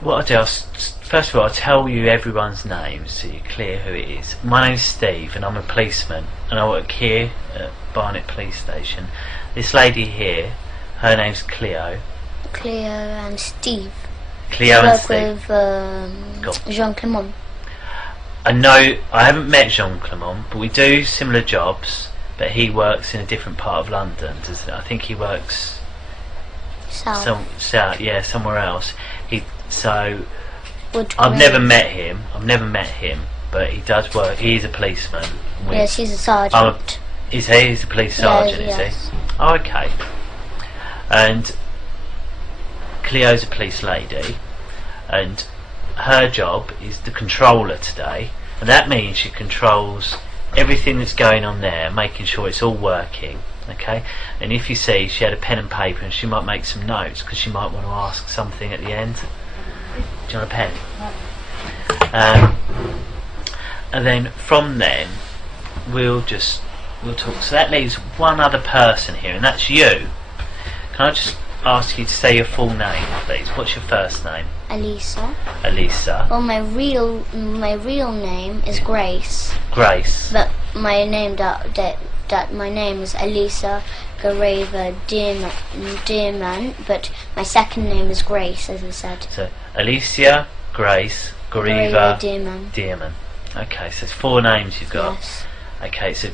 What I'll do, first of all, I'll tell you everyone's names so you're clear who it is. My name's Steve and I'm a policeman and I work here at Barnet Police Station. This lady here, her name's Cleo. Cleo and Steve. Cleo and Work Steve. with Jean Clement. I know, I haven't met Jean Clement, but we do similar jobs, but he works in a different part of London. I think he works South. yeah, somewhere else. So Wood I've Green. never met him, but he does work. He's a policeman. Yes, he's a sergeant. Is he? He's a police sergeant, is yes. he? Oh, okay. And Cleo's a police lady, and her job is the controller today, and that means she controls everything that's going on there, making sure it's all working. Okay, and if you see, she had a pen and paper, and she might make some notes because she might want to ask something at the end. Do you want a pen? And then from then we'll talk. So that leaves one other person here, and that's you. Can I just ask you to say your full name, please? What's your first name? Elisa. Elisa. Well, my real name is Grace. Grace. But my name my name is Elisa Gareva Dearman, but my second name is Grace, as I said. So Alicia, Grace, Gareva Dearman. Okay, so it's 4 names you've got. Yes. Okay, so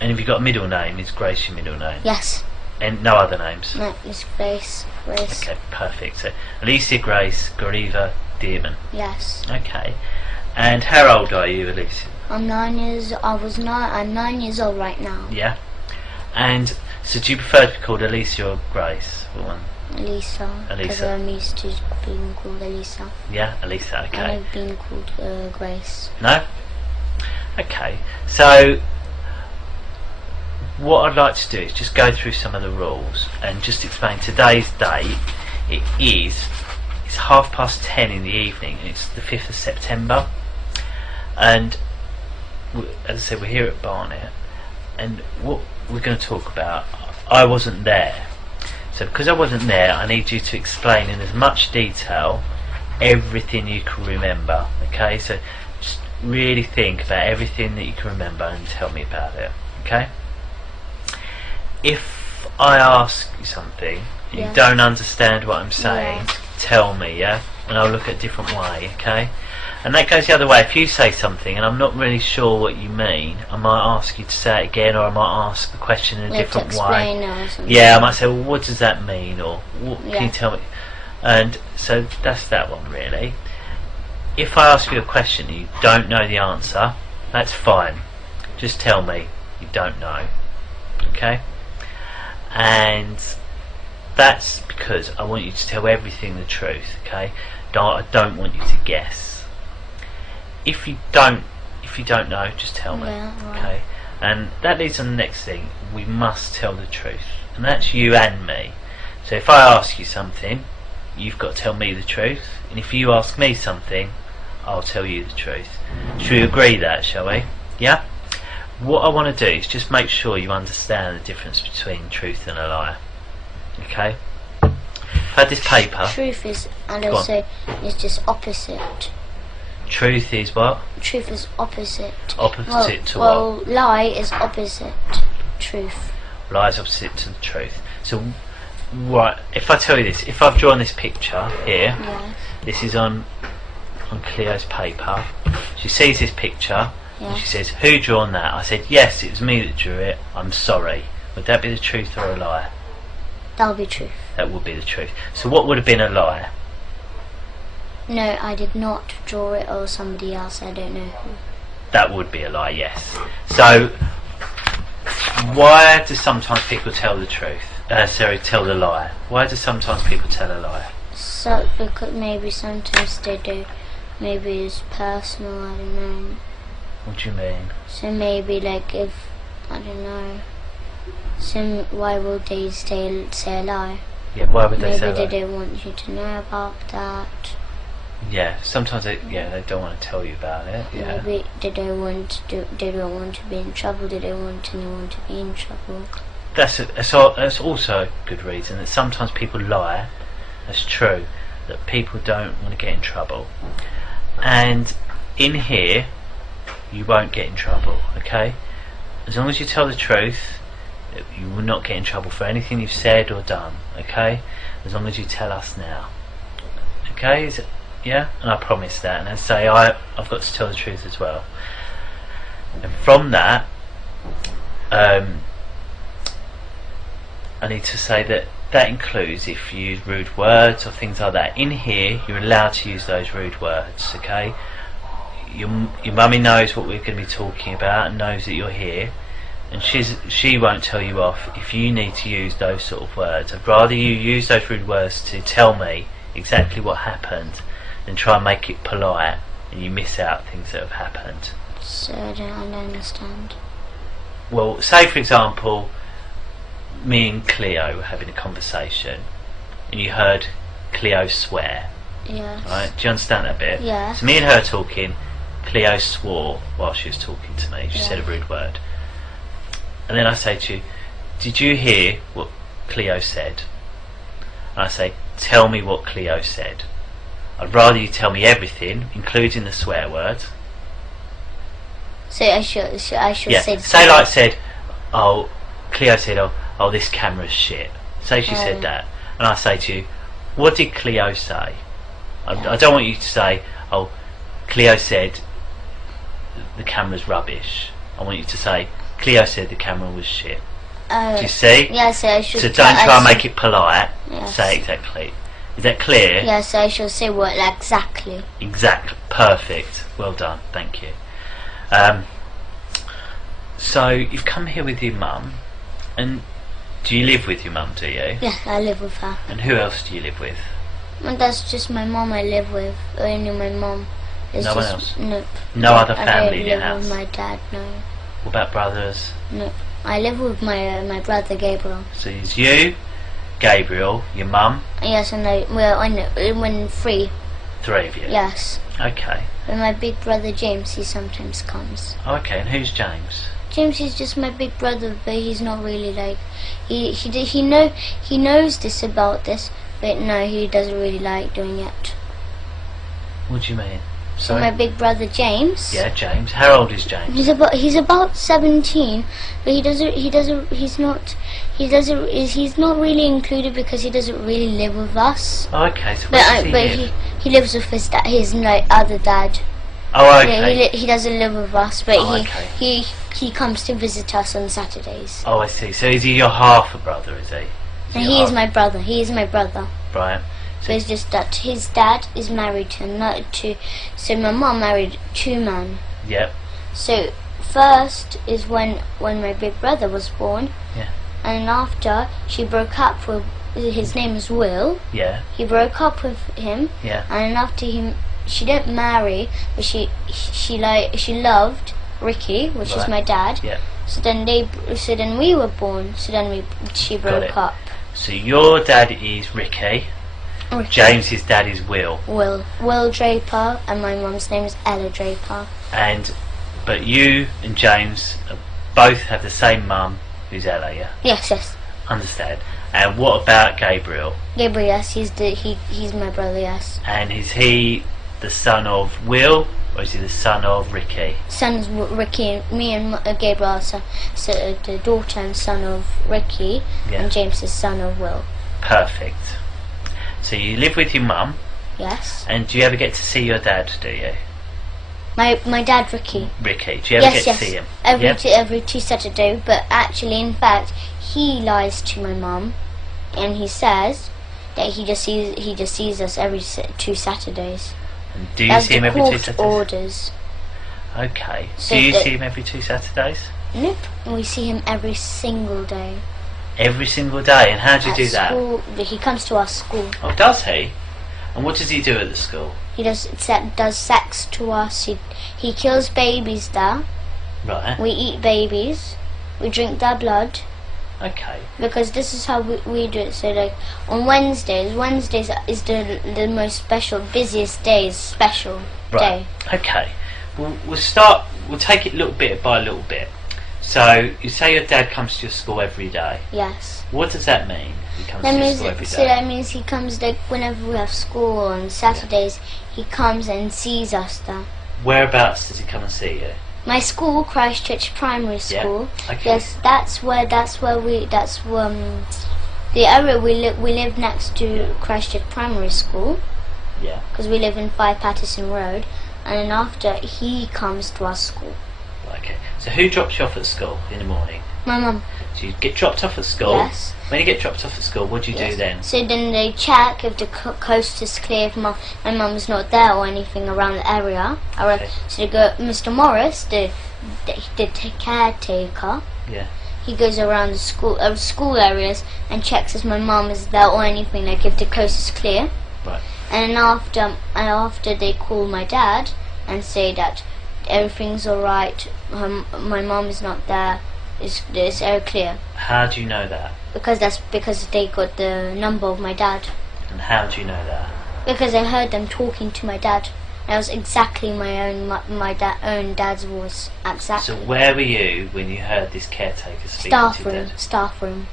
and have you got a middle name? Is Grace your middle name? Yes. And no other names? No, it's Grace. Grace. Okay, perfect. So Alicia, Grace, Gareva Dearman. Yes. Okay. And how old are you, Alicia? I'm 9 years. I'm 9 years old right now. Yeah. And so, do you prefer to be called Alicia or Grace? What one? Elisa. Elisa. Because I'm used to being called Elisa. Yeah, Elisa. Okay. And I've been called Grace. No. Okay. So, what I'd like to do is just go through some of the rules and just explain today's date. It's 10:30 in the evening. It's the 5th of September, and as I said, we're here at Barnet, and what we're going to talk about, I wasn't there, so because I wasn't there, I need you to explain in as much detail everything you can remember. Okay, so just really think about everything that you can remember and tell me about it. Okay, if I ask you something and you don't understand what I'm saying, tell me, yeah, and I'll look at a different way. Okay. And that goes the other way. If you say something and I'm not really sure what you mean, I might ask you to say it again, or I might ask the question in a different way. Yeah, I might say, well, what does that mean? Or can you tell me? And so that's that one, really. If I ask you a question and you don't know the answer, that's fine. Just tell me you don't know. Okay? And that's because I want you to tell everything the truth. Okay? I don't want you to guess. If you don't know, just tell me. Okay? And that leads on the next thing. We must tell the truth, and that's you and me. So if I ask you something, you've got to tell me the truth, and if you ask me something, I'll tell you the truth. Should we agree that, shall we? Yeah? What I want to do is just make sure you understand the difference between truth and a lie. Okay? I've had this paper. Truth is, and also is just opposite. Truth is what? Truth is opposite. Opposite to well, what? lie is opposite truth. Lie is opposite to the truth. So, right, if I tell you this, if I've drawn this picture here, this is on Cleo's paper. She sees this picture and she says, "Who drawn that?" I said, "Yes, it was me that drew it. I'm sorry." Would that be the truth or a lie? That would be truth. That would be the truth. So what would have been a lie? No, I did not draw it, or somebody else, I don't know who. That would be a lie, yes. So, why do sometimes people tell the truth? Tell the lie. Why do sometimes people tell a lie? So, because maybe sometimes they do. Maybe it's personal, I don't know. What do you mean? So maybe, like, if, I don't know. So why would they say a lie? Yeah, why would they say a lie? Maybe they don't want you to know about that. Yeah, sometimes they don't want to tell you about it. Yeah. Maybe they don't want to be in trouble. They don't want anyone to be in trouble. That's also a good reason that sometimes people lie. That's true, that people don't want to get in trouble. And in here, you won't get in trouble, okay? As long as you tell the truth, you will not get in trouble for anything you've said or done, okay? As long as you tell us now. Okay? Yeah? And I promise that. And I say I've got to tell the truth as well. And from that, I need to say that includes if you use rude words or things like that. In here, you're allowed to use those rude words, okay? Your mummy knows what we're going to be talking about and knows that you're here, and she won't tell you off if you need to use those sort of words. I'd rather you use those rude words to tell me exactly what happened than try and make it polite and you miss out things that have happened. So I don't understand. Well, say for example, me and Cleo were having a conversation and you heard Cleo swear. Yes. Right? Do you understand that bit? Yes. So me and her talking, Cleo swore while she was talking to me. She said a rude word. And then I say to you, did you hear what Cleo said? And I say, tell me what Cleo said. I'd rather you tell me everything, including the swear words. So I should say. Say like said, oh, Cleo said, oh, this camera's shit. Say she said that, and I say to you, what did Cleo say? I don't want you to say, oh, Cleo said the camera's rubbish. I want you to say, Cleo said the camera was shit. Do you see? Yes, so I should. So don't try and make it polite. Yes. Say exactly. Is that clear? Yes, so I shall say what exactly. Exactly. Perfect. Well done. Thank you. So you've come here with your mum, and do you live with your mum? Do you? Yeah, I live with her. And who else do you live with? And that's just my mum I live with. Only my mum. No one else? Nope. No other family in your I don't live house? with my dad, no. What about brothers? No. I live with my brother Gabriel. So it's you, Gabriel, your mum, Yes, and when free. three of you. Yes. Okay. And my big brother James, he sometimes comes. Okay, and who's James? James is just my big brother, but he's not really like he knows this about this, but no, he doesn't really like doing it. What do you mean? So my big brother James. Yeah, James. How old is James? He's about 17, but he's not really included because he doesn't really live with us. Oh, okay, so where does he live? He lives with his other dad. Oh, okay. Yeah, he doesn't live with us, but okay. he comes to visit us on Saturdays. Oh, I see. So is he your half a brother, is he? And he is my brother. He is my brother. Right. So it's just that his dad is married to so my mum married two men. Yep. So first is when my big brother was born. Yeah. And after she broke up with his name is Will. Yeah. He broke up with him. Yeah. And after him, she didn't marry, but she loved Ricky, which is my dad. Yeah. So then we were born. So then she broke up. So your dad is Ricky. James's dad is Will. Will Draper, and my mum's name is Ella Draper. But you and James both have the same mum, who's Ella, yeah? Yes. Understand. And what about Gabriel? Gabriel, yes, he's my brother, yes. And is he the son of Will, or is he the son of Ricky? Son's Ricky, me and Gabriel are the daughter and son of Ricky, and James is son of Will. Perfect. So you live with your mum? Yes. And do you ever get to see your dad, do you? My dad, Ricky. Ricky, do you ever get to see him? Every two Saturdays, but actually, in fact, he lies to my mum, and he says that he just sees us every 2 Saturdays. And do you see him every 2 Saturdays? Orders. Okay. So do you see him every 2 Saturdays? Nope. We see him every single day. Every single day, and how do you do school, that? He comes to our school. Oh, does he? And what does he do at the school? He does sex to us. He kills babies there. Right. We eat babies. We drink their blood. Okay. Because this is how we do it. So like on Wednesdays is the most special, busiest day, day. Okay. We'll take it little bit by little bit. So you say your dad comes to your school every day. Yes. What does that mean? He comes That to your means school every so day. that means he comes like whenever we have school on Saturdays. He comes and sees us there. Whereabouts does he come and see you? My school, Christchurch Primary School. Okay. Yes, that's the area we live next to Christchurch Primary School Yeah. because we live in 5 Patterson Road, and then after he comes to our school. Okay. So who drops you off at school in the morning? My mum. So you get dropped off at school. Yes. When you get dropped off at school, what do you do then? So then they check if the coast is clear, if my mum's not there or anything around the area. Okay. So they go, Mr. Morris, the caretaker, Yeah. he goes around the school areas and checks if my mum is there or anything, like if the coast is clear. Right. And after they call my dad and say that everything's alright, my mum is not there, it's all clear. How do you know that? Because they got the number of my dad. And how do you know that? Because I heard them talking to my dad. That was exactly my own dad's voice. Exactly. So where were you when you heard this caretaker speaking to your dad? Staff room.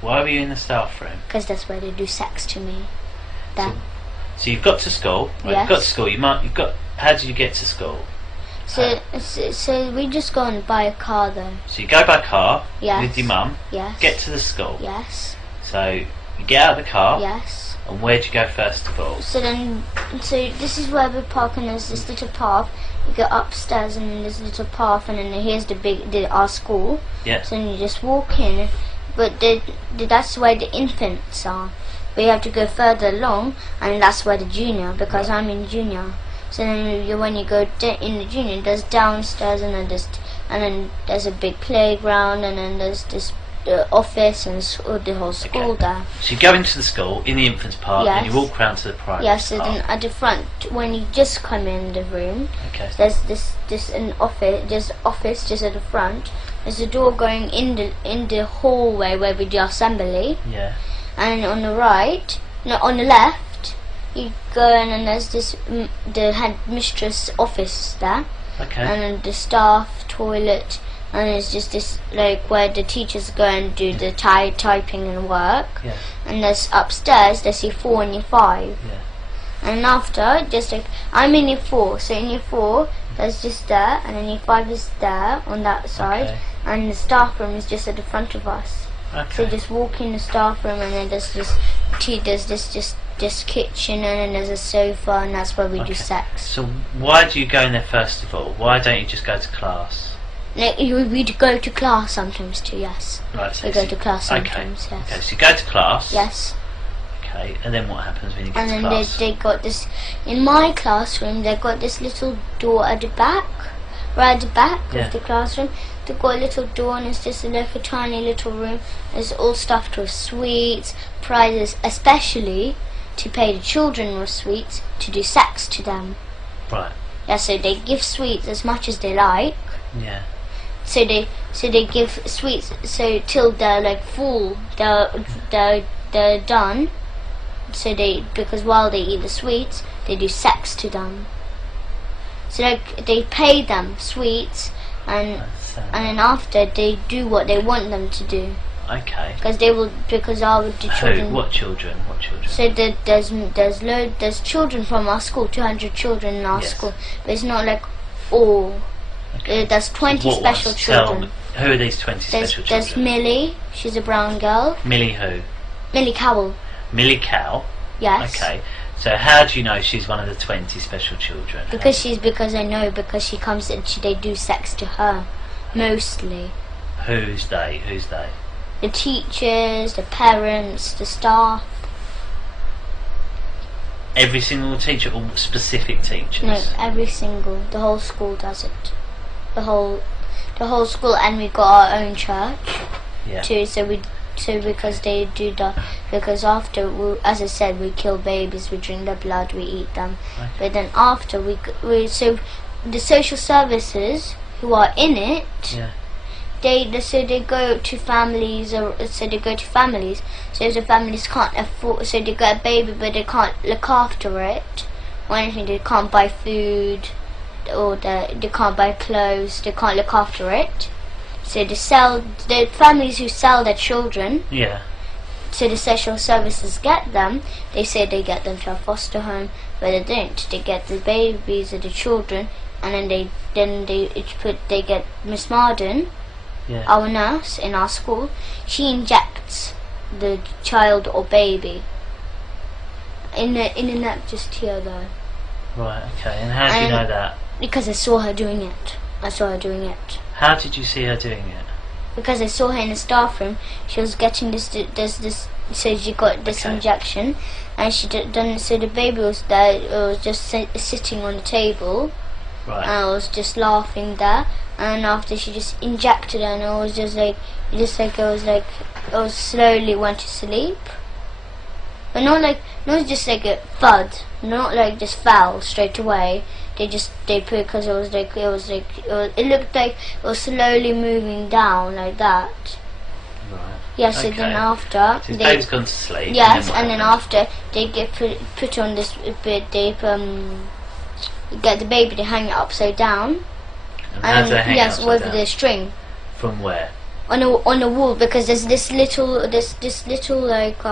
Why were you in the staff room? Because that's where they do sex to me. That. So you've got to school. Right? Yes. You've got to school. You've got. How did you get to school? So we just go and buy a car though. So you go by car Yes. with your mum. Yes. Get to the school. Yes. So you get out of the car. Yes. And where do you go first of all? So this is where we park, and there's this little path. You go upstairs, and then there's a little path, and then here's our school. Yes. So then you just walk in, but that's where the infants are. But you have to go further along, and that's where the junior, because I'm in junior. So then when you go in the junior, there's downstairs, and then there's a big playground, and then there's this office and the whole school there. So you go into the school in the infants park, and Yes. you walk round to the primary Yes, so park. then at the front, when you just come in the room, Okay. there's this an office just at the front. There's a door going in the hallway where we do assembly, Yeah. and on the left, you go in, and there's the headmistress office there, Okay. and then the staff toilet, and it's just this like where the teachers go and do the typing and work. Yeah. And there's upstairs, there's year 4 and year 5. Yeah. And after, just like, I'm in year 4, so in year 4, there's just there, and then year 5 is there, on that side, Okay. and the staff room is just at the front of us. So Okay. just walk in the staff room, and then there's this kitchen, and then there's a sofa, and that's where we do Okay. sex. So why do you go in there first of all? Why don't you just go to class? Like, we go to class sometimes too, yes. Right. So We go to class Okay. sometimes, yes. Okay. So you go to class. Yes. Okay. And then what happens when you get And to then class? they got this, in my classroom, they got this little door at the back, right at the back Yeah. of the classroom. They got a little door, and it's just like a tiny little room. It's all stuffed with sweets, prizes, especially to pay the children with sweets to do sex to them. Right. Yeah, so they give sweets as much as they like. Yeah. So they give sweets so till they're like full, they're done. So because while they eat the sweets, they do sex to them. So they pay them sweets, and then after they do what they want them to do, Okay. because our the children. Who? What children? What children? So there's children from our school, 200 children in our Yes. school, but it's not like all. Okay. There's 20 What special ones? Tell children. me, who are these 20 special There's children? Millie, she's a brown girl. Millie who? Millie Cowell, Millie Cow. yes. Okay. So how do you know she's one of the 20 special children? Because I know, because she comes and they do sex to her, mostly. Who's they? Who's they? The teachers, the parents, the staff. Every single teacher or specific teachers? No, the whole school does it. The whole school, and we got our own church Yeah. too. So because they do that, because after, as I said, we kill babies, we drink their blood, we eat them. Okay. But then after so the social services who are in it, Yeah. they go to families, So if the families can't afford, so they got a baby but they can't look after it or anything, they can't buy food, or they can't buy clothes, they can't look after it. So the families who sell their children, Yeah. so the social services get them. They say they get them to a foster home, but they don't. They get the babies or the children, and then they get Miss Marden, Yeah. our nurse in our school. She injects the child or baby in the neck just here though, Right. Okay. And how do you And- know that? because I saw her doing it. How did you see her doing it? Because I saw her in the staff room. She was getting this. So she got this Okay. injection, and she done. So the baby was there. It was just sitting on the table, Right. and I was just laughing there. And after she just injected her, and it was just like it was slowly went to sleep. But not just like a thud, not like just fell straight away. They put, because it looked like it was slowly moving down like that. Right. Yes, so Okay. then after So his they, baby's gone to sleep. yes, what and then happened? after they get put on this bit, they get the baby, they hang it upside down, And how do they hang yes, upside with down? the string From where? on the wall, because there's this little like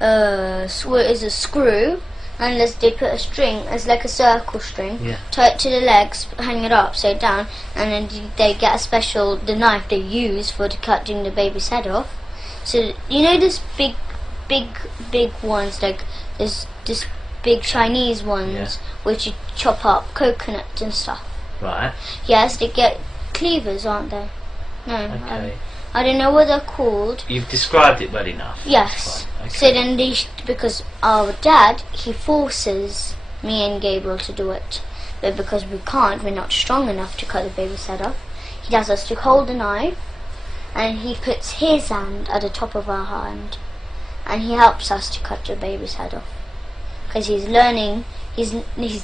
is a screw, unless they put a string, it's like a circle string, Yeah. tie it to the legs, hang it upside down, and then they get the knife they use for cutting the baby's head off. So you know this big ones, like this big Chinese ones, Yeah. which you chop up coconut and stuff. Right. Yes, they get cleavers, aren't they? No, Okay. I don't know what they're called. You've described it well enough. Yes. That's So fine. Okay. then because our dad, he forces me and Gabriel to do it. But because we can't, we're not strong enough to cut the baby's head off, he does us to hold the knife, and he puts his hand at the top of our hand, and he helps us to cut the baby's head off. Because he's learning, he's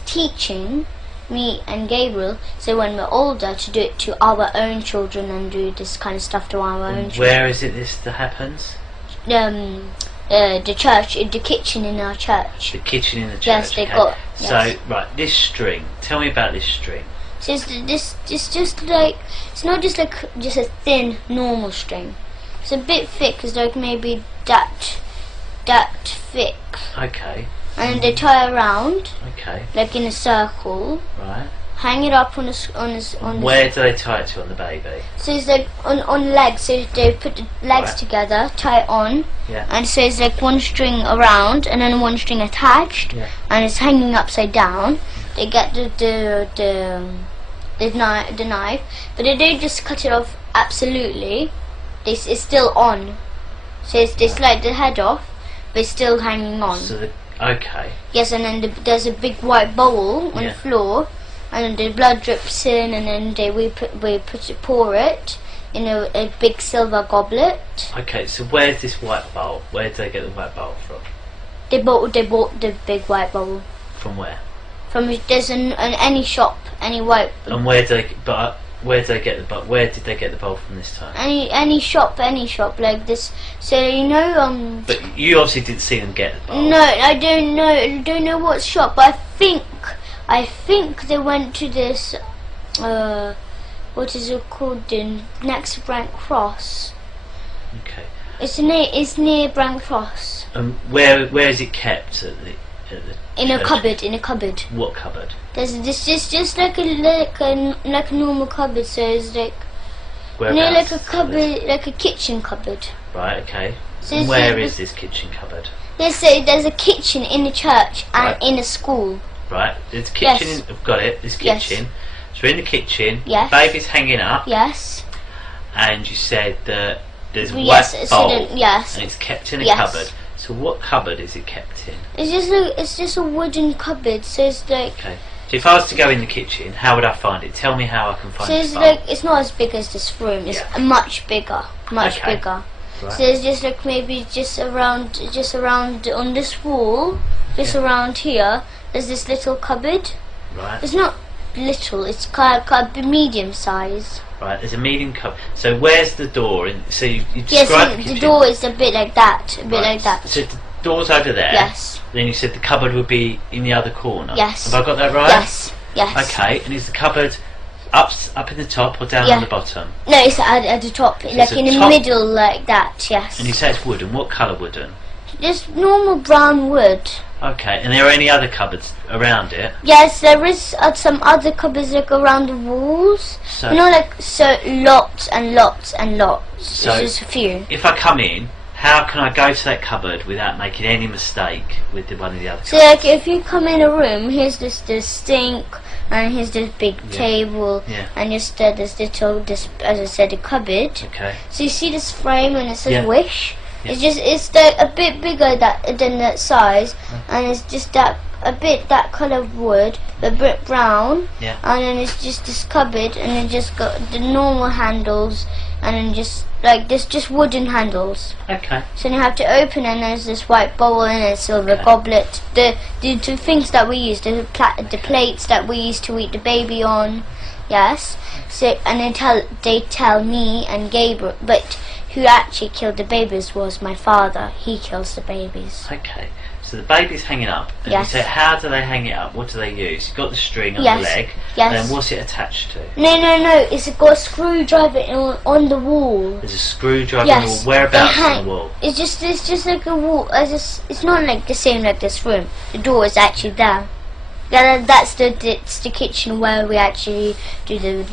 teaching me and Gabriel, so when we're older, to do it to our own children and do this kind of stuff to our own And children. where is it this that happens? The church, the kitchen in our church. The kitchen in the church. Yes, they okay. got- So yes. right, this string. Tell me about this string. So it's just like, it's not just like just a thin normal string. It's a bit thick. It's like maybe that thick, Okay. and they tie around Okay. like in a circle, Right. hang it up on the. Where do they tie it to on the baby? So it's like on legs. So they put the legs Right. together, tie it on, Yeah. and so it's like one string around and then one string attached, Yeah. and it's hanging upside down. They get the knife, but they don't just cut it off absolutely. It's still on. So they slide the head off, but it's still hanging on. So okay. Yes, and then there's a big white bowl on Yeah. the floor, and then the blood drips in, and then we pour it in a big silver goblet. Okay. So where's this white bowl? Where do they get the white bowl from? They bought the big white bowl From where? from there's any shop, any white, And where do they? But where do they get the bowl? Where did they get the bowl from this time? any shop like this. So you know But you obviously didn't see them get the bowl. no, I don't know what shop, but I think they went to this what is it called, the next Brent Cross. Okay. It's near Brent Cross. Where is it kept at the In a church? cupboard, in a cupboard. What cupboard? There's this just like a normal cupboard, so it's like Whereabouts? like a cupboard, like a kitchen cupboard. Right. Okay. So And it's where like is this kitchen cupboard? There's a kitchen in the church and Right. in a school. Right. There's a kitchen. Yes. I've got it. This Yes. kitchen. So in the kitchen, Yes. baby's hanging up, Yes. and you said that there's a Yes. white So bowl, then, yes. and it's kept in a Yes. cupboard. So what cupboard is it kept in? It's just a wooden cupboard. So it's like Okay. So if I was to go in the kitchen, how would I find it? Tell me how I can find so this it's bowl. like it's not as big as this room. It's Yeah. much bigger, much Okay. bigger. Right. So it's just like maybe just around on this wall, just Okay. around here. There's this little cupboard. Right. It's not little. It's kind of medium size. Right. There's a medium cupboard. So where's the door? So you Yes, described the the kitchen. door is a bit like that. A bit Right. like that. So the door's over there. Yes. Then you said the cupboard would be in the other corner. Yes. Have I got that right? Yes. Yes. Okay. And is the cupboard Up in the top or down Yeah. on the bottom? No, it's at the top, like the in the top. middle, like that. Yes. And you say it's wooden. What colour wooden? Just normal brown wood. Okay. And there are any other cupboards around it? Yes, there is some other cupboards like around the walls. So You know, like so lots and lots and lots. So- There's just a few. if I come in, how can I go to that cupboard without making any mistake with one of the other So cupboards? like if you come in a room, here's this sink, and here's this big Yeah. table, Yeah. and just this little, this, as I said, a cupboard. Okay. So you see this frame and it says Yeah. Wish. Yeah. It's like a bit bigger than that size, and it's just a bit that colour of wood, a bit brown, Yeah. and then it's just this cupboard, and it just got the normal handles, and then just like this, just wooden handles. Okay. So you have to open, and there's this white bowl and a silver Okay. goblet. The two things that we use, the plates that we used to eat the baby on. Yes. So and they tell me and Gabriel, but who actually killed the babies was my father. He kills the babies. Okay. So the baby's hanging up, and Yes. you say, how do they hang it up? What do they use? You've got the string on Yes. the leg, Yes. and then what's it attached to? No. It's got a screwdriver on the wall. There's a screwdriver Yes. on the wall. Whereabouts They on hang- the wall? It's just like a wall. It's not like the same like this room. The door is actually there. Yeah, that's the kitchen where we actually do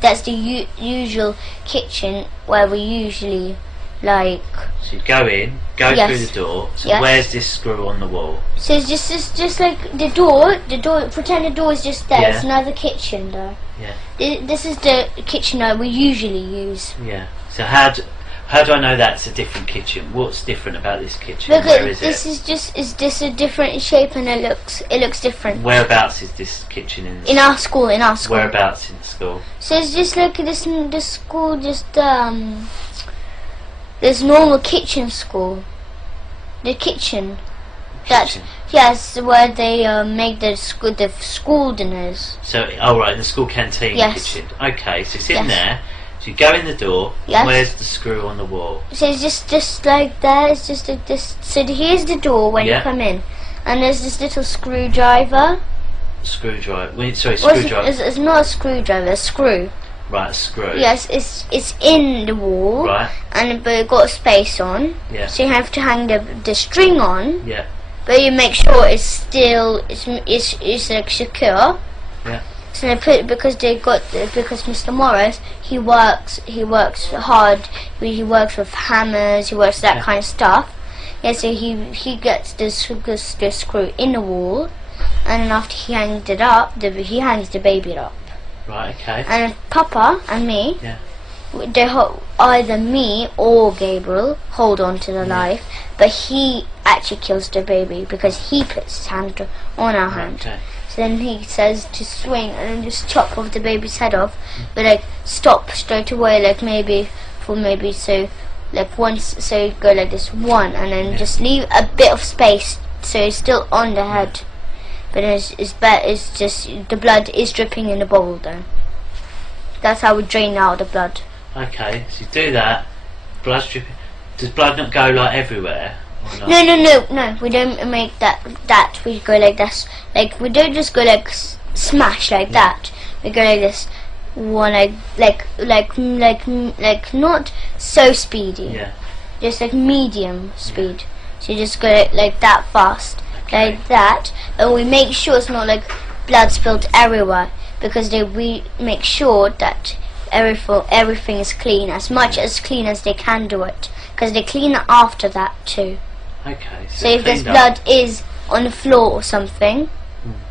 that's the usual kitchen where we usually like. So you go in, go Yes. through the door. So Yes. where's this screw on the wall? So it's just like the door. Pretend the door is just there. Yeah. It's another kitchen though. Yeah. This is the kitchen that we usually use. Yeah. So how do I know that's a different kitchen? What's different about this kitchen? Where Because is this it? is this a different shape and it looks different. Whereabouts is this kitchen in the In our school. Whereabouts in the school? So it's just like this school, just this normal kitchen school. The kitchen. That's Kitchen. yes, where they make the school dinners. So, right, in the school canteen Yes. kitchen. Okay, so it's in Yes. there. So you go in the door. Yes. Where's the screw on the wall? So it's just like that. It's just like this. So here's the door when Yeah. you come in, and there's this little screwdriver. Screwdriver. Well, Screwdriver. it's not a screwdriver. A screw. Right, a screw. Yes, it's in the wall, Right. and but it got a space on. Yeah. So you have to hang the string on. Yeah. But you make sure it's still it's like secure. Yeah. So they put because Mr. Morris he works hard. He works with hammers. He works that Yeah. kind of stuff. Yeah. So he gets this screw in the wall, and then after he hangs it up, he hangs the baby up. Right. Okay. And Papa and me, Yeah. either me or Gabriel hold on to the knife, but he actually kills the baby because he puts his hand on our hand. Okay. So then he says to swing and then just chop off the baby's head off, but like stop straight away, like maybe so like once, so you go like this one, and then Yeah. just leave a bit of space so it's still on the head. But it's just the blood is dripping in the bowl though. That's how we drain out the blood. Okay. So you do that. Blood's dripping. Does blood not go like everywhere? Or not? No. We don't make that. We go like this. Like we don't just go like smash like that. We go like this. One like not so speedy. Yeah. Just like medium speed. So you just go like that fast, Okay. like that, and we make sure it's not like blood spilled everywhere because we make sure that everything is clean, as much as clean as they can do it, because they clean it after that too. Okay. So if there's cleaned up. blood is on the floor or something,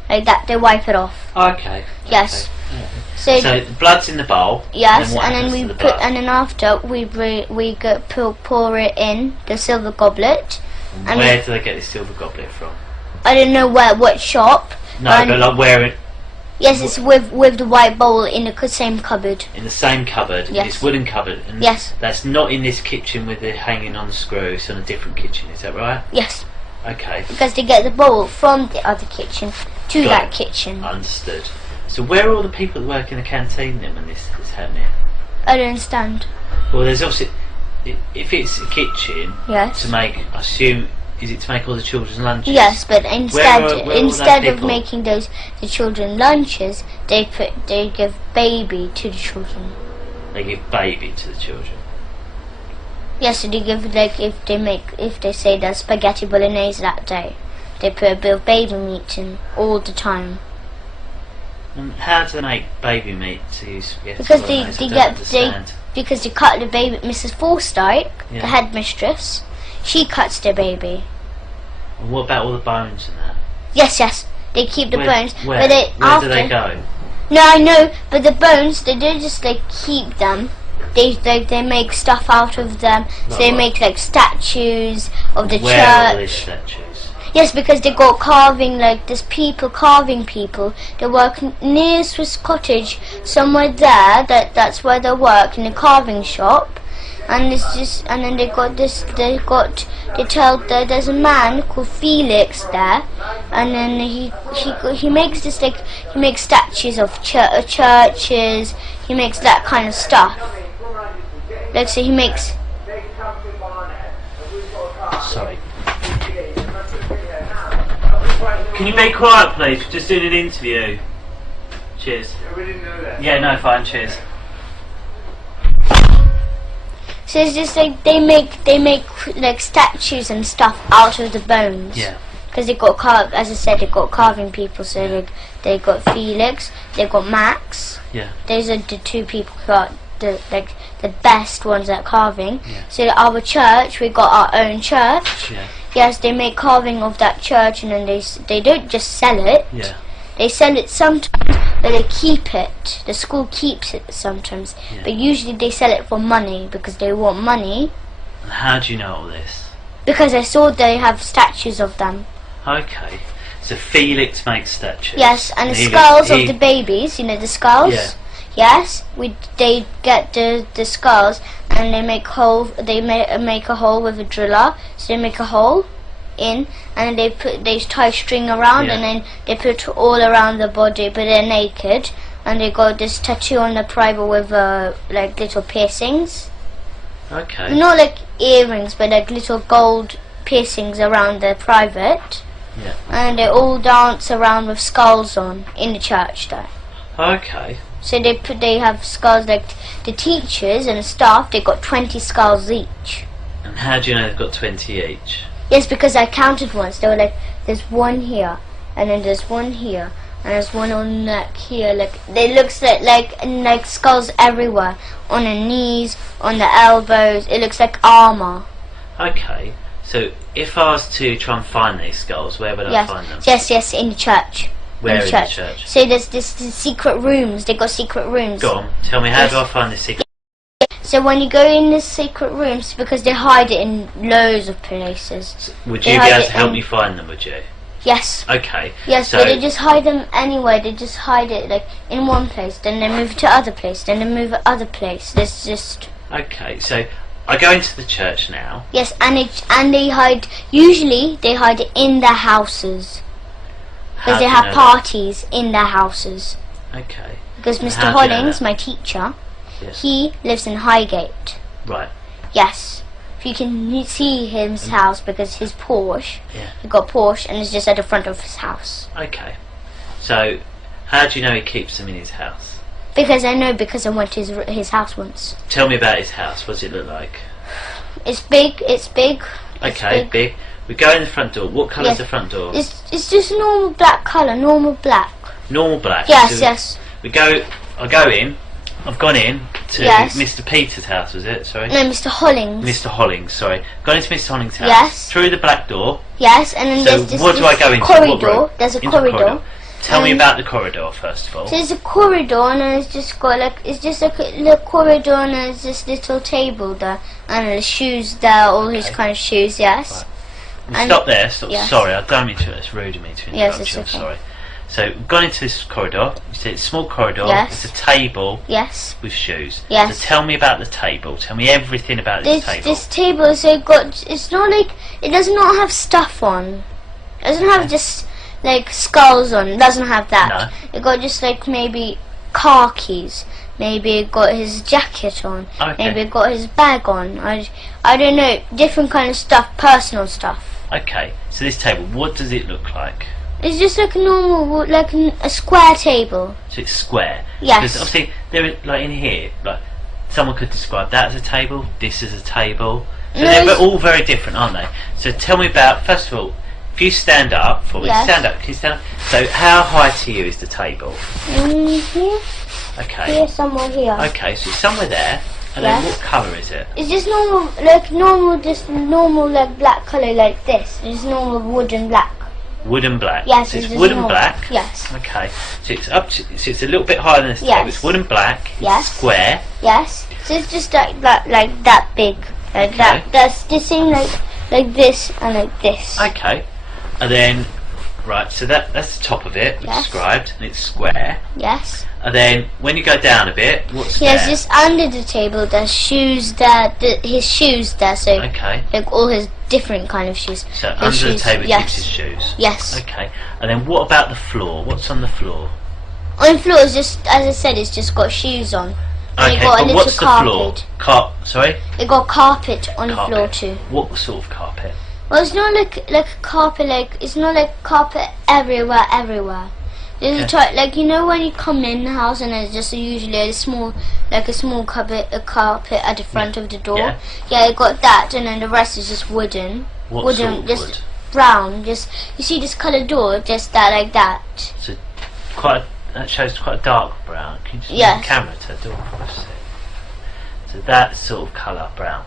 like that, they wipe it off. Okay. Yes. Okay. So, So the blood's in the bowl. yes, what and then happens we to the put, blood? and then after we go pour it in the silver goblet. and Where do they get this silver goblet from? I don't know what shop. No, And- but like where it Yes, it's with the white bowl in the same cupboard. in the same cupboard. Yes. This wooden cupboard. And Yes. That's not in this kitchen with it hanging on the screw. It's on a different kitchen. Is that right? Yes, Okay. because they get the bowl from the other kitchen to Got that it. kitchen. Understood. So where are all the people that work in the canteen then when this is happening? I don't understand. Well, there's obviously if it's a kitchen Yes. to make. I assume Is it to make all the children's lunches? Yes, but instead where are instead they of people? making the children lunches, they give baby to the children. They give baby to the children. Yes, so they give, like, if they say there's spaghetti bolognese that day, they put a bit of baby meat in all the time. And how do they make baby meat to use spaghetti Because bolognese? they I don't understand. because they cut the baby. Mrs. Forsyth, Yeah. the headmistress, she cuts the baby. And what about all the bones and that? Yes, they keep the bones. Where? But they, Where after, do they go? No, I know, but the bones, they don't just like keep them. They make stuff out of them. So they Right. make like statues of the Where are all church. these statues? Yes, because they got carving, like there's people carving people. They work near Swiss Cottage, somewhere there. That's where they work, in a carving shop. And it's just, and then they tell that there's a man called Felix there, and then he makes this, like, he makes statues of churches. He makes that kind of stuff. Like, so he makes. Sorry. Can you be quiet, please? We're just doing an interview. Cheers. Yeah, no, fine. Cheers. So it's just like they make like statues and stuff out of the bones. Yeah. Because they got as I said, they got carving people. So like they got Felix, they got Max. Yeah. Those are the two people who got the best ones at carving. Yeah. So our church, we got our own church. Yeah. Yes, they make carving of that church, and then they don't just sell it. Yeah. They sell it sometimes, but they keep it. The school keeps it sometimes, Yeah. but usually they sell it for money because they want money. And how do you know all this? Because I saw they have statues of them. Okay. So Felix makes statues. Yes, and the he skulls he- of the babies. You know the skulls. Yeah. Yes, they get the skulls and they make hole. They make a hole with a driller. So they make a hole in, and they tie string around, Yeah. and then they put all around the body, but they're naked, and they got this tattoo on the private with like little piercings. Okay. Not like earrings, but like little gold piercings around the private. Yeah. And they all dance around with skulls on in the church there. Okay. So they have skulls, like the teachers and the staff, they got 20 skulls each. And how do you know they've got 20 each? Yes, because I counted once. They were like, there's one here, and then there's one here, and there's one on the neck here. Like they looks like skulls everywhere, on the knees, on the elbows. It looks like armor. Okay. So if I was to try and find these skulls, where would I Yes, find them? yes, in the church. Where in in the the church. church? So there's this secret rooms. They got secret rooms. Go on. Tell me, how Yes. do I find this secret? So when you go in the secret rooms, because they hide it in loads of places. Would They you be hide able it to help in- me find them, would you? Yes. Okay. Yes, so, but they just hide them anywhere. They just hide it like in one place, then they move to other place, then they move to other place. There's just Okay, so I go into the church now. yes, and they hide. Usually they hide it in their houses How because do they you have know parties in their houses. that? Okay. Because And Mr. how do you know Hollings, that? my teacher, Yes. he lives in Highgate. Right. Yes. If you can see his house, because his Porsche, Yeah. he got Porsche, and it's just at the front of his house. Okay. So, how do you know he keeps them in his house? Because I know, because I went to his house once. Tell me about his house. What does it look like? It's big. It's big. It's Okay, big. big. We go in the front door. What colour's Yes. the front door? It's just normal black colour, normal black. Normal black. Yes, So yes. We go. I go in. I've gone in to Yes. Mr. Peter's house. Was it? Sorry. No, Mr. Hollings. Mr. Hollings. Sorry. Gone into Mr. Hollings' house. Yes. Through the black door. Yes, and then So there's this, what do this I go into? corridor. What room? There's a Into the corridor. Tell me Um, about the corridor first of all. So there's a corridor, and then it's just got like it's just like a little corridor, and there's this little table there, and the shoes there, all his Okay. kind of shoes. Yes. Right. and- Stop there. Stop. yes. Sorry, I don't mean to. It's rude of me to Yes, interrupt it's you. okay. I'm sorry. So we've gone into this corridor. You see it's a small corridor. Yes. It's a table Yes. with shoes. Yes. So tell me about the table. Tell me everything about this table. This table is so got. It's not like it does not have stuff on. It doesn't have Okay. just like skulls on. It doesn't have that. No. It got just like maybe car keys. Maybe it got his jacket on. Okay. Maybe it got his bag on. I don't know. Different kind of stuff. Personal stuff. Okay, so this table, what does it look like? It's just like a normal, like a square table. So it's square. Yes. Because obviously, there is, like in here, like someone could describe that as a table, this as a table. So No, they're all very different, aren't they? So tell me about, first of all, if you stand up for me, Yes. stand up, can you stand up? So how high to you is the table? Here, Okay. here, somewhere here. Okay, so it's somewhere there, and Yes. then what colour is it? It's just normal, just normal, like black color, like this. It's normal wood and black. Wood and black. Yes, So it's just wood and normal. black. Yes, Okay. So it's up to, so it's a little bit higher than this Yes. table. It's wood and black. It's Yes. square. yes. So it's just like that big, like Okay. that. That's the same, like this and like this. Okay. And then, right, so that's the top of it, Yes. described, and it's square. Yes. And then, when you go down a bit, what's Yes, there? just under the table, there's shoes there. His shoes there. So Okay. like all his different kind of shoes. So His under the shoes, table yes. keeps his shoes. Yes. Okay. And then what about the floor? What's on the floor? On the floor is just, as I said, it's just got shoes on. And Okay, it got a but little what's the floor? carpet. Sorry? It got carpet on the Carpet. floor too. What sort of carpet? Well, it's not like a carpet. Like it's not like carpet everywhere. There's Okay. like you know when you come in the house and there's just usually a small carpet at the front of the door. Yeah. Yeah, it got that, and then the rest is just wooden. What wooden, sort of just wood? brown. Just you see this colour door, just that like that. So that shows quite a dark brown. Can you just Yes. move the camera to the door for us? So that's sort of colour brown.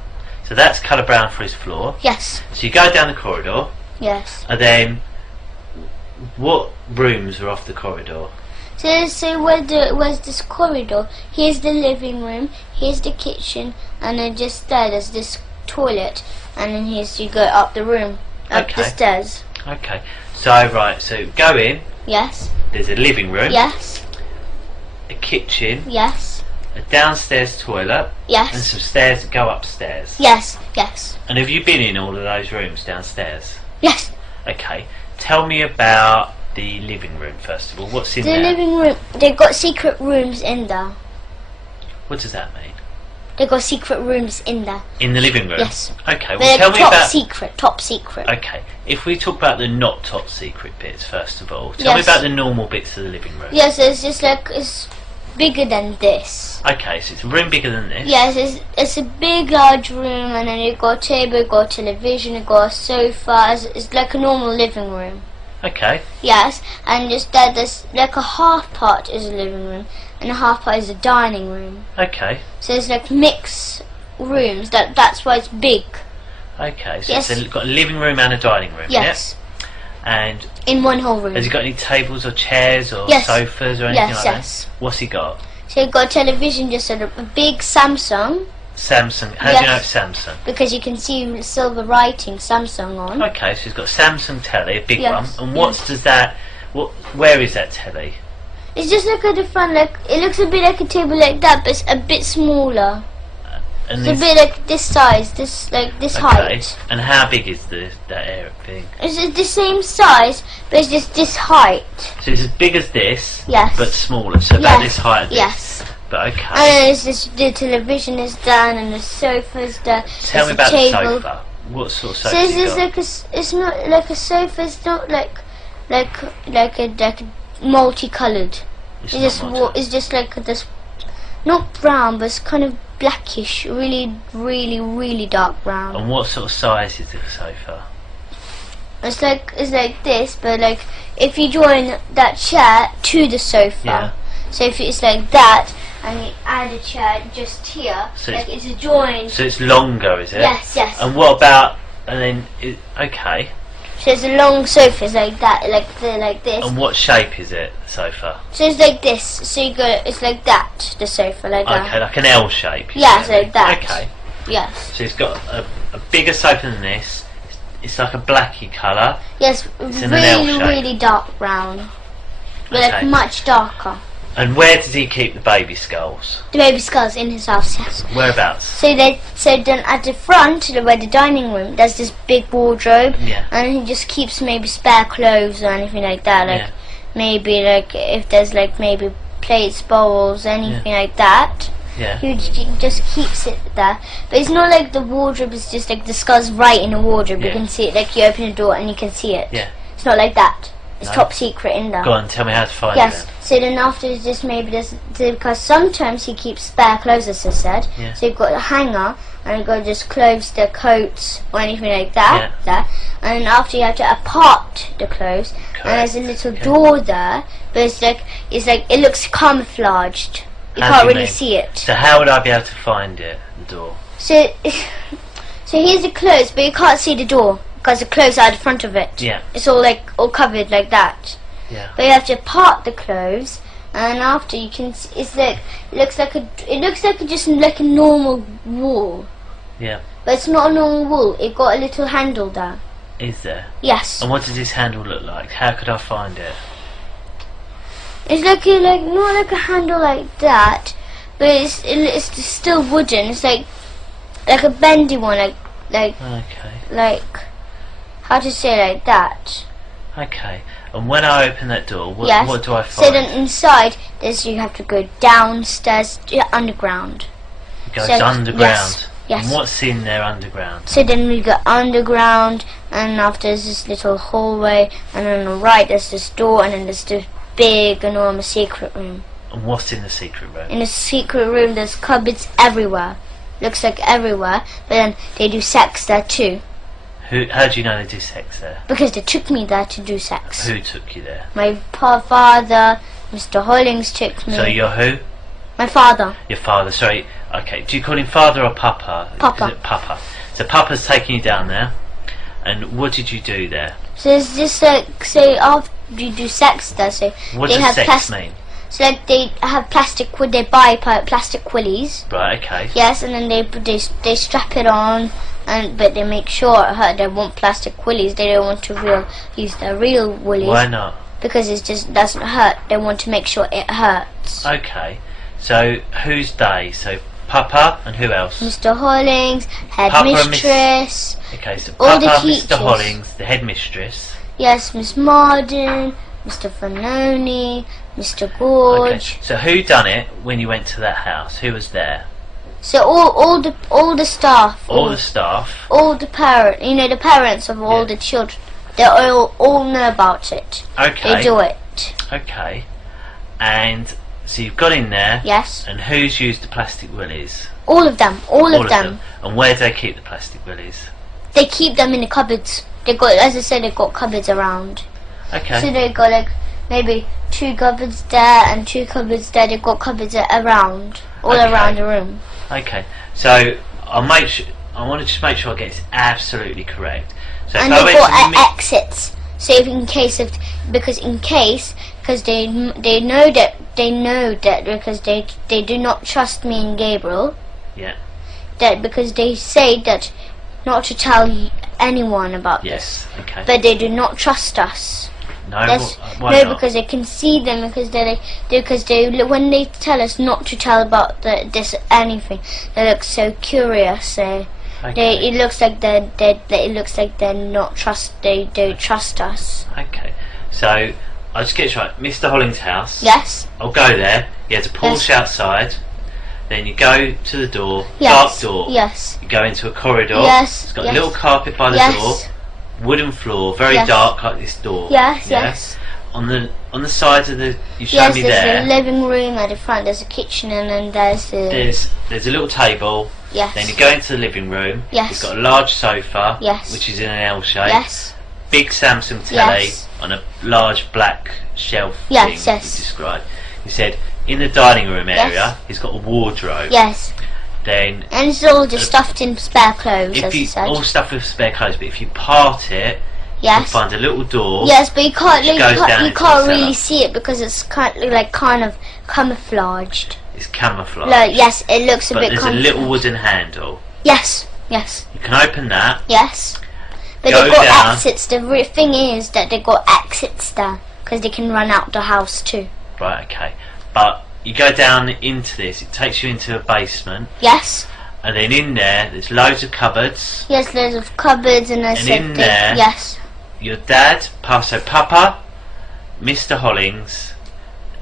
So that's colour brown for his floor. Yes, So you go down the corridor, yes. and then what rooms are off the corridor? So where's this corridor? Here's the living room. Here's the kitchen, and then just there's this toilet, and then here's you go up the room, up the Okay. stairs. Okay. So right. So go in. Yes, There's a living room, yes, a kitchen, yes, a downstairs toilet, and yes, some stairs that go upstairs. yes, yes, And have you been in all of those rooms downstairs? yes. Okay. Tell me about the living room first of all. What's in The there? living room. They got secret rooms in there. What does that mean? They got secret rooms in there. In the living room? Yes. Okay. Well, They're tell me top about. secret. Top secret. Okay. If we talk about the not top secret bits first of all, tell me Yes. about the normal bits of the living room. Yes, it's just like it's bigger than this. Okay, so it's a room bigger than this. Yes, it's a big large room, and then you got a table, you got a television, you got a sofa. It's like a normal living room. Okay. Yes, and just there's like a half part is a living room, and a half part is a dining room. Okay. So it's like mixed rooms. That's why it's big. Okay. So Yes. it's got a living room and a dining room. Yes, Yeah? And in one whole room. has he got any tables or chairs or Yes. sofas or anything Yes, like yes. that? What's he got? So you got a television, just a big Samsung, Samsung. How do you know Yes. it's Samsung? because you can see silver writing Samsung on. Okay, so he's got a Samsung telly, a big Yes, one. And does that? Where is that telly? It's just like at the front, like it looks a bit like a table like that, but it's a bit smaller. And It's a this- bit like this size, this height. And how big is that area thing? It's the same size, but it's just this height. So it's as big as this, Yes. but smaller. So about Yes, this height. This. Yes. But okay. And then it's just, the television is down and the sofa's there. Tell me there's about a the table. sofa. What sort of So sofa it's you just got? like it's not like a sofa. It's not like a multicolored. It's It's just not much. it's just like this, not brown, but it's kind of blackish, really dark brown. And what sort of size is the sofa? It's like this, but like if you join that chair to the sofa. Yeah. So if it's like that, and you add a chair just here, So like it's a join. So it's longer, is it? Yes, yes. And what about? And then okay. So it's a long sofa, it's like that, like this. And what shape is it? The sofa? So it's like this. So you go, it's like that, the sofa, like Okay, that. like an L shape. you Yes, say. like that. Okay. Yes. So it's got a bigger sofa than this. It's like a blacky colour. Yes, It's in an L shape. really dark brown. But like Okay. much darker. And where does he keep the baby skulls? The baby skull's in his house, yes. Whereabouts? So then at the front, where the dining room, there's this big wardrobe, Yeah. and he just keeps maybe spare clothes or anything like that. Like Yeah. maybe like if there's like maybe plates, bowls, anything like that. Yeah. he just keeps it there. But it's not like the wardrobe is just like the scar's right in the wardrobe. You Yeah. can see it, like you open the door and you can see it. Yeah. It's not like that. It's No? top secret in there. Go on, tell me how to find Yes. it. So then after it's just maybe this, because sometimes he keeps spare clothes, as I said. Yeah. So you've got a hanger and you've got just clothes, the coats or anything like that. There. And then after you have to apart the clothes, and there's a little Okay. door there, but it's like it looks camouflaged. You How can't do you really mean? see it. So how would I be able to find it? The door. So, so here's the clothes, but you can't see the door because the clothes are at the front of it. Yeah. It's all all covered like that. Yeah. But you have to part the clothes, and after you can, it's like it looks like just like a normal wall, Yeah. but it's not a normal wall. It got a little handle there. Is there? Yes, And what does this handle look like? How could I find it? it's like not like a handle like that, but it's still wooden. It's like a bendy one, Okay. like how to say like that. Okay. And when I open that door, Yes. what do I So find? then inside, you have to go downstairs underground. It goes so- underground. yes, yes. And what's in there underground? So then we go underground, and after there's this little hallway, and on the right there's this door, and then there's this big, enormous secret room. And what's in the secret room? In the secret room there's cupboards everywhere. Looks like everywhere, but then they do sex there too. How do you know they do sex there? Because they took me there to do sex. Who took you there? My father, Mr. Hollings took me. So you're who? My father. Your father. Sorry. Okay. Do you call him father or papa? Papa. Is it papa? So papa's taking you down there. And what did you do there? So it's just like, say after you do sex there, so What they does have sex mean? So like they have they buy plastic willies. Right. Okay. Yes, and then they strap it on, but they make sure it hurt. They want plastic willies. They don't want to use their real willies. Why not? Because it just doesn't hurt. They want to make sure it hurts. Okay. So who's they? So papa and who else? Mr. Hollings, Papa and headmistress. Okay. So all the papa, teachers. Mr. Hollings, the headmistress. Yes, Miss Marden, Mr. Fanoni, Mr. Gorge. Okay. So who done it when you went to that house? Who was there? So all the staff, All the staff. all the the parents of all Yeah. the children, they all know about it. Okay. They do it. Okay. And so you've got in there. Yes. And who's used the plastic willies? All of them. All of them. And where do they keep the plastic willies? They keep them in the cupboards. They got, as I said, they got cupboards around. Okay. So they got like maybe 2 cupboards there and 2 cupboards there. They got cupboards around, all Okay. around the room. Okay. So I want to just make sure I get this absolutely correct. So if And I they went to got the mi- exits. So if because they know that because they do not trust me and Gabriel. Yeah. That because they say that not to tell anyone about Yes. this, Okay. but they do not trust us. No. That's, Why no, not? because they can see them because they when they tell us not to tell about this anything, they look so curious. So Okay. it looks like they're not they don't trust us. Okay. So I'll just get this right. Mr. Hollings' house. Yes. I'll go there. He has a Porsche Yes. outside. Then you go to the door. Yes. Dark door. Yes. You go into a corridor. Yes, It's got yes. a little carpet by the Yes. door. Wooden floor. Very Yes. dark like this door. Yes. Yeah? Yes. On the sides of the you showed Yes. me There's there. a living room at the front. There's a kitchen, and then there's the There's a little table. yes. Then you go into the living room. Yes. It's got a large sofa. Yes. Which is in an L shape. Yes. Big Samsung telly Yes. on a large black shelf Yes, thing yes. you described. You said in the dining room area Yes. he's got a wardrobe. Yes. Then And it's all just stuffed in spare clothes, if as you you said. all stuff with spare clothes, but if you part it, you'll Yes. find a little door. Yes, but you can't. Which goes down You into can't the really cellar. see it because it's kind of camouflaged. It's camouflage. Like, yes, it looks a but bit. there's a little wooden handle. Yes. Yes. You can open that. Yes. But Go they've got down. exits. The thing is that they've got exits there because they can run out the house too. Right. Okay. But you go down into this. It takes you into a basement, Yes. and then in there's loads of cupboards. Yes, there's of cupboards and I And said in there- yes. Your dad, so Papa, Mr. Hollings,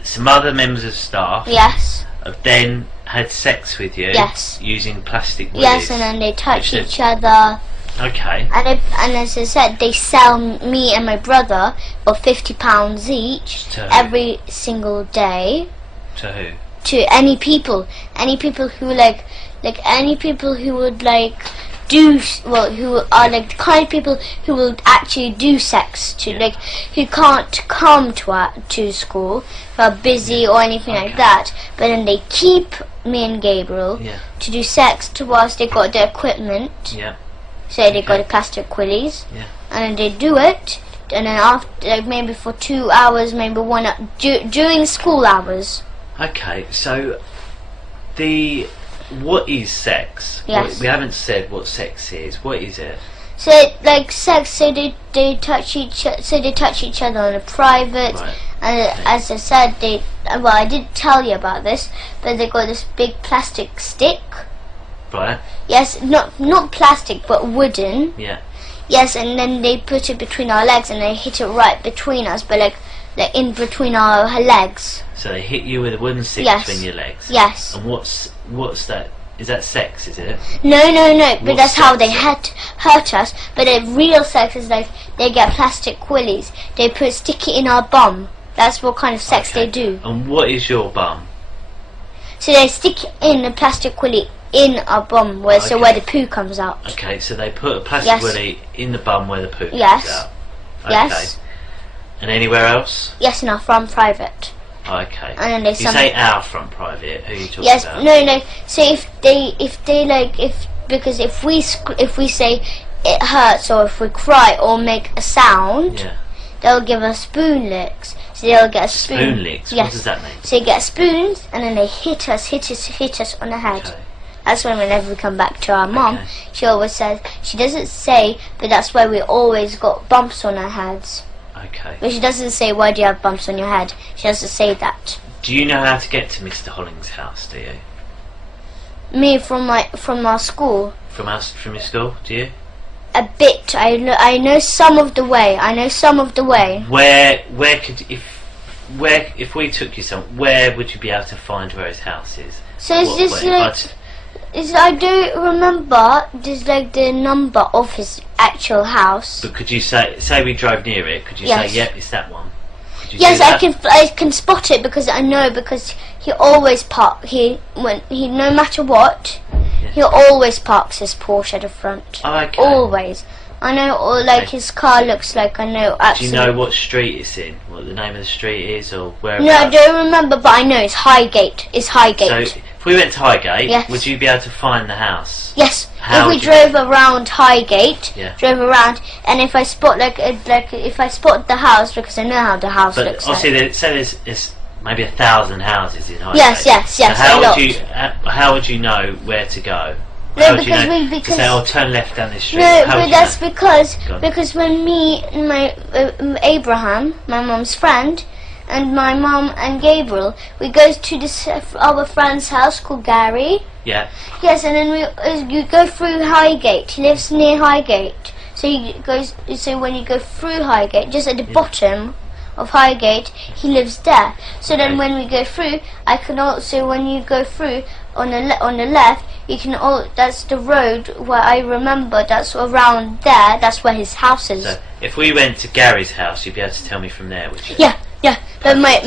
some other members of staff, Yes. have then had sex with you. Yes. Using plastic willies. Yes, and then they touch Which each other. Okay. And as I said, they sell me and my brother for £50 each To who? every single day To who? to any people who any people who would do who are the kind of people who will actually do sex to who can't come to school, who are busy or anything like that, but then they keep me and Gabriel to do sex to whilst they got the equipment. Yeah. So they got the plastic willies, and then they do it, and then after maybe for 2 hours, maybe 1 hour, during school hours. Okay, so what is sex? Yes. We haven't said what sex is. What is it? So sex, so they touch each other on a private, Right. and as I said, I did tell you about this, but they got this big plastic stick. Right. Yes, not plastic, but wooden. Yeah. Yes, and then they put it between our legs, and they hit it right between us, but like in between our legs. So they hit you with a wooden stick between your legs. Yes. And what's that? Is that sex? Is it? No. But What's that's how they sex? hurt us. But the real sex is like they get plastic willies. They stick it in our bum. That's what kind of sex they do. And what is your bum? So they stick in the plastic willy in our bum, where the poo comes out. Okay, so they put a plastic willy in the bum where the poo comes out. Okay. Yes. And anywhere else? Yes, in our front private. Okay. And then they you say our front private. Who are you talking about? No. So because if we say it hurts, or if we cry or make a sound, they'll give us spoon licks. So they'll get a spoon. Spoon licks. Yes. What does that mean? So you get spoons, and then they hit us on the head. Okay. That's when whenever we come back to our mum, she always says, she doesn't say, but that's why we always got bumps on our heads. Okay. But she doesn't say, why do you have bumps on your head? She doesn't say that. Do you know how to get to Mr. Holling's house? Do you? Me from our school. From your school? Do you? A bit. I know some of the way. Where could if we took you where would you be able to find where his house is? So I do remember there's the number of his actual house. But could you say we drove near it? Could you say, yep, it's that one? Yes, I can spot it because I know, because he always no matter what, he always parks his Porsche at the front. Oh, okay. Always. I know, his car looks like, I know absolutely. Do you know what street it's in? What the name of the street is, or where? No, I don't remember, but I know it's Highgate. It's Highgate. So if we went to Highgate, would you be able to find the house? Yes. If we drove around Highgate, and if I spot if I spot the house, because I know how the house looks like. But obviously, there's maybe 1,000 houses in Highgate. Yes. So how would you know where to go? No, because say, turn left down this street. No, but that's because when me and my Abraham, my mum's friend, and my mum and Gabriel, we go to our friend's house called Gary. Yeah. Yes, and then you go through Highgate. He lives near Highgate, so when you go through Highgate, just at the bottom of Highgate, he lives there. So then when we go through, I can also, when you go through on the left, you can that's the road where I remember, that's around there, that's where his house is. So if we went to Gary's house, you'd be able to tell me from there, would you? Yeah. But my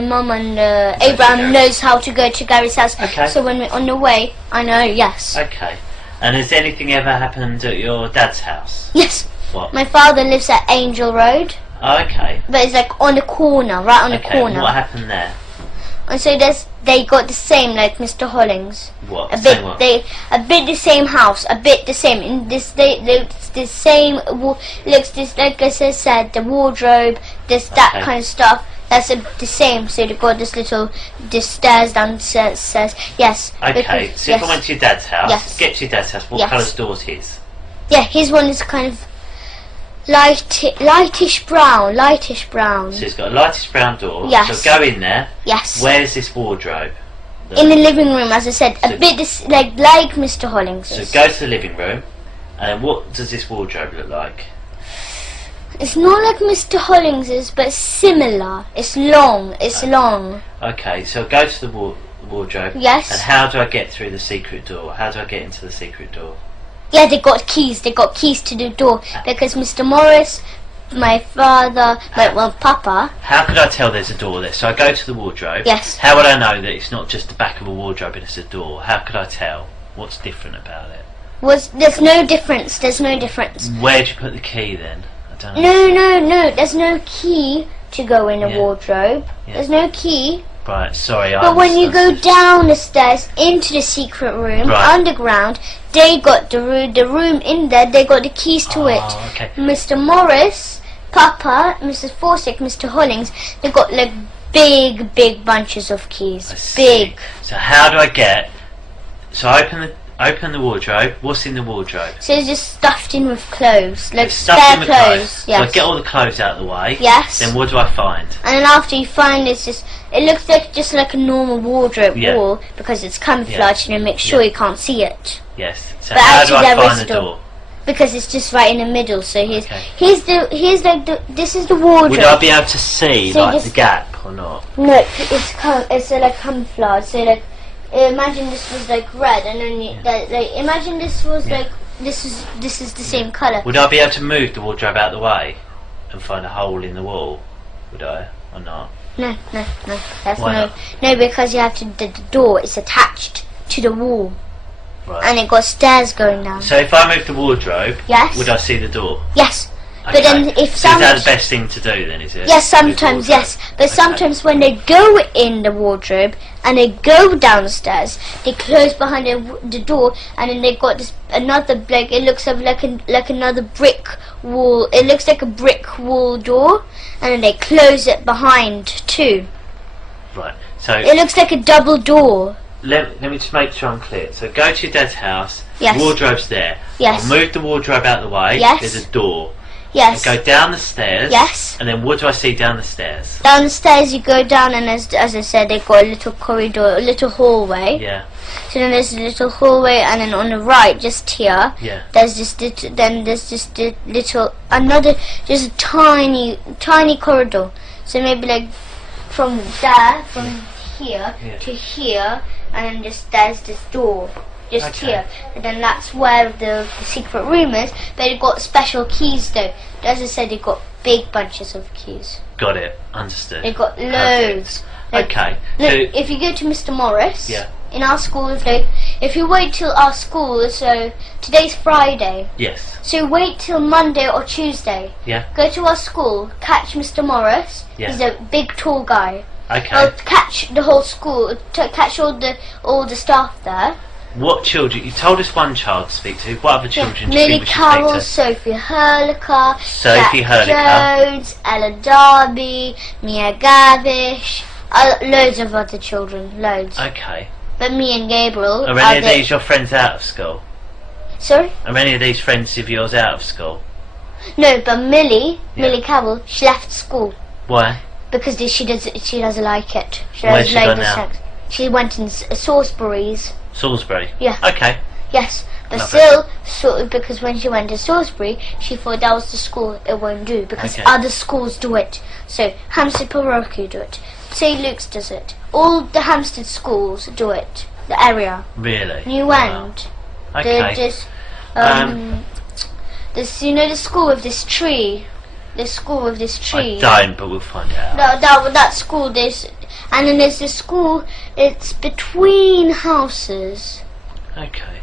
mum and Abraham knows how to go to Gary's house. Okay. So when we're on the way, I know. Yes. Okay. And has anything ever happened at your dad's house? Yes. What? My father lives at Angel Road. Oh, okay. But it's on the corner, right on the corner. And what happened there? And so they got the same like Mr. Hollings. What? A bit the same house, a bit the same. In this the same looks this, like I said, the wardrobe, that kind of stuff. That's the same. So they got this stairs downstairs. Yes. Okay. So if I went to your dad's house, get to your dad's house, what colour door's his? Yeah, his one is kind of lightish brown. So it's got a lightish brown door. Yes. So go in there. Yes. Where's this wardrobe? In the living room, as I said, a bit like Mr. Hollings. So go to the living room, and what does this wardrobe look like? It's not like Mr. Hollings's, but similar. It's long. It's long. Okay, so go to the wardrobe. Yes. And how do I get through the secret door? How do I get into the secret door? Yeah, they got keys. They got keys to the door because Mr. Morris, my father, Papa. How could I tell there's a door there? So I go to the wardrobe. Yes. How would I know that it's not just the back of a wardrobe and it's a door? How could I tell? What's different about it? There's no difference. There's no difference. Where'd you put the key then? I don't know. No. There's no key to go in a wardrobe. Yeah. There's no key. Right, sorry. But when you go down the stairs into the secret room, underground, they got the room in there, they got the keys to it. Okay. Mr. Morris, Papa, Mrs. Forsyth, Mr. Hollings, they got like big bunches of keys. Big. So how do I get... So I open the wardrobe. What's in the wardrobe? So it's just stuffed in with clothes, like Stuffed spare in with clothes. Yes. So I get all the clothes out of the way. Yes. Then what do I find? And then after you find it looks like just like a normal wardrobe wall because it's camouflaged and it makes sure you can't see it. Yes. So But how do actually I there find is the door? Because it's just right in the middle. So here's Okay. this is the wardrobe. Would I be able to see So like just- the gap or not? No, it's like camouflage. So like imagine this was like red, and then imagine this was like this is the same color. Would I be able to move the wardrobe out of the way and find a hole in the wall? Would I or not? No. That's Why no. not? No, because you have to. The door is attached to the wall, Right. and it got stairs going down. So if I move the wardrobe, Yes. would I see the door? Yes. Okay. But then if so is that someone... the best thing to do then, is it? Yes, Move the sometimes, wardrobe? yes. But Okay. sometimes when they go in the wardrobe and they go downstairs, they close behind the door, and then they got this another it looks like another brick wall. It looks like a brick wall door, and then they close it behind too. Right. So It looks like a double door. let me just make sure I'm clear. So go to your dad's house. Yes. Wardrobe's there. Yes. I'll move the wardrobe out of the way. Yes. There's a door. Yes. I go down the stairs. Yes. And then what do I see down the stairs? Down the stairs you go down, and as I said, they got a little corridor, a little hallway. Yeah. So then there's a little hallway, and then on the right, just here, Yeah. there's just just a tiny corridor. So maybe like from there, from here Yeah. to here, and then just there's this door, just Okay. here, and then that's where the secret room is. But it got special keys though. As I said, it got big bunches of keys. Got it. Understood. They got loads. Like, Okay. look, So if you go to Mr. Morris, Yeah. in our school, if you wait till our school, so today's Friday, yes. so wait till Monday or Tuesday. Yeah. Go to our school, catch Mr. Morris. Yeah. He's a big, tall guy. Okay. I'll catch the whole school, catch all the staff there. What children? You told us one child to speak to. What other children do you Millie think we should Carroll, speak to? Sophie Hurliker, Sophie Jack Hurliker. Jones, Ella Darby, Mia Gavish, loads of other children, loads. Okay. But me and Gabriel Are any of these your friends out of school? Sorry? Are any of these friends of yours out of school? No, but Millie Yeah. Carroll, she left school Why? because she doesn't like it. She Where's doesn't she like gone now? She went in Salisbury's. Salisbury. Yeah. Okay. Yes, but Lovely. still, because when she went to Salisbury, she thought that was the school it won't do because Okay. other schools do it. So Hampstead Parochial do it. St. Luke's does it. All the Hampstead schools do it. The area. Really? New Wow. End. Okay. This, Um, this, you know, the school with this tree. The school with this tree. I don't, but we'll find out. That school. And then there's this school. It's between houses. Okay.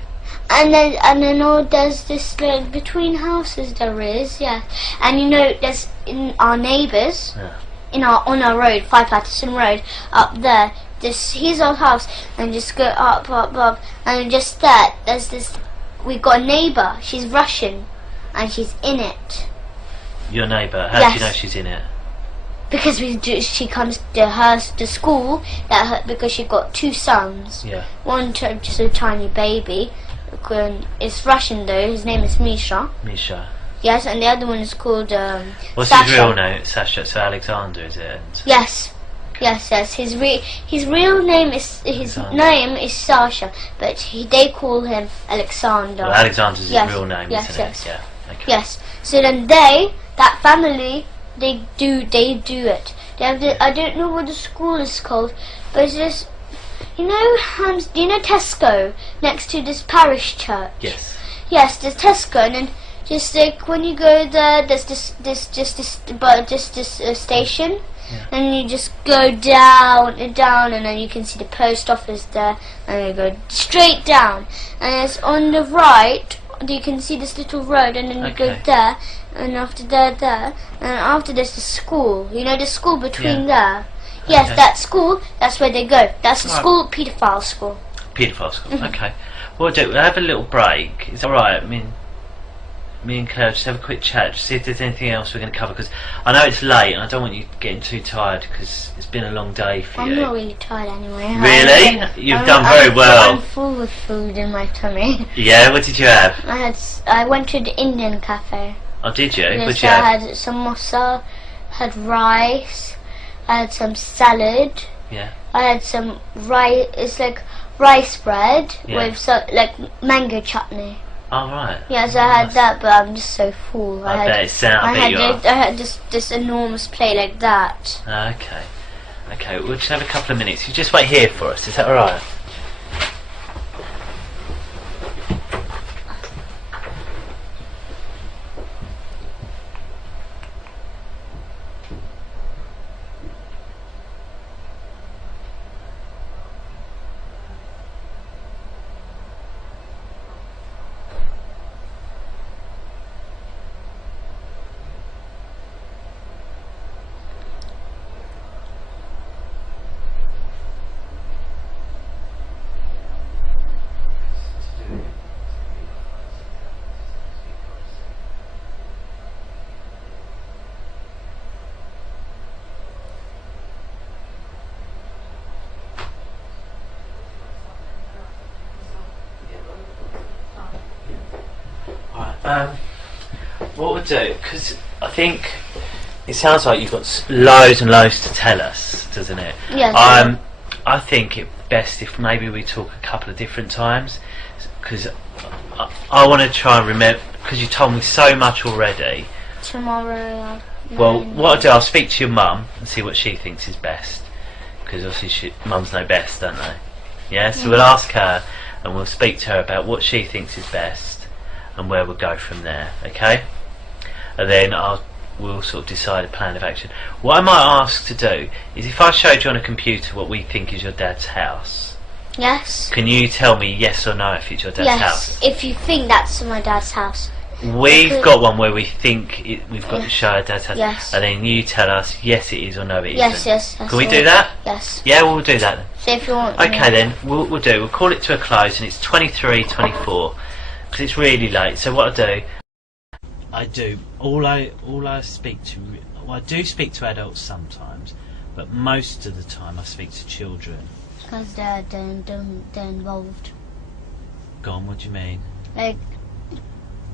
And then there's this like between houses there is, yeah. And you know there's in our neighbours Yeah. on our road, 5 Patterson Road, up there, here's our house, and just go up, and just there's this, we've got a neighbour, she's Russian, and she's in it. Your neighbour. How do you Yes. know she's in it? Because she comes to school, because she got 2 sons. Yeah. One just a tiny baby, it's Russian though, his name is Misha. Misha. Yes, and the other one is called What's Sasha. his real name? Sasha. So Alexander, is it? And Yes, yes. His real name is Sasha, but they call him Alexander. well, Alexander's Yes, his real name, yes, isn't yes. it? Yeah. Okay. Yes. So then they that family, they do it. They have I don't know what the school is called, but it's just, do you know Tesco next to this parish church? Yes. Yes, there's Tesco, and then just like when you go there, there's this station, Yeah. and you just go down and down, and then you can see the post office there, and you go straight down, and it's on the right. You can see this little road, and then you go Okay. there, and after there, and after there's the school. You know the school between there. Yes, Okay. that school. That's where they go. That's the Right. school, paedophile school. Paedophile school. Okay. We'll have a little break. Is that alright? I mean, me and Claire just have a quick chat, just see if there's anything else we're going to cover, because I know it's late and I don't want you getting too tired because it's been a long day for I'm you. not really tired anyway. Really? You've done very well. I'm full with food in my tummy. Yeah, what did you have? I went to the Indian cafe. Oh, did you? Yes, What did you I have? had samosa, had rice, I had some salad, Yeah. I had some rice. It's like rice bread Yeah. with like mango chutney. Oh, right. Yes, I had that, but I'm just so full. I bet it sounds. I bet you are. I had this enormous plate like that. Okay. Okay, we'll just have a couple of minutes. You just wait here for us, is that alright? What we'll do, because I think it sounds like you've got loads and loads to tell us, doesn't it? Yes. I think it's best if maybe we talk a couple of different times, because I want to try and remember, because you told me so much already. Tomorrow. Well, what I'll do, I'll speak to your mum and see what she thinks is best, because obviously mums know best, don't they? Yeah, so we'll ask her and we'll speak to her about what she thinks is best and where we'll go from there, okay? And then we'll sort of decide a plan of action. What I might ask to do is, if I showed you on a computer what we think is your dad's house, Yes. can you tell me yes or no if it's your dad's Yes. house? If you think that's my dad's house. We've Okay. got one where we think we've got to show our dad's house, Yes. and then you tell us yes it is or no it Yes. isn't. Yes. Can we do that? Yes. Yeah, we'll do that then. So if you want. Okay then, we'll call it to a close, and it's 23:24 because it's really late. So what I do, all I speak to, well, I do speak to adults sometimes, but most of the time I speak to children. Because they're involved. Go on, what do you mean? Like,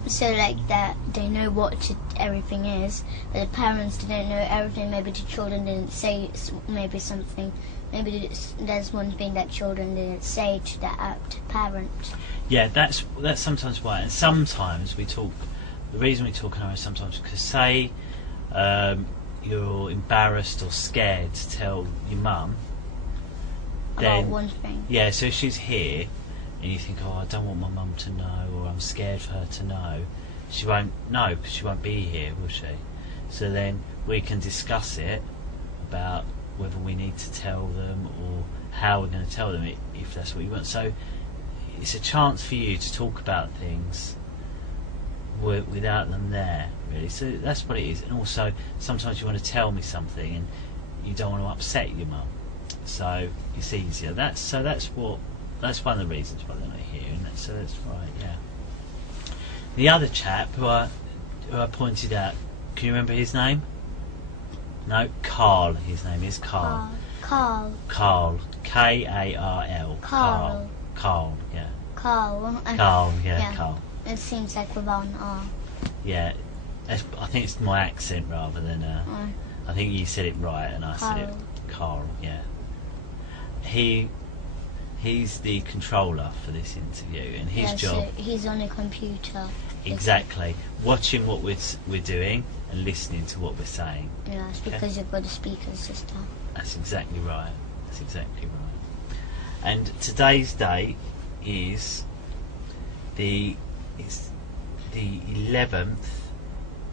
so like that they know what everything is, but the parents didn't know everything. Maybe the children didn't say maybe something. Maybe there's one thing that children didn't say to the parent. Yeah, that's sometimes why, and sometimes we talk. The reason we talk on is sometimes because, say, you're embarrassed or scared to tell your mum. About Then one thing. yeah, so if she's here and you think, oh, I don't want my mum to know, or I'm scared for her to know, she won't know because she won't be here, will she? So then we can discuss it about whether we need to tell them or how we're going to tell them if that's what you want. So it's a chance for you to talk about things without them there, really. So that's what it is. And also sometimes you want to tell me something and you don't want to upset your mum, so it's easier. That's one of the reasons why they're not here, and that's right. Yeah. The other chap who I pointed out, can you remember his name? No, Carl. His name is Carl. Carl. Carl. K-A-R-L. Carl. Carl. Yeah. Carl. Carl. Yeah. Yeah. Carl. It seems like without an R. Yeah. I think it's my accent rather than. I think you said it right and I said it. Carl. Yeah. He he's the controller for this interview, and his Yeah, job so he's on a computer. exactly watching what we're doing and listening to what we're saying. Yeah, it's because you've got a speaker system. That's exactly right. That's exactly right. And today's date is the 11th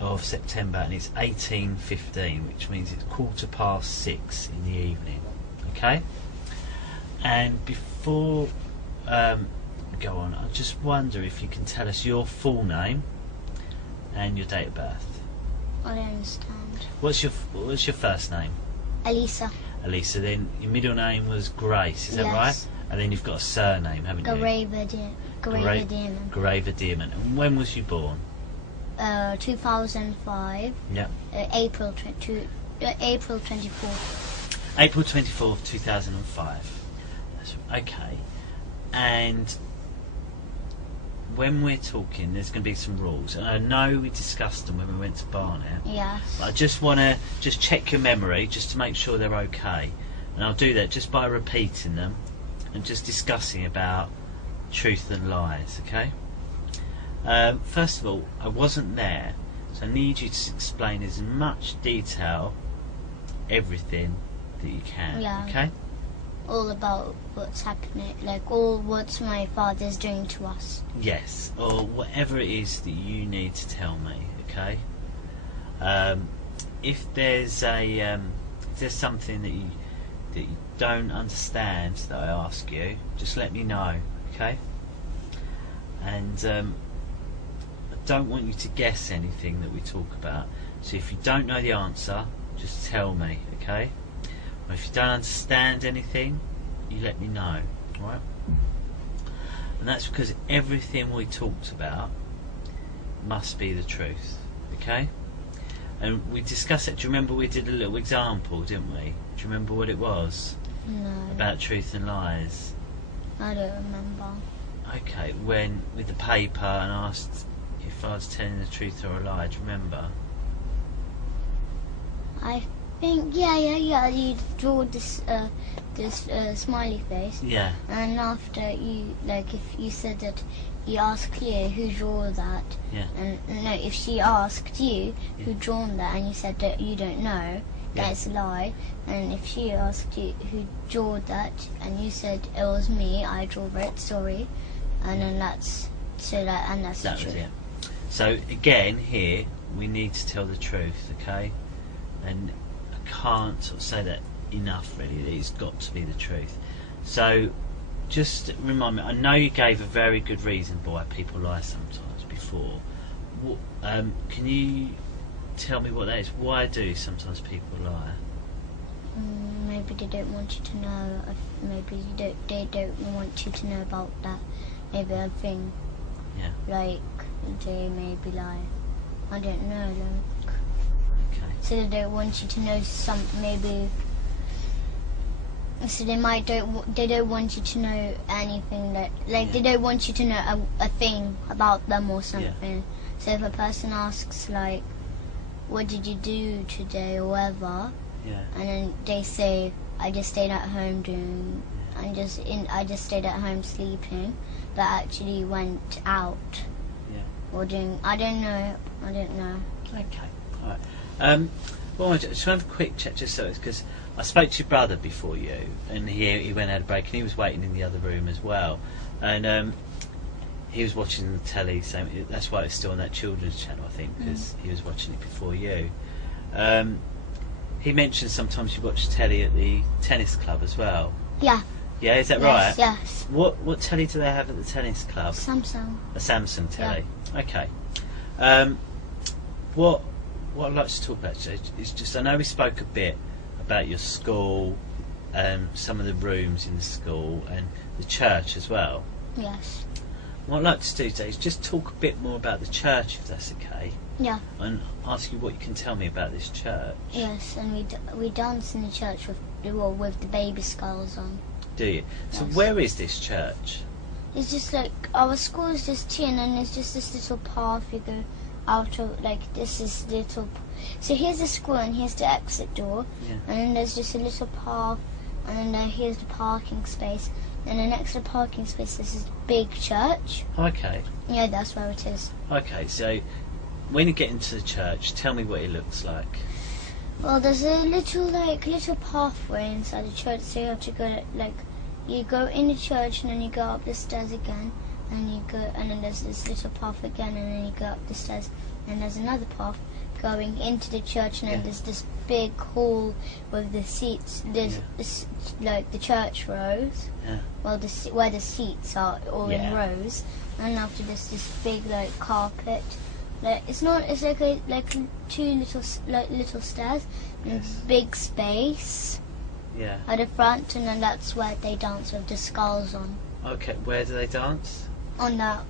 of September, and it's 18:15, which means it's 6:15 in the evening. Okay. And before we go on, I just wonder if you can tell us your full name and your date of birth. I don't understand. What's your first name? Elisa. Elisa. Then your middle name was Grace, is that Yes. right? And then you've got a surname, haven't you? Graver Demon. Graver Dearman. And when was you born? 2005. Yeah. April 24th. April 24th, 2005. That's okay. And when we're talking, there's going to be some rules, and I know we discussed them when we went to Barnet. Yes. But I just want to check your memory, just to make sure they're okay, and I'll do that just by repeating them and just discussing about truth and lies. Okay. First of all, I wasn't there, so I need you to explain as much detail everything that you can. Yeah. Okay. All about what's happening, like all what my father's doing to us. Yes, or whatever it is that you need to tell me. Okay. If there's something that you don't understand that I ask you, just let me know. Okay. And I don't want you to guess anything that we talk about. So if you don't know the answer, just tell me. Okay. Or if you don't understand anything, you let me know, right? And that's because everything we talked about must be the truth, okay? And we discussed it. Do you remember we did a little example, didn't we? Do you remember what it was? No. About truth and lies. I don't remember. Okay, when with the paper and asked if I was telling the truth or a lie. Do you remember? I think yeah. You draw this smiley face, Yeah. and after you if you said that you asked Cleo who drew that, Yeah. and no, if she asked you who drawn that and you said that you don't know, Yeah. that's a lie. And if she asked you who drew that and you said it was me, I drew it, sorry, and then that's That the was truth. it. So again, here we need to tell the truth, okay? And I can't sort of say that enough, really. It's got to be the truth. So just remind me. I know you gave a very good reason why people lie sometimes before. Can you tell me what that is? Why do sometimes people lie? Maybe they don't want you to know. Maybe they don't want you to know about that. Maybe a thing. Yeah. Like they maybe lie. I don't know. Like, Okay. so they don't want you to know maybe. So they don't want you to know anything that Yeah. they don't want you to know a thing about them or something. So if a person asks like, what did you do today or whatever, Yeah. and then they say, I just stayed at home I just stayed at home sleeping, but actually went out. Yeah. Or doing, I don't know. Okay, all right. Well, I just have a quick check just so it's because I spoke to your brother before you, and he went out a break, and he was waiting in the other room as well, and he was watching the telly. So that's why it's still on that children's channel, I think, because he was watching it before you. He mentioned sometimes you watch telly at the tennis club as well. Yeah. Yeah, is that Yes, right? yes. What telly do they have at the tennis club? Samsung. A Samsung telly. Okay. What I'd like to talk about is just, I know we spoke a bit about your school, some of the rooms in the school, and the church as well. Yes. What I'd like to do today is just talk a bit more about the church, if that's okay, Yeah. and ask you what you can tell me about this church. Yes, and we dance in the church with the baby skulls on. Do you? So Yes. where is this church? It's just like our school is just here, and then there's just this little path you go out of. Like this is little. So here's the school, and here's the exit door, Yeah. and then there's just a little path, and then here's the parking space, Then the next to the parking space, there's this big church. Okay. Yeah, that's where it is. Okay, so when you get into the church, tell me what it looks like. Well, there's a little pathway inside the church, so you have to go you go in the church and then you go up the stairs again, and you go, and then there's this little path again, and then you go up the stairs, and there's another path going into the church, and then there's this big hall with the seats. There's the church rows. Yeah. Well, where the seats are all in Yeah. rows, and after this big carpet. It's like two little stairs and big space Yeah. at the front, and then that's where they dance with the skulls on Okay, where do they dance? that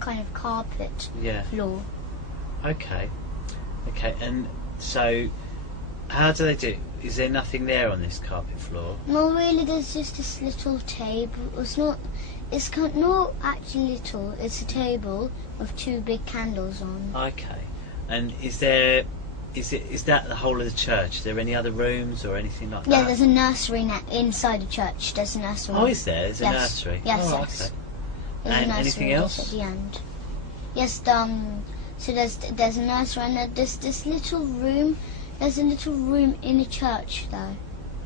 kind of carpet Yeah. floor. Okay. Okay, and so how do they do it? Is there nothing there on this carpet floor? No, really, there's just this little table. It's not actually little. It's a table with two big candles on. Okay. And is that the whole of the church? Are there any other rooms or anything like Yeah, that? there's a nursery inside the church. There's a nursery. Oh, is there? There's a Yes. nursery. Yes, Oh, yes. okay. There's And a nursery anything just else? at the end. Yes, so there's a nursery, and there's this little room. There's a little room in the church, though.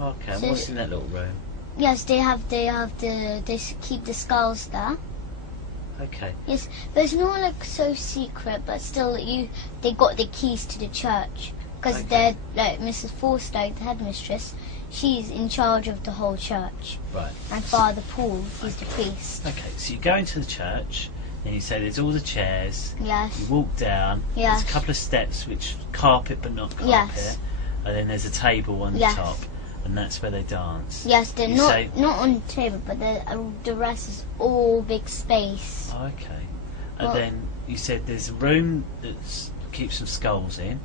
Okay. And So- what's in that little room? Yes, they keep the skulls there. Okay. Yes, but it's not so secret, but still they got the keys to the church, because Okay. they're Mrs. Forster, the headmistress. She's in charge of the whole church, Right. and Father Paul, he's the priest. Okay. So you go into the church, and you say there's all the chairs. Yes. You walk down. Yes. There's a couple of steps, which carpet but not carpet. Yes. And then there's a table on Yes. the top, and that's where they dance. Yes, they're You not say- not on the table, but the rest is all big space. Okay. And Well- then you said there's a room that keeps some skulls in,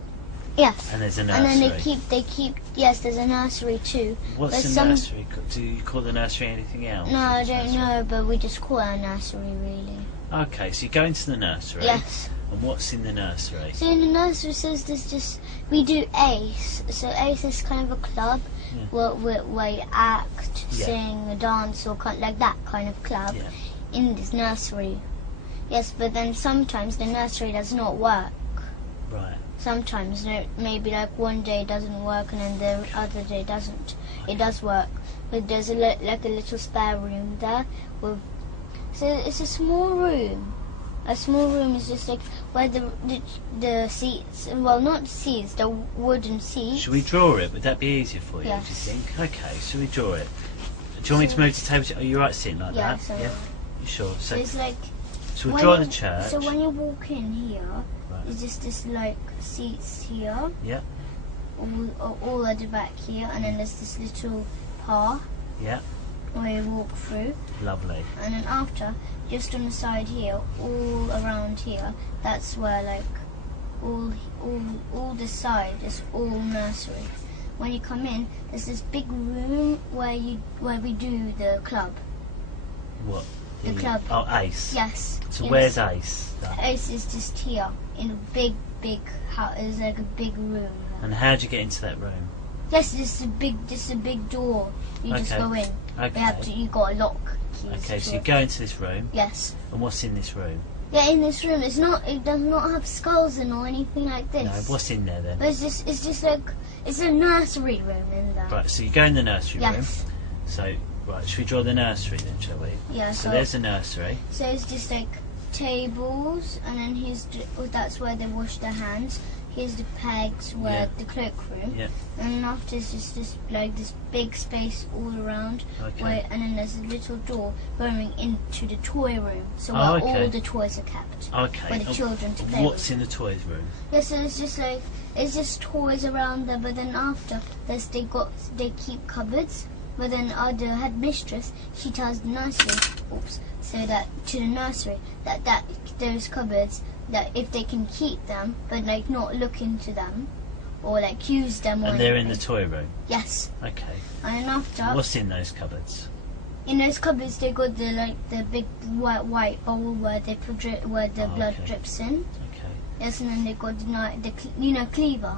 Yes. and there's a And nursery. then they keep yes, there's a nursery too. What's There's the some- nursery? Do you call the nursery anything else? No, I What's don't nursery? know, but we just call it a nursery, really. Okay, so you go into the nursery. Yes. And what's in the nursery? So in the nursery says we do ACE. So ACE is kind of a club Yeah. where you act, Yeah. sing, dance, or like that kind of club Yeah. in this nursery. Yes, but then sometimes the nursery does not work. Right. Sometimes maybe like one day it doesn't work and then the other day doesn't. It does work, but there's a little spare room there with. So it's a small room. A small room is just like where the seats, well, not seats, the wooden seats. Should we draw it? Would that be easier for you, Yes. do you think? Okay, should we draw it? Do you want me to move the table? Are you right sitting like Yeah, that? so Yeah. You sure? So, it's like we'll when draw you- the church. So when you walk in here, Right. it's just this seats here, Yeah. all at the back here, and then there's this little path Yeah. where you walk through. Lovely. And then after, just on the side here, all around here, that's where all the side is all nursery. When you come in, there's this big room where we do the club. What? The club. Oh, Ace. Yes. So yes. where's Ace? Ace is just here in a big house. It's like a big room. And how do you get into that room? Yes, this is a big door. You just Okay. go in. Okay. You got a lock. Keys Okay, to so you it. go into this room, Yes. and what's in this room? Yeah, in this room, it does not have skulls in or anything like this. No, what's in there then? But it's just like it's a nursery room in there. Right, so you go in the nursery room. Yes. So, right, should we draw the nursery then, shall we? Yeah. So there's the nursery. So it's just like tables, and then that's where they wash their hands. Here's the pegs where Yeah. the cloakroom, Yeah. and then after it's just this big space all around. Okay. And then there's a little door going into the toy room, so Oh, where okay. all the toys are kept. Okay. For the and children to play What's in the toys room? Yeah, so it's just toys around there, but then after they keep cupboards. But then the headmistress, she tells the nursery, so that to the nursery that those cupboards, that if they can keep them, but like not look into them or like use them. And or they're in the anything. toy room. Yes, Okay. and then after What's in those cupboards? in those cupboards they got the big white bowl where they put where the blood okay. drips in. Okay. Yes, and then they got the cleaver.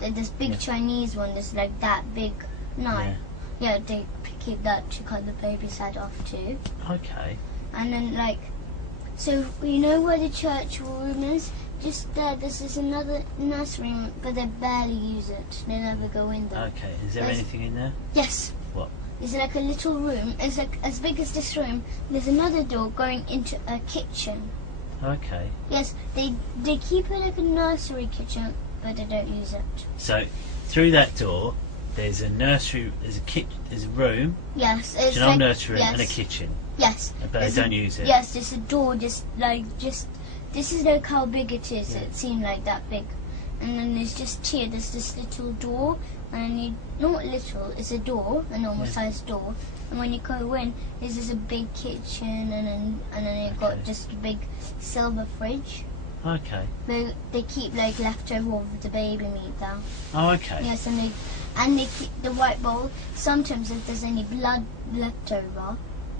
There's this big Yeah. Chinese one that's like that big knife. Yeah, they keep that to cut the baby's head off too. Okay. And then like, so you know where the church room is? Just there, this is another nursery room, but they barely use it. They never go in there. Okay. Is there There's- anything in there? Yes. What? It's like a little room. It's like as big as this room. There's another door going into a kitchen. Okay. Yes, they keep it like a nursery kitchen, but they don't use it. So through that door, there's a nursery. There's a room. Yes, It's it's an old like, nursery yes, and a kitchen, Yes, but they there's a- don't use it. Yes, there's a door. Just. This is like how big it is. Yeah. It seemed like that big, and then there's just here. There's this little door, and you not little. It's a door, a normal Yeah. sized door. And when you go in, there's just a big kitchen, and then you've got Okay. just a big silver fridge. Okay. They keep like leftover of the baby meat there. Oh, okay. Yes, and they keep the white bowl. Sometimes if there's any blood left over,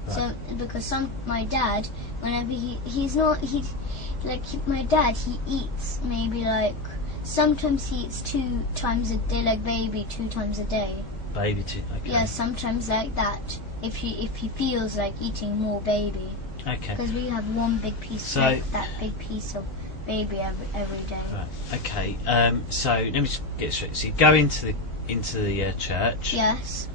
so because my dad, whenever my dad, he eats maybe like sometimes he eats 2 times a day, like baby 2 times a day. Baby too. Okay. Yeah, sometimes like that. If he feels like eating more baby, Okay. because we have one big piece, So- like that big piece of baby every day. Right. Okay. So let me just get straight. So you go into the church. Yes.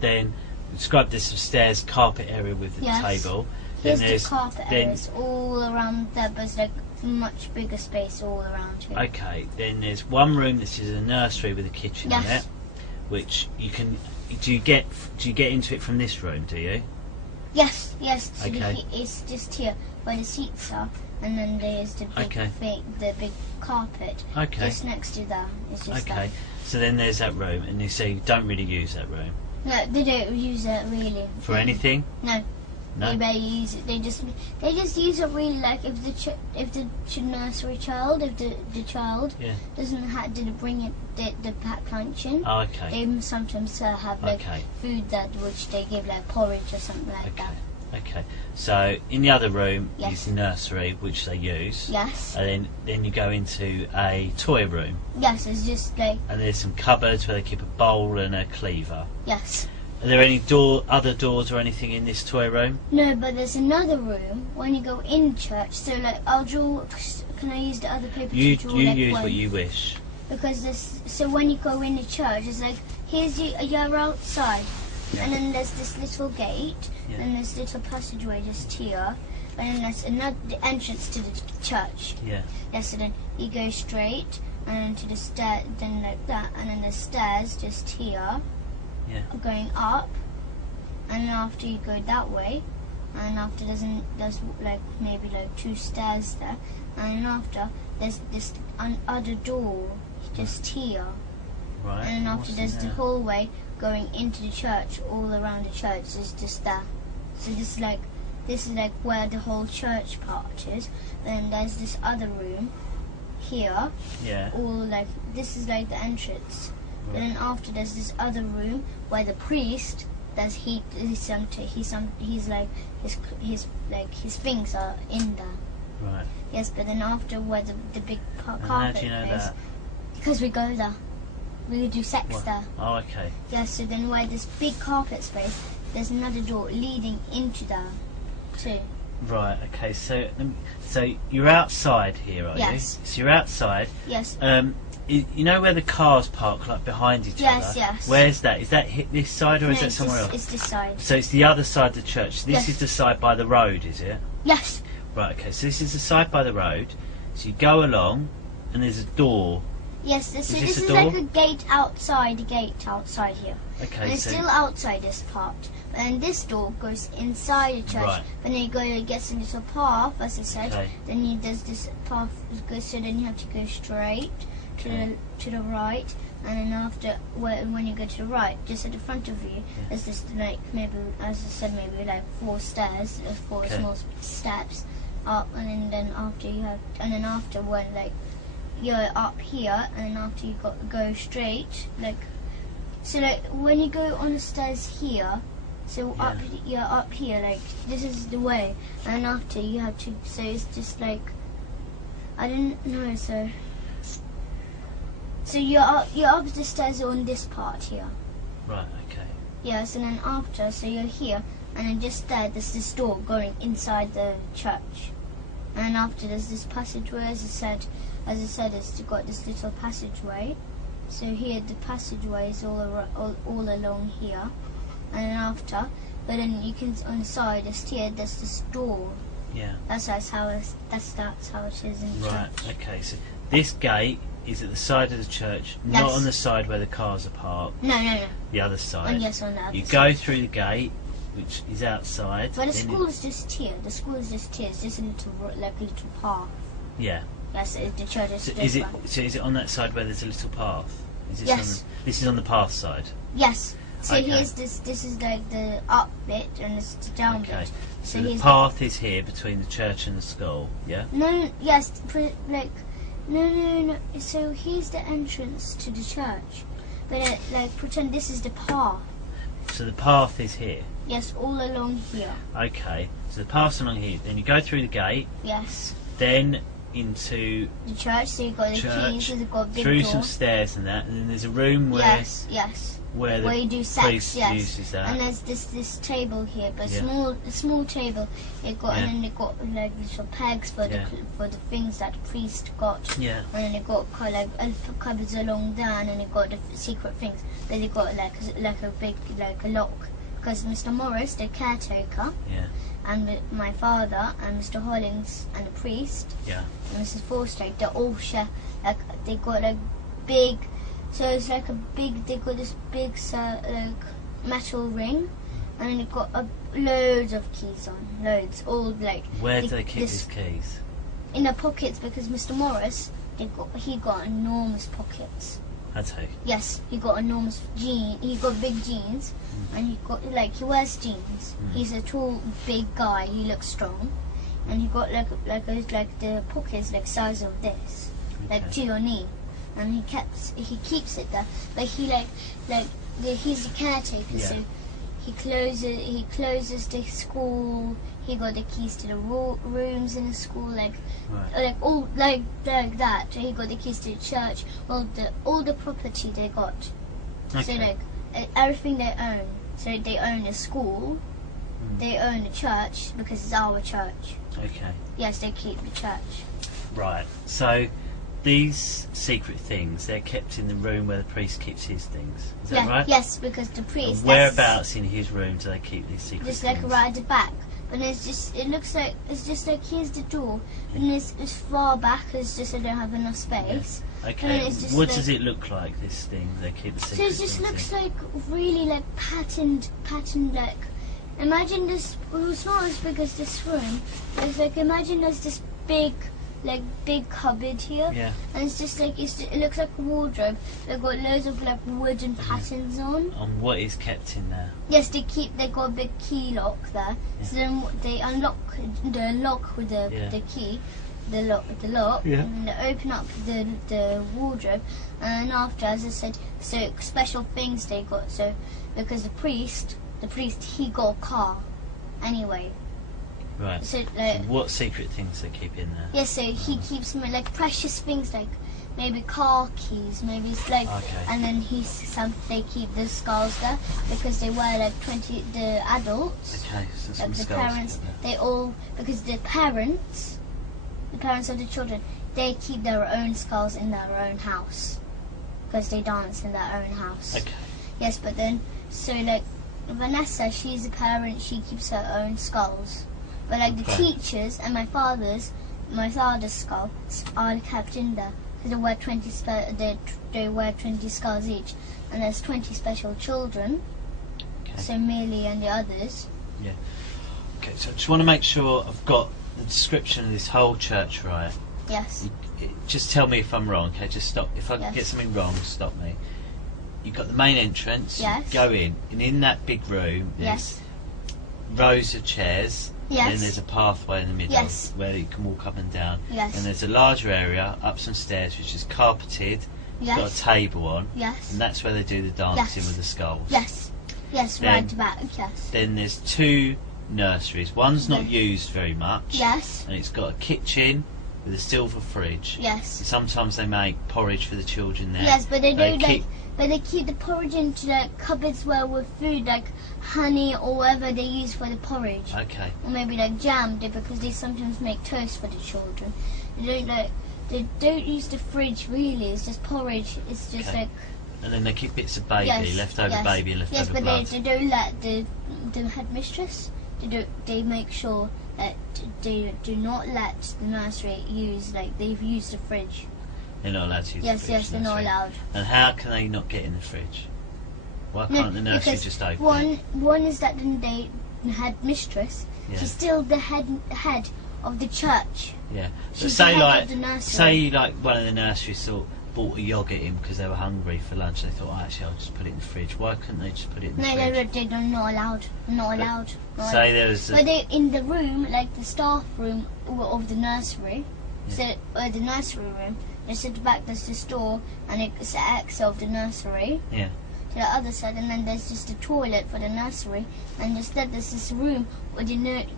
Then describe this some stairs, carpet area with the Yes. table. Here's Then the carpet then- areas all around there, but it's like much bigger space all around here. Okay. Then there's one room. This is a nursery with a kitchen in Yes. it, which you can. Do you get into it from this room? Do you? Yes. So Okay. it's just here where the seats are, and then there's the big Okay. the big carpet Okay. just next to that. It's just Okay. So then there's that room, and you say you don't really use that room that. No, they don't use it really. for anything. No. No. They barely use it. They just use it really like if the nursery child, if the child Yeah. didn't bring it the packed lunch in. Oh, okay. They sometimes have like Okay. food that which they give like porridge or something like Okay. that. Okay. So in the other room Yes. is the nursery, which they use. Yes. And then you go into a toy room, Yes, it's just like and there's some cupboards where they keep a bowl and a cleaver. yes. Are there any other doors or anything in this toy room? No, but there's another room when you go in church. So like I'll draw. Can I use the other paper You to draw you like use one? what you wish. Because this. So when you go in the church, it's like you're outside, Yeah. and then there's this little gate, Yeah. and there's little passageway just here, and then there's the entrance to the church. Yeah. Yes, so then you go straight and then to the stair, then like that, and then the stairs just here, Yeah. going up, and then after you go that way, and after there's like maybe like 2 stairs there, and then after there's this other door just here, Right. and then after What's in there's the there? hallway going into the church, all around the church is just that. So this is like where the whole church part is. Then there's this other room here, Yeah. all like this is like the entrance. Right. And then after there's this other room where the priest he's like his things are in there. Right. Yes, but then after where the big And how carpet do you know is, that? because we go there. We do sex What? there. Oh, okay. Yes, so then where this big carpet space, there's another door leading into there too. Right. Okay. So you're outside here, are Yes. you? So you're outside. Yes. You know where the cars park, like behind each Yes, other? yes. Where's that? Is that this side or is that it's somewhere else? It's this side. So it's the other side of the church. This Yes. is the side by the road, is it? Yes. Right, okay. So this is the side by the road. So you go along, and there's a door. Yes. So Is this this a is door? like a gate outside here. Okay, And it's so still outside this part. And this door goes inside the church. Right. But then you go, it gets a little path, as I said. Okay. Then there's this path, so then you have to go straight to the right. And then after, when you go to the right, just at the front of you, there's this like maybe, as I said, maybe like 4 stairs, 4 Okay. small steps up, and then after when like you're up here, and then after you go straight, like so like when you go on the stairs here, so Yeah. you're up here, like this is the way, and after you have to, so it's just like I didn't know, so you're up the stairs on this part here. right, okay. Yes, and then after, so you're here, and then just there's this door going inside the church. And then after, there's this passageway, as I said, it's got this little passageway. So here, the passageway is all along here. And then after, but then you can, on the side, there's this door. Yeah. That's how it is in the Right. church. Okay. So this gate is at the side of the church, not Yes. on the side where the cars are parked. No. The other side. And yes, on the other You side. go through the gate, which is outside. But the then school is just here. The school is just here. It's just a little, like a little path. Yeah. Yes, the church is So this is it? one. So is it on that side where there's a little path? Is this Yes. On this is on the path side. Yes. So Okay. here's this. This is like the up bit, and this is the down Okay. bit. So the here's path is here between the church and the school. Yeah. No. Yes. No. So here's the entrance to the church, but like pretend this is the path. So the path is here. Yes, all along here. Okay. So the path's along here. Then you go through the gate, Yes. then into The church. So you've got the church, keys. You've got a big through door. some stairs and that, and then there's a room where Yes. where the Where you do sex, priest yes. uses that. And there's this table here, but Yeah. a small table. It got Yeah. and then it got like little pegs for Yeah. the things that the priest got. Yeah. And then it got kind of like cupboards along there, and then it got the secret things. Then it got like a big like a lock, because Mr. Morris, the caretaker, Yeah. and my father and Mr. Hollings and the priest Yeah. and Mrs. Forsyth, they all share, like, they got like big, so it's like a big, they got this big like metal ring, and then it got loads of keys on, loads, all like. Where do they keep this- these keys? In their pockets, because Mr. Morris, he got enormous pockets. I'd say. Yes, he got enormous he got big jeans, and he got, like, he wears jeans. He's a tall, big guy, he looks strong, and he got like the pockets like size of this, like Okay. to your knee, and he keeps it there, but he's a caretaker, Yeah. so he closes the school. He got the keys to the rooms in the school, like all like that. He got the keys to the church, all the property they got. So Okay. like everything they own. So they own the school, they own the church because it's our church. Okay. Yes, they keep the church. Right. So these secret things, they're kept in the room where the priest keeps his things. Is that right? Yes, because the priest. And whereabouts in his room do they keep these secret Just things? like right at the back. But it's just like here's the door, and it's far back. It's just I don't have enough space. Okay. And it's just What like- does it look like? This thing they keep the So secret it just things looks in? like really like patterned like. Imagine this. Well, it's not as big as this room. It's like imagine there's this big cupboard here, Yeah. and it's just like it looks like a wardrobe. They've got loads of like wooden patterns on. And what is kept in there? Yes, they got a big key lock there. Yeah. So then they unlock the lock with the key, the lock with the lock, Yeah. and they open up the wardrobe. And after, as I said, so special things they got. So because the priest he got a car, anyway. Right. So So like what secret things they keep in there? so he keeps like precious things like maybe car keys, maybe it's like, Okay. and then they keep the skulls there because they wear like 20 the adults. Okay. So some Like the skulls parents, in there. they all, because the parents of the children, they keep their own skulls in their own house because they dance in their own house. Okay. Yes, but then so like Vanessa, she's a parent, she keeps her own skulls. But like the Okay. teachers and my father's skull are kept in there because they wear 20 they wear 20 skulls each, and there's 20 special children. Okay. So Millie and the others. Okay. So I just want to make sure I've got the description of this whole church right. Yes. Just tell me if I'm wrong. Okay. Just stop. If I Yes. get something wrong, stop me. You've got the main entrance. Yes. You go in, and in that big room, Yes. there's rows of chairs. Yes. Then there's a pathway in the middle Yes. where you can walk up and down. Yes. And there's a larger area up some stairs which is carpeted, got a Yes. table on, Yes. and that's where they do the dancing Yes. with the skulls. Yes. Yes. Then- Right back. Yes. Then there's two nurseries. One's not Yeah. used very much. Yes. And it's got a kitchen with a silver fridge. Yes. Sometimes they make porridge for the children there. Yes, but they They do keep- But they keep the porridge into like cupboards where with food like honey or whatever they use for the porridge. Okay. Or maybe like jam, because they sometimes make toast for the children. They don't use the fridge really. It's just porridge. It's just Okay. like And then they keep bits of baby, leftover baby, and leftover yes, but blood. they don't let the headmistress. They make sure that they do not let the nursery use like they've used the fridge. They're not allowed to use the Yes, fridge. yes, they're that's not right. allowed. And how can they not get in the fridge? Why No, can't the nursery because just open it? One is that the headmistress. Yeah. She's still the head of the church. Yeah. But She's say the head like, of the nursery. say like one of the nurseries bought a yogurt in because they were hungry for lunch. They thought, oh, actually, I'll just put it in the fridge. Why couldn't they just put it in the No, fridge? they're not allowed. Not allowed. Not Say there was. But they in the room, like the staff room of the nursery. Yeah. So the nursery room. Just at the back there's the store, and it's the exit of the nursery. Yeah. To the other side, and then there's just a toilet for the nursery, and instead there's this room where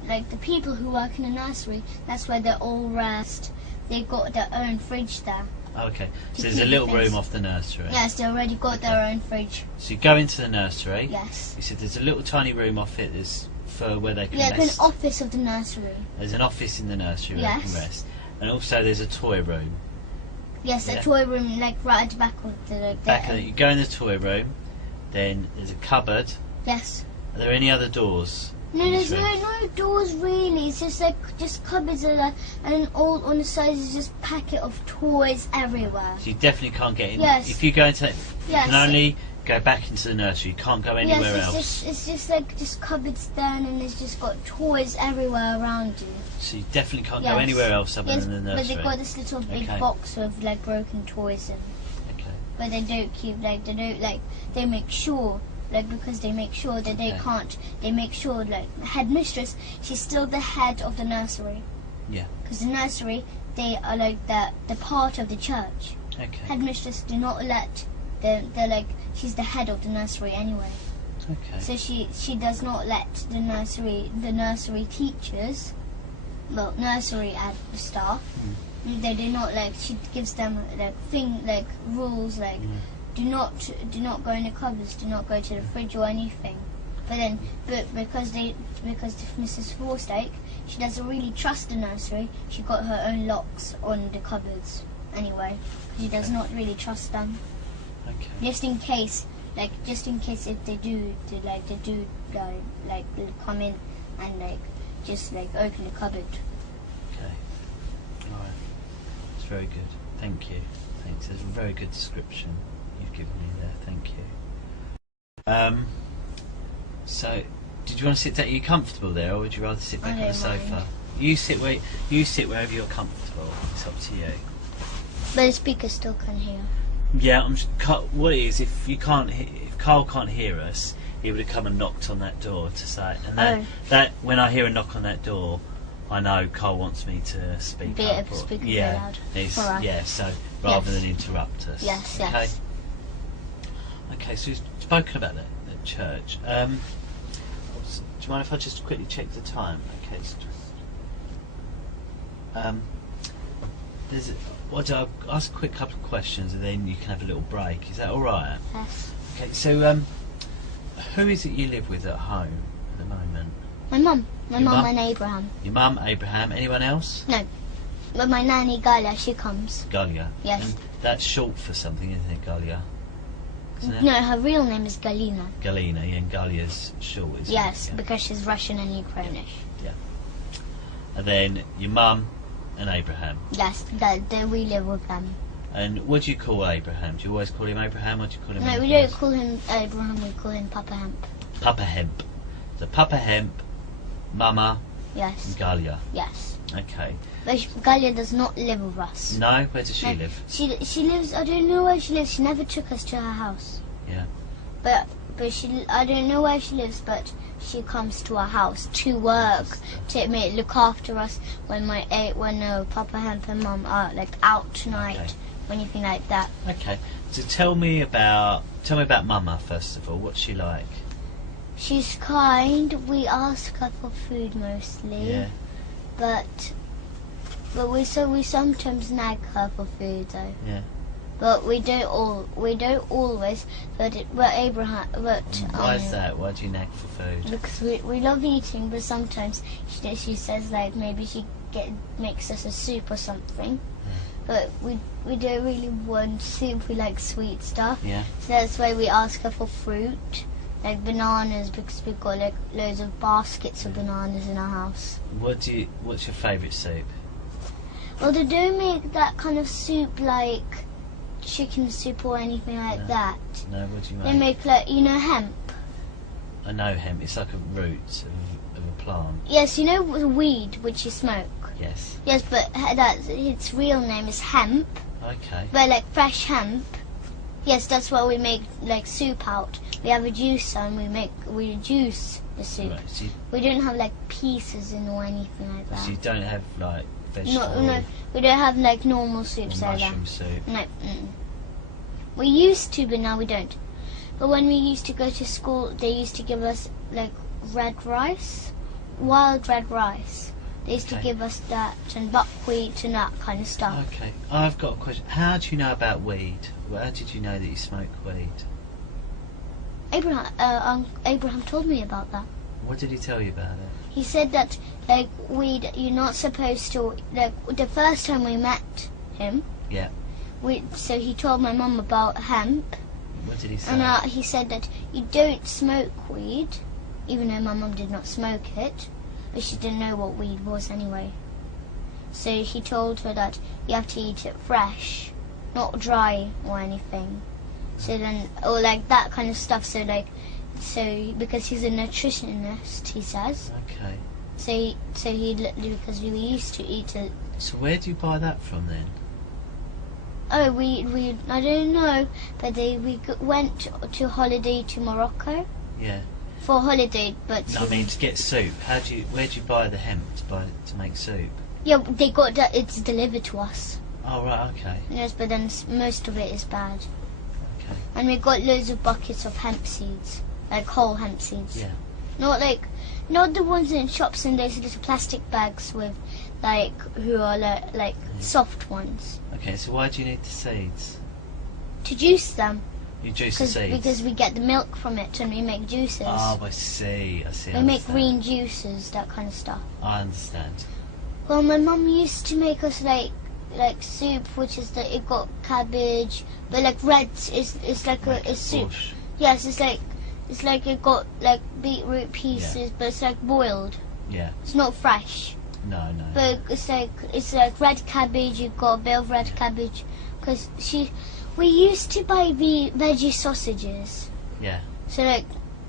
like the people who work in the nursery. That's where they all rest. They got their own fridge there. Okay. To So there's a keep little things- room off the nursery. Yes, they already got their own fridge. So you go into the nursery. Yes. You said there's a little tiny room off it that's for where they can Yeah, rest. an office of the nursery. There's an office in the nursery where they Yes. can rest. And also there's a toy room. Yes, Yeah. a toy room, like right at the back of the. Like, Back of it, you go in the toy room, then there's a cupboard. Yes. Are there any other doors? No, in there's this room? no doors really. It's just like just cupboards are like, and all on the sides is just packet of toys everywhere. So you definitely can't get in. Yes. If you go into, you Yes. can only go back into the nursery. You can't go anywhere yes, else. it's just like just cupboards there, and it's just got toys everywhere around you. So you definitely can't go Yes. anywhere else other Yes, than the but nursery. they got this little big Okay. box with like broken toys in. Okay. But they don't keep they make sure because they make sure that they Okay. can't. They make sure headmistress. She's still the head of the nursery. Yeah. Because the nursery, they are like the part of the church. Okay. Headmistress do not let. They're like she's the head of the nursery anyway. Okay. So she does not let the nursery teachers, well nursery staff. They do not she gives them rules do not go in the cupboards, do not go to the fridge or anything. But because Mrs. Forstake, she doesn't really trust the nursery. She got her own locks on the cupboards anyway. She does not really trust them. Okay. Just in case if they do come in and just open the cupboard. Okay. All right. It's very good. Thank you. Thanks. It's a very good description you've given me there. Thank you. So, did you want to sit down? Are you comfortable there, or would you rather sit back I on the don't sofa? mind. You sit wherever you're comfortable. It's up to you. But the speaker still can hear. Yeah. What it is, if Carl can't hear us, he would have come and knocked on that door to say. And that when I hear a knock on that door, I know Carl wants me to speak Be up. able to speak very yeah. loud. It's, Alright. yeah. So rather Yes. than interrupt us. Yes, Okay. yes. Okay. So we've spoken about the church. Do you mind if I just quickly check the time? Okay. It's I'll ask a quick couple of questions and then you can have a little break. Is that all right? Yes. Okay. So who is it you live with at home at the moment? My mum. My Your mum mum? and Abraham. Your mum, Abraham. Anyone else? No. But my nanny Galia, she comes. Galia. Yes. And that's short for something, isn't it, Galia? Isn't it? No, her real name is Galina. Galina, yeah, and Galia's short, isn't Yes, it? Yeah. because she's Russian and Ukrainish. And then your mum and Abraham. Yes, we live with them. And what do you call Abraham? Do you always call him Abraham, or do you call him No, we anything don't else? call him Abraham, we call him Papa Hemp. Papa Hemp. So Papa Hemp, Mama, Yes, and Galia. yes. Okay. But Galia does not live with us. No, where does she No, live? She lives, I don't know where she lives, she never took us to her house. Yeah. But I don't know where she lives, but she comes to our house to work, to look after us when Papa Hemp and Mum are out tonight, Okay. or anything like that. Okay. So tell me about Mama first of all. What's she like? She's kind. We ask her for food mostly, Yeah. but we sometimes nag her for food though. Yeah. but we don't always. But Abraham, Why is that? Why do you nag for food? because we love eating, but sometimes she says like maybe she makes us a soup or something. But we don't really want soup. We like sweet stuff. Yeah. So that's why we ask her for fruit, like bananas, because we've got like loads of baskets of bananas in our house. What's your favourite soup? Well, they don't make that kind of soup like chicken soup or anything like that. No, what do you They make? make like, you know, hemp. I know hemp. It's like a root of a plant. Yes, you know the weed which you smoke. Yes. Yes, but its real name is hemp. Okay. But like fresh hemp. Yes, that's what we make like soup out. We have a juicer and we juice the soup. Right. So We don't have like pieces in or anything like that. you don't have like vegetable No, we don't have like normal or soups like that. mushroom soup. No. We used to, but now we don't. But when we used to go to school, they used to give us like red rice, wild red rice. They used to Okay. give us that and buckwheat and that kind of stuff. Okay. I've got a question. How do you know about weed? How did you know that you smoke weed? Abraham told me about that. What did he tell you about it? He said that like weed, you're not supposed to like. The first time we met him, Yeah. so he told my mum about hemp. What did he say? And he said that you don't smoke weed, even though my mum did not smoke it, but she didn't know what weed was anyway. So he told her that you have to eat it fresh, not dry or anything. So then, or like that kind of stuff. So because he's a nutritionist, he says. Okay. Because we used to eat it. So where do you buy that from then? Oh, we I don't know, but went to holiday to Morocco Yeah. for holiday, but No, I mean to get soup. Where do you buy the hemp to make soup? yeah, they got that. It's delivered to us. Oh right. Okay. Yes, but then most of it is bad. Okay. And we got loads of buckets of hemp seeds, like whole hemp seeds. Yeah. Not the ones in shops in those little plastic bags with, who are like soft ones. Okay. So why do you need the seeds? To juice them, You juice the seeds. because we get the milk from it and we make juices. Oh, I see. I see. we I make understand. green juices, that kind of stuff. I understand. Well, my mum used to make us like soup, which is that it got cabbage, but like red is like a soup. Bush. Yes, it's like it got like beetroot pieces, but it's like boiled. Yeah. It's not fresh, No. but it's like red cabbage. You got a bit of red cabbage, because we used to buy the veggie sausages. Yeah. So like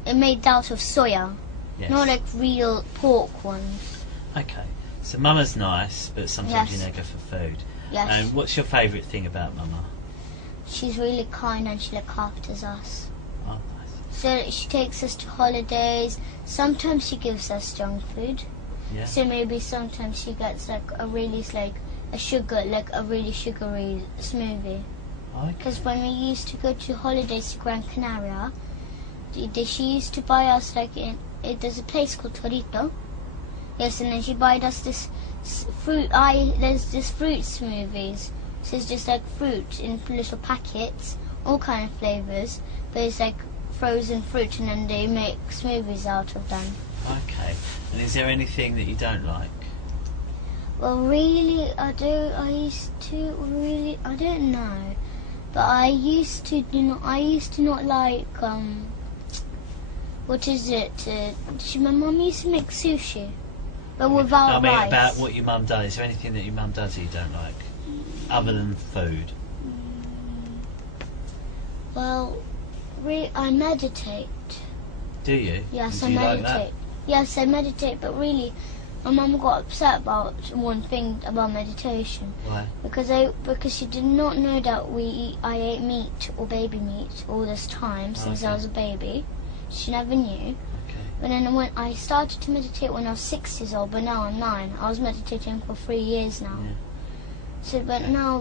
it made out of soya, Yes. not like real pork ones. Okay. So Mama's nice, but sometimes Yes. you neg her for food. Yes, And what's your favourite thing about Mama? she's really kind and she looks after us. Oh, nice. So she takes us to holidays. Sometimes she gives us junk food. Yeah. So maybe sometimes she gets like a really really sugary smoothie. Okay. Because when we used to go to holidays to Gran Canaria, she used to buy us there's a place called Torito. Yes, and then she bought us this fruit. There's this fruit smoothies. So it's just like fruit in little packets, all kind of flavors. But it's like frozen fruit, and then they make smoothies out of them. Okay. And is there anything that you don't like? Well, really, I don't know. But I used to not like what is it? My mum used to make sushi, but without No, I mean rice. about what your mum does. Is there anything that your mum does that you don't like, other than food? Well, I meditate. Do you? Yes, Do I you like meditate. Yes, I meditate. But really, my mum got upset about one thing about meditation. Why? Because she did not know that I ate meat or baby meat all this time since I Okay. was a baby. She never knew. Okay. But then when I started to meditate when I was 6 years old, but now I'm 9. I was meditating for 3 years now. Yeah. So, but now,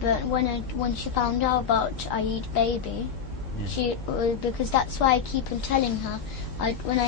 but when she found out about I eat baby, She because that's why I keep on telling her.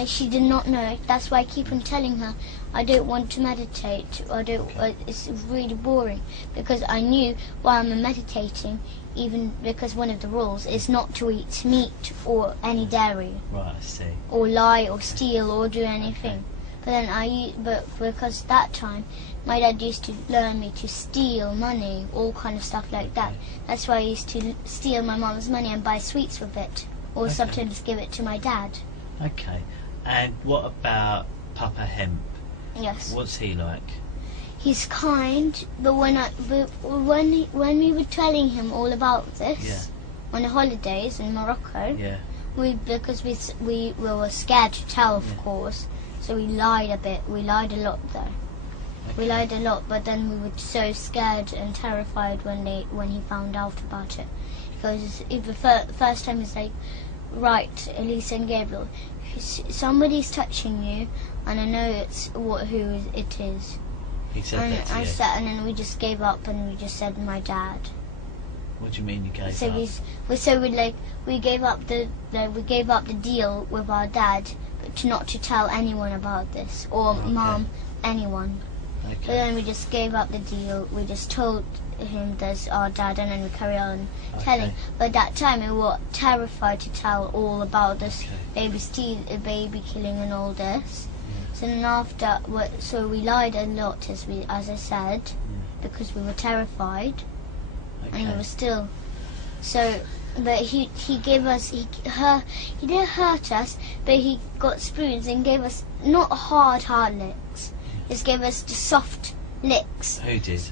She did not know. That's why I keep on telling her I don't want to meditate. I don't. It's really boring because I knew while I'm meditating, even because one of the rules is not to eat meat or any dairy, Right, I see. or lie or steal or do anything. But then but because that time my dad used to learn me to steal money, all kind of stuff like that. That's why I used to steal my mom's money and buy sweets with it, or sometimes give it to my dad. Okay. And what about Papa Hemp? Yes. What's he like? He's kind, but when we were telling him all about this on the holidays in Morocco, because we were scared to tell, of course, so we lied a bit. We lied a lot though. We lied a lot, but then we were so scared and terrified when he found out about it, because the first time he's like, right, Elisa and Gabriel, somebody's touching you, and I know who it is. He said that to you? And then we just gave up and we just said my dad. What do you mean you gave so up? We gave up the deal with our dad, but not to tell anyone about this, or mom, anyone. Okay. But then we just gave up the deal. We just told him there's our dad, and then we carry on telling. But that time we were terrified to tell all about this baby killing and all this. So then after, so we lied a lot, as I said, because we were terrified, and he was still. So, but he gave us he didn't hurt us, but he got spoons and gave us not hard licks. Just gave us the soft licks. Who did?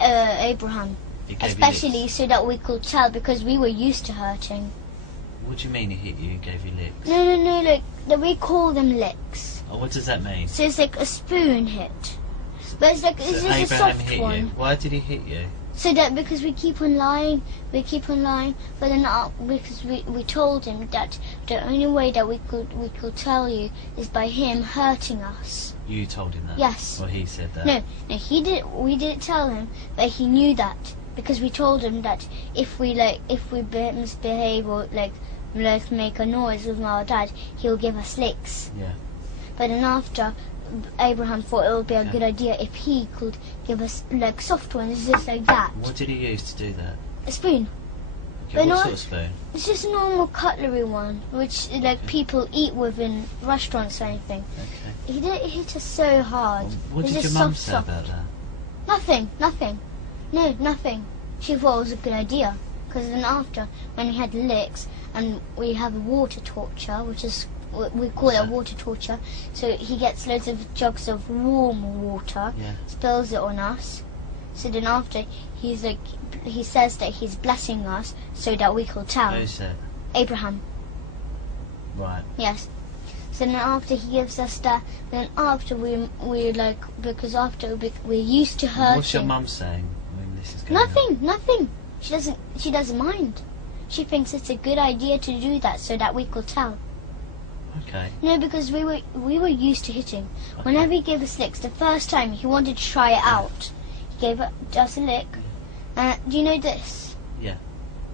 Abraham. He gave Especially you licks? so that we could tell, because we were used to hurting. What do you mean he hit you and gave you licks? No, we call them licks. Oh, what does that mean? So it's like a spoon hit. But it's like, So it's just Abraham a soft hit one. you. Why did he hit you? So that because we keep on lying, but then because we told him that the only way that we could tell you is by him hurting us. You told him that? Yes. Or he said that? No, we didn't tell him, but he knew that, because we told him that if we misbehave or like make a noise with our dad, he'll give us licks. Yeah. But then after, Abraham thought it would be a good idea if he could give us like soft ones, just like that. What did he use to do that? A spoon. Okay, But what not- sort of spoon? It's just a normal cutlery one, which like people eat with in restaurants or anything. Okay. He didn't hit us so hard. What It's did just your mum soft, say soft. about that? Nothing. No, nothing. She thought it was a good idea. Because then after, when we had licks, and we have a water torture, which is, we call it a water torture, so he gets loads of jugs of warm water, spills it on us. So then after, he says that he's blessing us so that we could tell. Who's that? Abraham. Right. Yes. So then after he gives us that, then after we like, because after we're used to hurting. What's your mum saying when this is going on? Nothing. She doesn't mind. She thinks it's a good idea to do that so that we could tell. Okay. No, because we were used to hitting. Whenever he gave us licks, the first time he wanted to try it out, he gave us a lick. Do you know this? Yeah.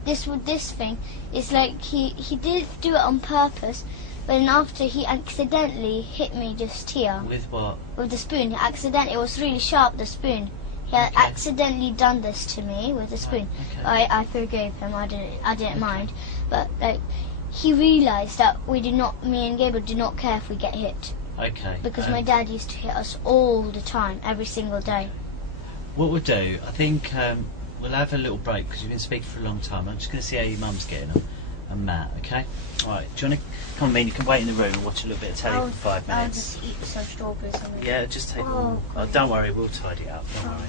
This thing is like he did do it on purpose, but then after he accidentally hit me just here With what? with the spoon. It was really sharp, the spoon. He had accidentally done this to me with the spoon. Okay. I forgave him. I didn't mind, but like he realised that me and Gabriel do not care if we get hit, Okay. because my dad used to hit us all the time, every single day. What we'll do, I think we'll have a little break because you've been speaking for a long time. I'm just going to see how your mum's getting on, and Matt. Okay. All right. Do you want to come on? You can wait in the room and watch a little bit of telly for 5 I'll minutes. just eat some strawberries. And Yeah, just take. Oh, Oh, don't worry, we'll tidy it up. Don't worry.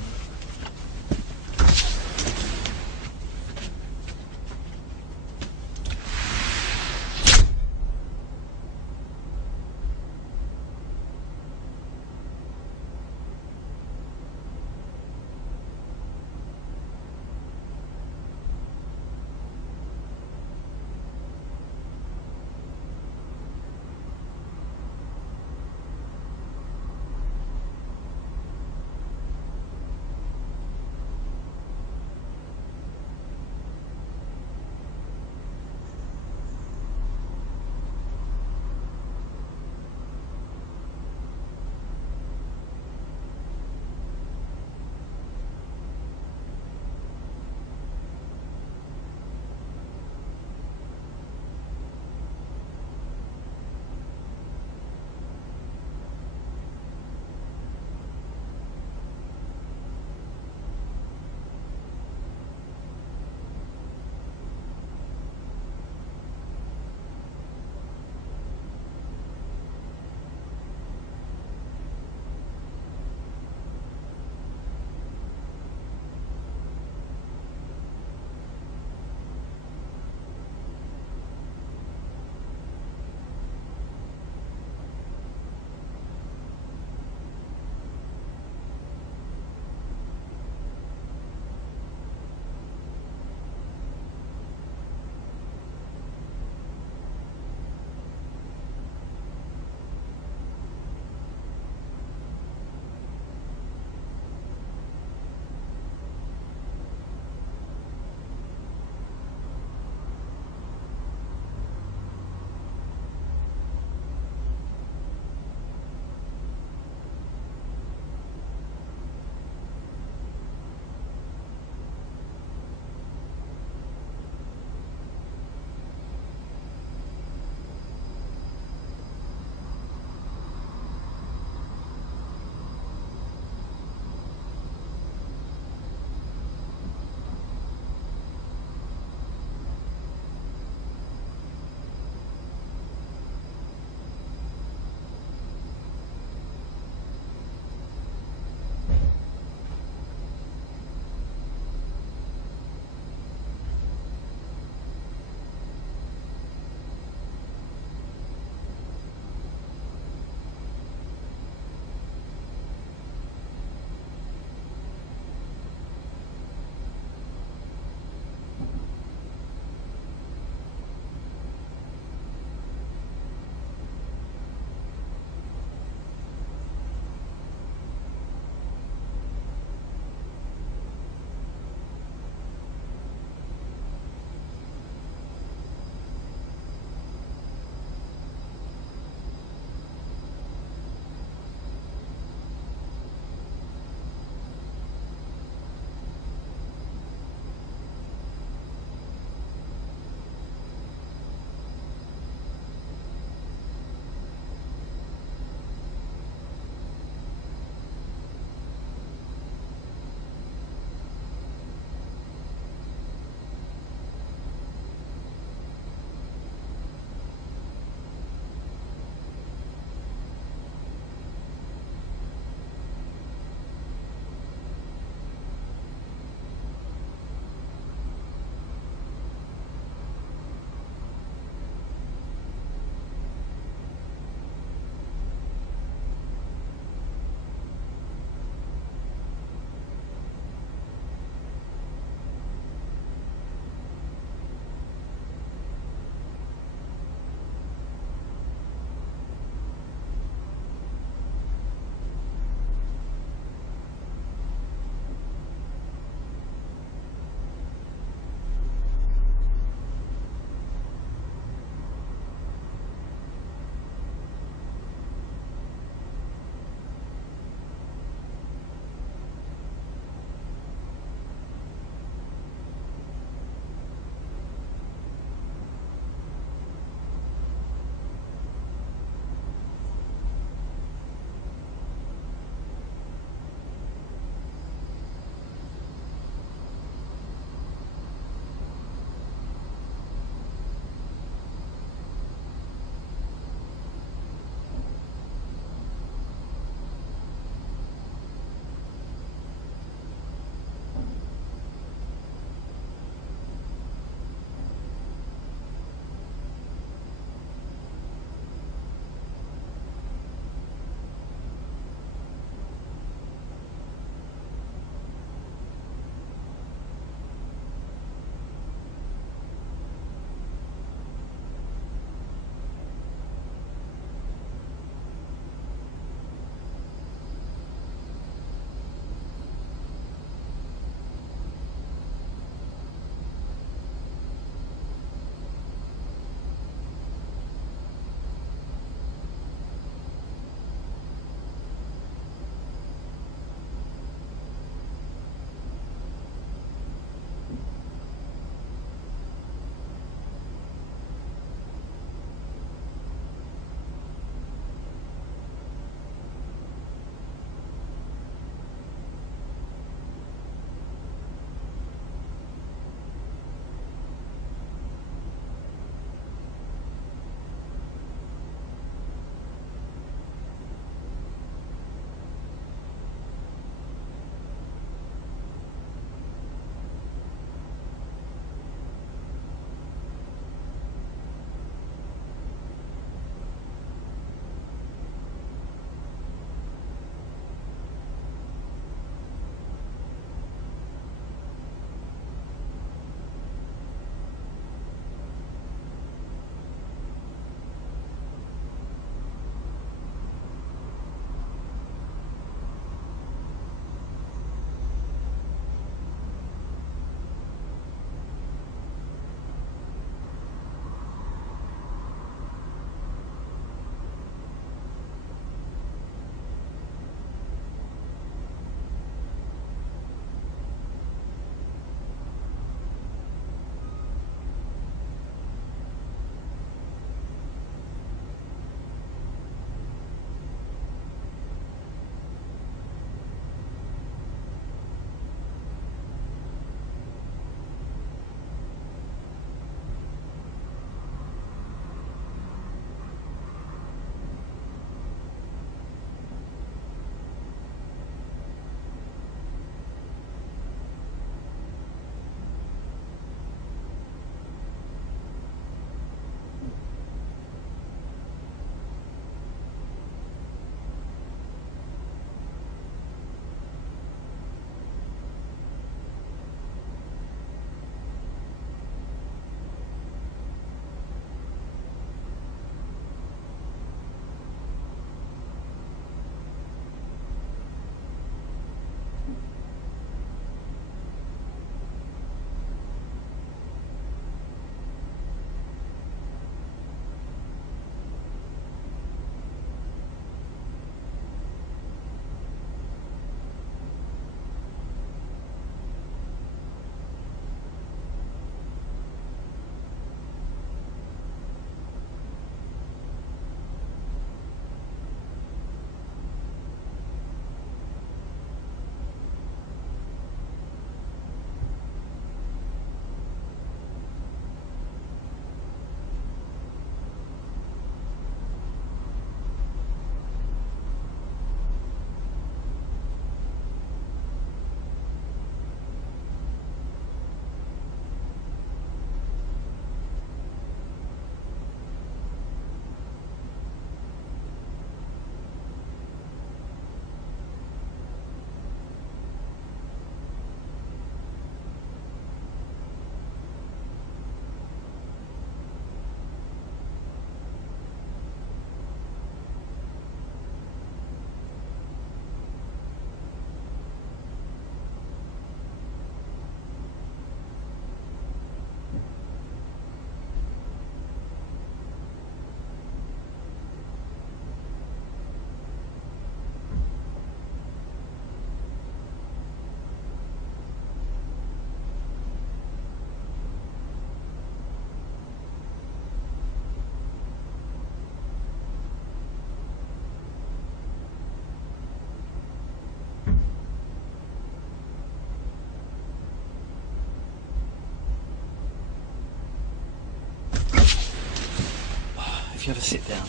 you have a sit down.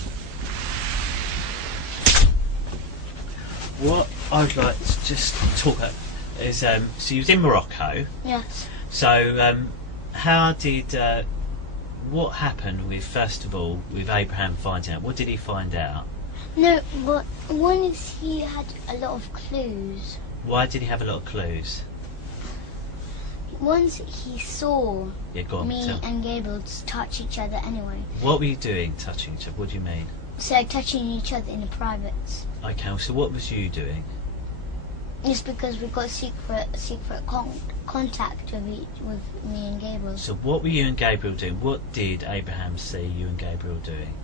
What I'd like to just talk about is, so you was in Morocco. Yes. So, how did, what happened with, first of all, with Abraham finding out? What did he find out? No, but one is he had a lot of clues. Why did he have a lot of clues? Once he saw Yeah, go on. me Tell. and Gabriel touch each other anyway. What were you doing, touching each other? What do you mean? So like touching each other in the privates. Okay, so what was you doing? Just because we got secret contact with me and Gabriel. So what were you and Gabriel doing? What did Abraham see you and Gabriel doing?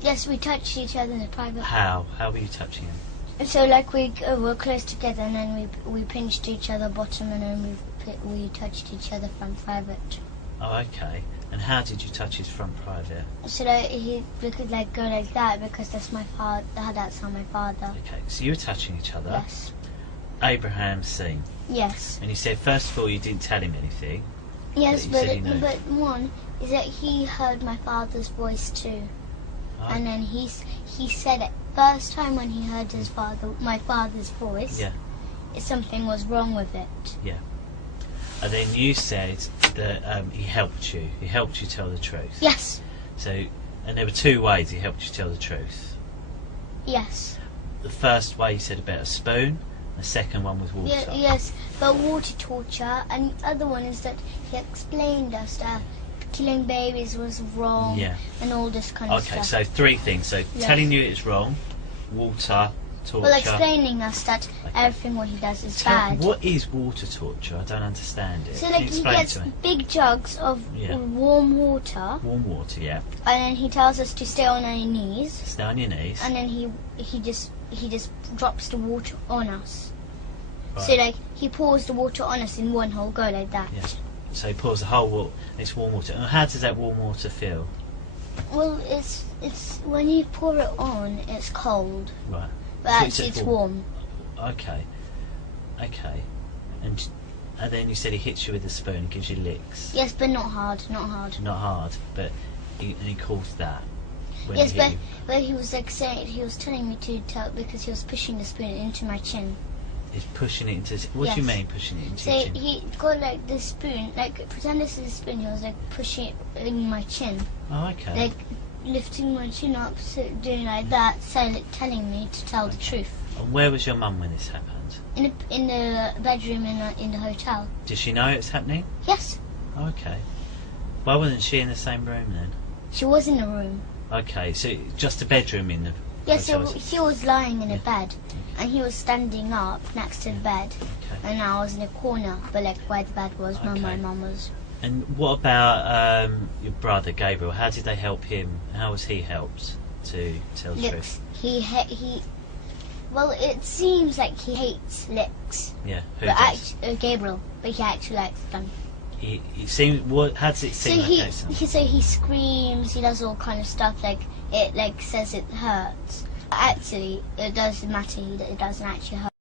Yes, we touched each other in the private. How? How were you touching him? So like we were close together, and then we pinched each other bottom, and then we touched each other from private. Oh, okay. And how did you touch his front private? So that we could like go like that because that's my father. That's how my father. Okay, so you were touching each other. Yes. Abraham's seen. Yes. And you said, first of all, you didn't tell him anything. Yes, But you said he knew. but one is that he heard my father's voice too, Oh, and then he said it first time when he heard my father's voice. Yeah. Something was wrong with it. And then you said that he helped you. He helped you tell the truth. Yes. So, and there were two ways he helped you tell the truth. Yes. The first way he said about a spoon. The second one was water. Yes, but water torture, and the other one is that he explained us that killing babies was wrong. Yeah. And all this kind of Okay, stuff. so three things. So Yeah. telling you it's wrong, water, torture. Well, explaining us that Okay. everything what he does is Tell- bad. What is water torture? I don't understand it. So Can like you he explain it gets to me? big jugs of Yeah. warm water, Warm water, yeah. and then he tells us to stay on our knees, Stay on your knees. and then he just drops the water on us. Right. So like he pours the water on us in one whole go like that. Yeah. So he pours the whole water. It's warm water. And how does that warm water feel? Well, it's when you pour it on, it's cold, Right. but So actually it's warm. Okay. Okay. And then you said he hits you with a spoon, gives you licks. Yes, but not hard, not hard. Not hard, but he calls that. When Yes, he but hit you. but he was like saying, he was telling me to tell because he was pushing the spoon into my chin. He's pushing it into. What do you Yes. mean pushing it into So your chin? he got like the spoon, like pretend this is a spoon. He was like pushing it in my chin, Oh, okay. like lifting my chin up, so doing like that, so like, telling me to tell the truth. And where was your mum when this happened? In the bedroom in the hotel. Did she know it was happening? Yes, Oh, okay. Why wasn't she in the same room then? she was in the room. Okay, so just a bedroom in the. Yes, so hotel. he was lying in a Yeah. bed, and he was standing up next to the bed, Okay. and I was in a corner, but like where the bed was, where my Okay. mum was. And what about your brother Gabriel? How did they help him? How was he helped to tell the truth? Licks. He. Well, it seems like he hates licks, Yeah, who but does? Gabriel, but he actually likes them. He seems. What? How does it So seem like he, Jason? he screams. He does all kind of stuff like it, like says it hurts. Actually, it doesn't matter. It doesn't actually hurt.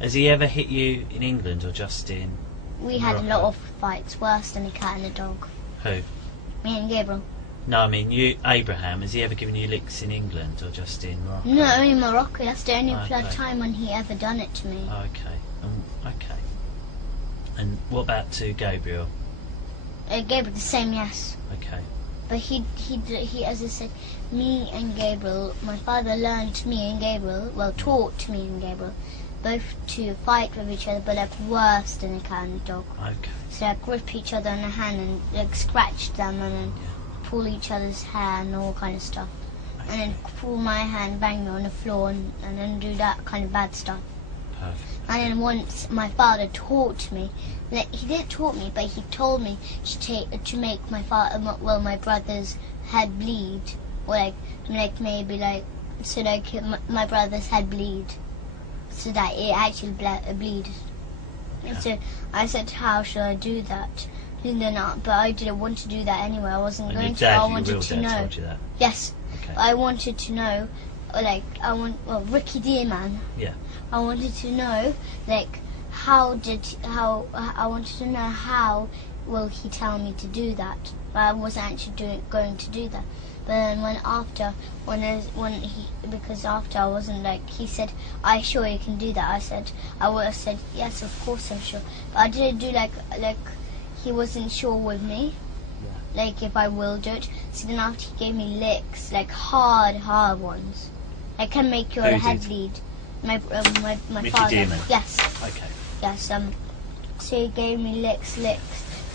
Has he ever hit you in England or just in We had a Morocco? lot of fights, worse than a cat and a dog. who? Me and Gabriel. No, I mean you, Abraham. Has he ever given you licks in England or just in Morocco? No, only Morocco. That's the only Okay. time when he ever done it to me. Okay. Okay. And what about to Gabriel? Gabriel the same, yes. Okay. But he, as I said, me and Gabriel, my father learned me and Gabriel, well, taught me and Gabriel, both to fight with each other, but like worse than a cat and a dog. Okay. So like grip each other on the hand and like scratch them and then pull each other's hair and all kind of stuff. And then pull my hand, bang me on the floor and then do that kind of bad stuff. Perfect. And then once my father taught me, like he didn't taught me, but he told me to make my brother's head bleed, or like maybe like so like my brother's head bleed, so that it actually bleed. And so I said, how should I do that? And then, but I didn't want to do that anyway. I wasn't And going your to. I dad, your wanted real to dad, know. told you that. Yes, Okay. I wanted to know, Ricky Dearman. Yeah. I wanted to know, like, I wanted to know how will he tell me to do that? But I wasn't actually going to do that. But then because after I wasn't like, he said, "Are you sure you can do that?" I would have said, "Yes, of course I'm sure." But I didn't do like he wasn't sure with me, like if I will do it. So then after he gave me licks, like hard ones. I can make your Who head did? bleed. My Mickey father. Demon? Yes. Okay. Yes. So he gave me licks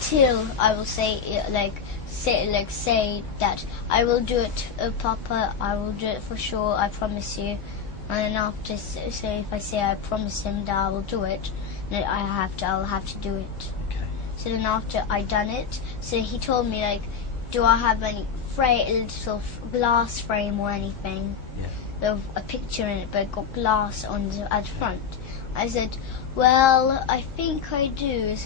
till I will say say that I will do it, Papa. I will do it for sure. I promise you. And then after, so if I say I promise him that I will do it, then I'll have to do it. Okay. So then after I done it, so he told me like, do I have any little glass frame or anything? Yeah. With a picture in it, but it got glass on at front. I said, well, I think I do. It's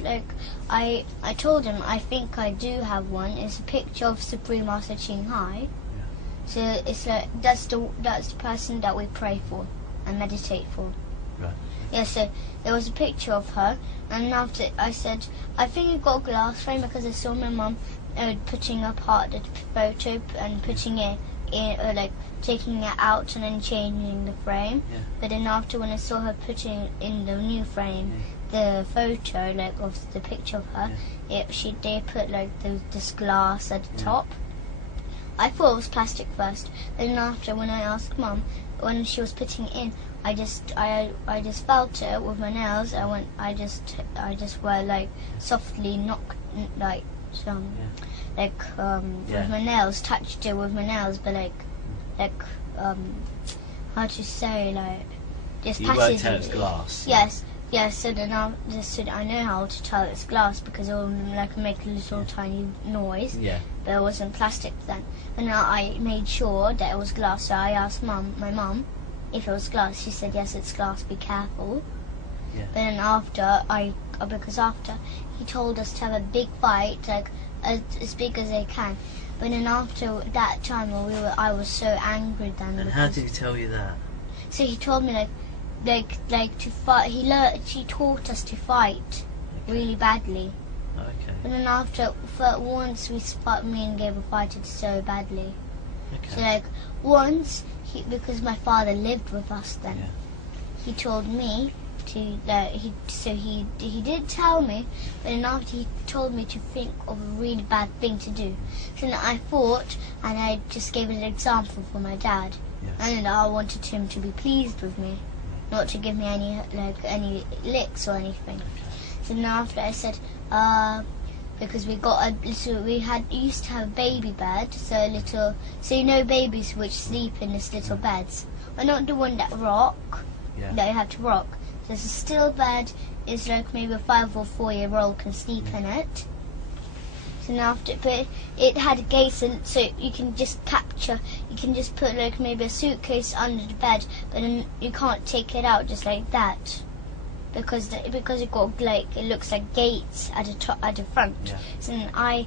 like I told him I think I do have one. It's a picture of Supreme Master Ching Hai. Yeah. So it's like that's the person that we pray for and meditate for. Right. Yeah. So there was a picture of her, and after I said I think it got a glass frame because I saw my mum putting apart the photo and putting it in, like taking it out and then changing the frame. Yeah. But then after when I saw her putting in the new frame the photo like of the picture of her, they put like this glass at the top. I thought it was plastic first. Then after when I asked Mum when she was putting it in, I just felt it with my nails. I just were like softly knocked like some. With my nails, touched it with my nails, but how to say, like, just You worked out it's passively. glass. Yes, so then I know how to tell it's glass because it will like make a little tiny noise, Yeah. but it wasn't plastic then. And now I made sure that it was glass, so I asked my mum if it was glass. She said, yes, it's glass, be careful. Yeah. But then because after he told us to have a big fight, like as big as they can. But then after that time, I was so angry then. And how did he tell you that? So he told me like to fight. He taught us to fight really badly. Okay. But then for once me and Gabriel fighted so badly. Okay. So like once because my father lived with us then. Yeah. He told me to he did tell me, but then after he told me to think of a really bad thing to do. So then I thought, and I just gave an example for my dad, and then I wanted him to be pleased with me, not to give me any licks or anything. Okay. So then after I said, because we used to have a baby bed, so you know babies which sleep in this little beds, but not the one that rock. Yeah. That you have to rock. There's a still bed. Is like maybe a 5 or 4-year-old can sleep in it. So now but it had gates, and so you can just put like maybe a suitcase under the bed, but then you can't take it out just like that because it got like it looks like gates at the front. Yeah. So then I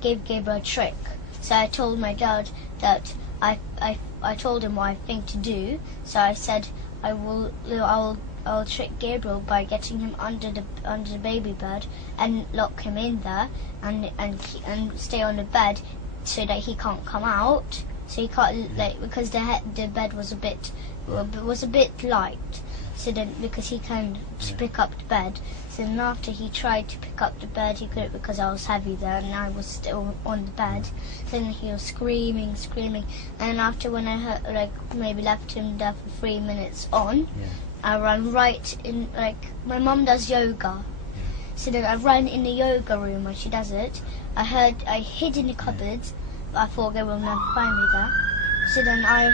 gave Gabriel a trick. So I told my dad that I told him what I think to do. So I said I'll trick Gabriel by getting him under the baby bed and lock him in there and stay on the bed so that he can't come out. So he can't because the bed was a bit light. So then because he can pick up the bed. So then after he tried to pick up the bed, he couldn't because I was heavy there and I was still on the bed. So then he was screaming, and after when I heard, maybe left him there for 3 minutes on, I ran right in, my mum does yoga. So then I ran in the yoga room when she does it. I hid in the cupboards, but I thought Gabriel would never find me there. So then I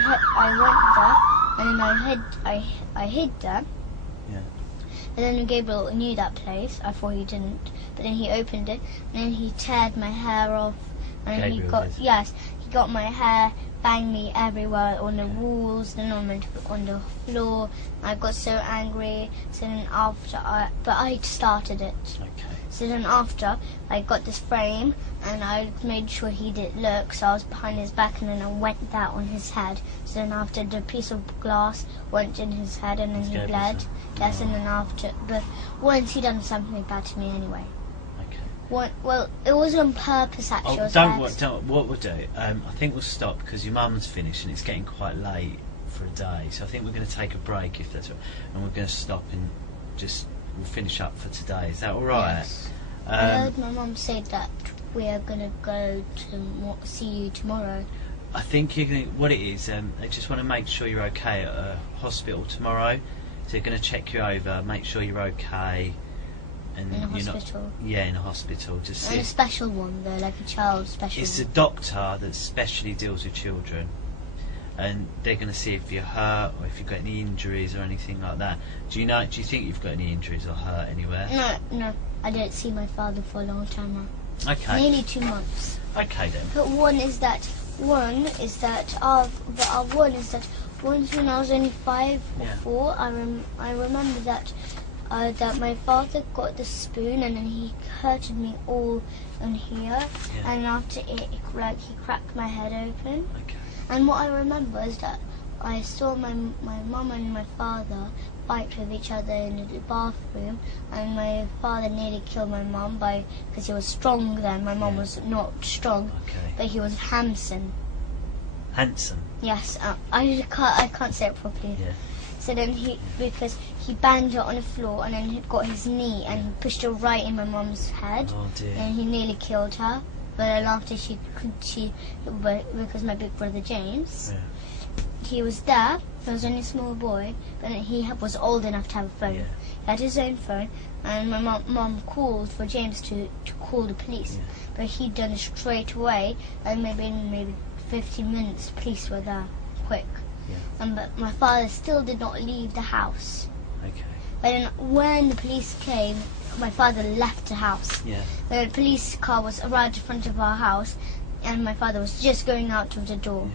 went there, and then I hid there. And then Gabriel knew that place. I thought he didn't, but then he opened it, and then he teared my hair off, and then he got my hair, banged me everywhere on the walls, then on the floor. I got so angry. So then but I started it. Okay. So then after, I got this frame, and I made sure he didn't look, so I was behind his back, and then I went that on his head. So then after, the piece of glass went in his head, and then he bled. Yes, and then after, but once he done something bad to me anyway. Well, it was on purpose actually. It Oh, was don't accident. worry. What we'll do? I think we'll stop because your mum's finished and it's getting quite late for a day. So I think we're going to take a break if that's all, and we're going to stop and we'll finish up for today. Is that all right? Yes. I heard my mum say that we are gonna go to see you tomorrow. I think what it is. They just want to make sure you're okay at a hospital tomorrow. So they're going to check you over, make sure you're okay. And In a you're hospital. Not, yeah, in a hospital. Just And a special one though, like a child special it's a one. doctor that specially deals with children, and they're going to see if you're hurt or if you've got any injuries or anything like that. Do you think you've got any injuries or hurt anywhere? No, I didn't see my father for a long time now. Okay. Nearly 2 months. Okay then. But one is that once when I was only 5 or Yeah. 4, I remember that my father got the spoon and then he hurted me all in here, Yeah. and after it, he cracked my head open. Okay. And what I remember is that I saw my mum and my father fight with each other in the bathroom, and my father nearly killed my mum because he was strong then. My mum Yeah. was not strong, Okay. but he was handsome. Handsome. Yes, I can't say it properly. Yeah. So then because he banged her on the floor and then he got his knee and he pushed her right in my mum's head, Oh dear. and he nearly killed her. But then after because my big brother James, Yeah. he was there. He was only a small boy, but he was old enough to have a phone. Yeah. He had his own phone, and my mum called for James to call the police. Yeah. But he'd done it straight away, and maybe 15 minutes, police were there, quick. Yeah. But my father still did not leave the house. Okay. But then when the police came, my father left the house. Yeah. The police car was right in front of our house, and my father was just going out of the door.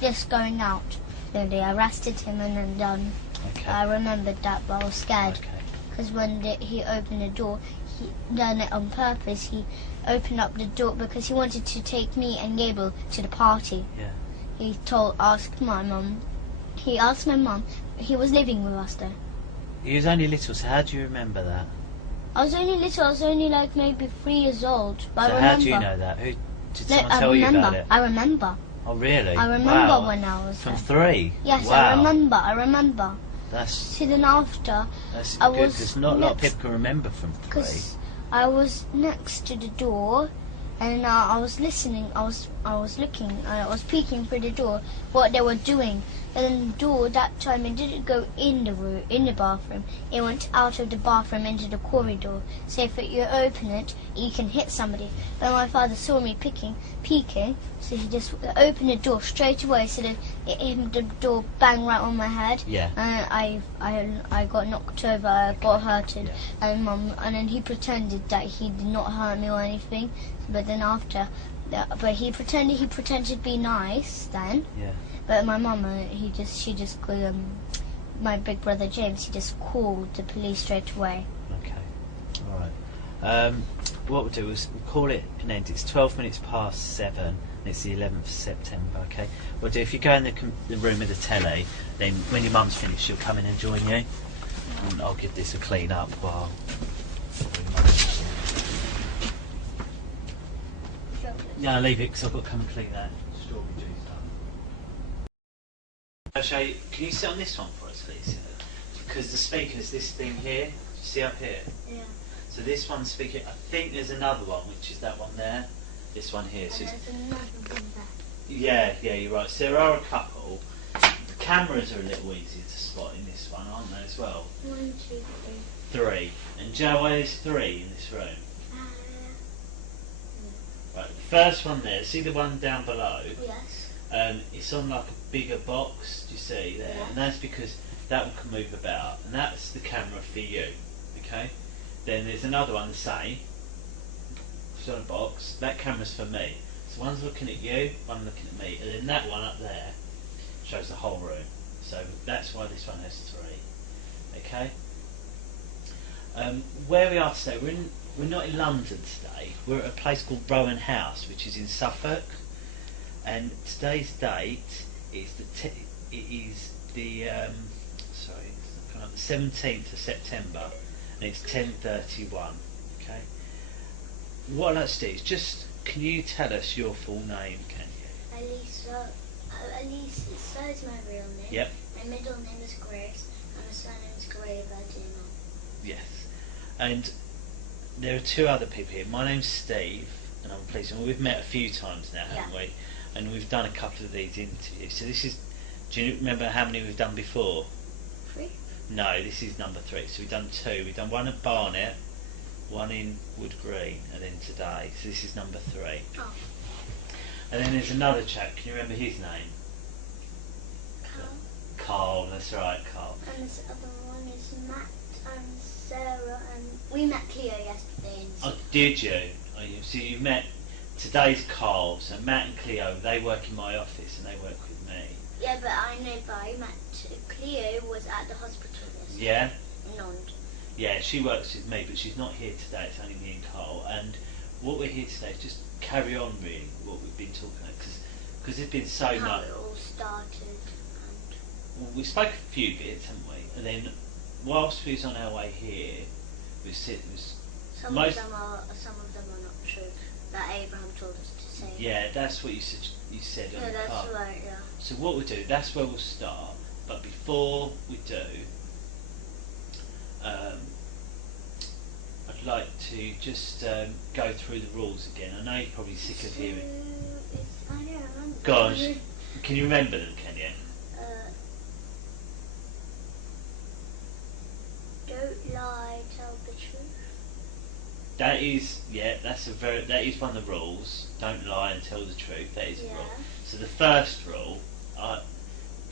Yeah. Just going out. So they arrested him and then done. Okay. I remembered that, but I was scared. Okay. Because when he opened the door, he done it on purpose. He opened up the door because he wanted to take me and Gable to the party. Yeah. He asked my mum. He asked my mum. He was living with us though. He was only little, so how do you remember that? I was only little. I was only like maybe 3 years old. But So I remember. how do you know that? Who did No, someone I tell you remember. about it? I remember. Oh really? I remember Wow. when I was From there. 3. Yes, Wow. I remember. That's So then after, I good was because not a lot of next- people can remember from 3. because I was next to the door, and I was listening. I was looking. I was peeking through the door what they were doing. And then the door that time it didn't go in the room, in the bathroom. It went out of the bathroom into the corridor. So if you open it, you can hit somebody. But my father saw me peeking, so he just opened the door straight away. So that the door banged right on my head. Yeah. And I got knocked over. I got hurted. Yeah. And then he pretended that he did not hurt me or anything. But then after, but he pretended to be nice then. Yeah. But my mum, she just called my big brother James. He just called the police straight away. Okay. All right. What we'll do is we'll call it an end. It's 12 minutes past 7. And it's the 11th of September. Okay. We'll do. If you go in the room with the telly, then when your mum's finished, she'll come in and join you. And I'll give this a clean up while. your mum's No, leave it because I've got to come and clean that strawberry juice up. I'll show you. Can you sit on this one for us, please? Because the speaker's this thing here. See up here? Yeah. So this one's speaking. I think there's another one, which is that one there. This one here. So there's another one there. yeah, you're right. So there are a couple. The cameras are a little easier to spot in this one, aren't they, as well? 1, 2, 3. 3. And Joe, there's 3 in this room. Right, the first one there, see the one down below? Yes. It's on like a bigger box, do you see there? Yeah. And that's because that one can move about, and that's the camera for you, okay? Then there's another one the same, it's on a box, that camera's for me. So one's looking at you, one looking at me, and then that one up there shows the whole room. So that's why this one has 3, okay? Where we are today, we're not in London today. We're at a place called Rowan House, which is in Suffolk. And today's date is the 17th of September, and it's 10:31. Okay. what I'd like to do is just, can you tell us your full name, can you? Elisa. Elisa is my real name. Yep. My middle name is Grace, and my surname is Graverdino. Yes. And there are two other people here. My name's Steve, and I'm pleased. And we've met a few times now, haven't we? And we've done a couple of these interviews. So this is, do you remember how many we've done before? 3? No, this is number 3. So we've done 2. We've done one at Barnet, one in Wood Green, and then today. So this is number 3. Oh. And then there's another chap. Can you remember his name? Carl. Carl, that's right, Carl. And this other one is Matt and Sarah, and we met Cleo yesterday. Oh, did you? Oh, so you met, today's Carl, so Matt and Cleo, they work in my office and they work with me. Yeah, but I met Cleo was at the hospital yesterday. Yeah? In London. Yeah, she works with me, but she's not here today, it's only me and Carl. And what we're here today is just carry on really what we've been talking about, because there's been so How much. it all started. Well, we spoke a few bits, haven't we? And then whilst we was on our way here, Some most- of them are not true. That Abraham told us to say. yeah, that's what you said on Yeah, the that's car. right. Yeah. So what we'll do, that's where we'll start. But before we do, I'd like to just go through the rules again. I know you're probably sick of hearing. I don't remember. Gosh, can you remember them, can you? Don't lie, tell the truth. That is, that is one of the rules. Don't lie and tell the truth. That is a Yeah. rule. So the first rule,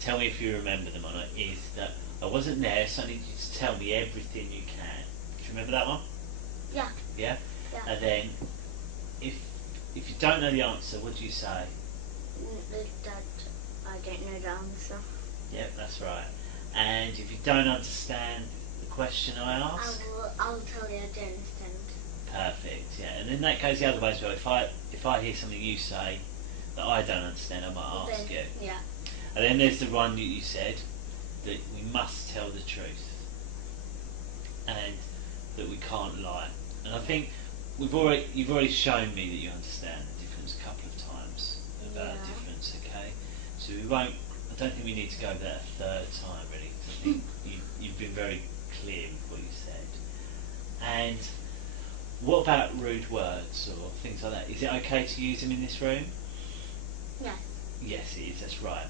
tell me if you remember them or not, is that I wasn't there, so I need you to tell me everything you can. Do you remember that one? Yeah. Yeah? Yeah. And then, if you don't know the answer, what do you say? That I don't know the answer. Yep, that's right. And if you don't understand the question I ask, I'll tell you I don't understand. perfect. Yeah, and then that goes the other way as well. If I hear something you say that I don't understand, I might ask you. Yeah. And then there's the one that you said that we must tell the truth and that we can't lie. And I think you've already shown me that you understand the difference a couple of times about the difference. Okay, so I don't think we need to go over that a third time really. 'Cause I think you've been very clear with what you said. And what about rude words or things like that? Is it okay to use them in this room? Yeah. Yes, it is. That's right.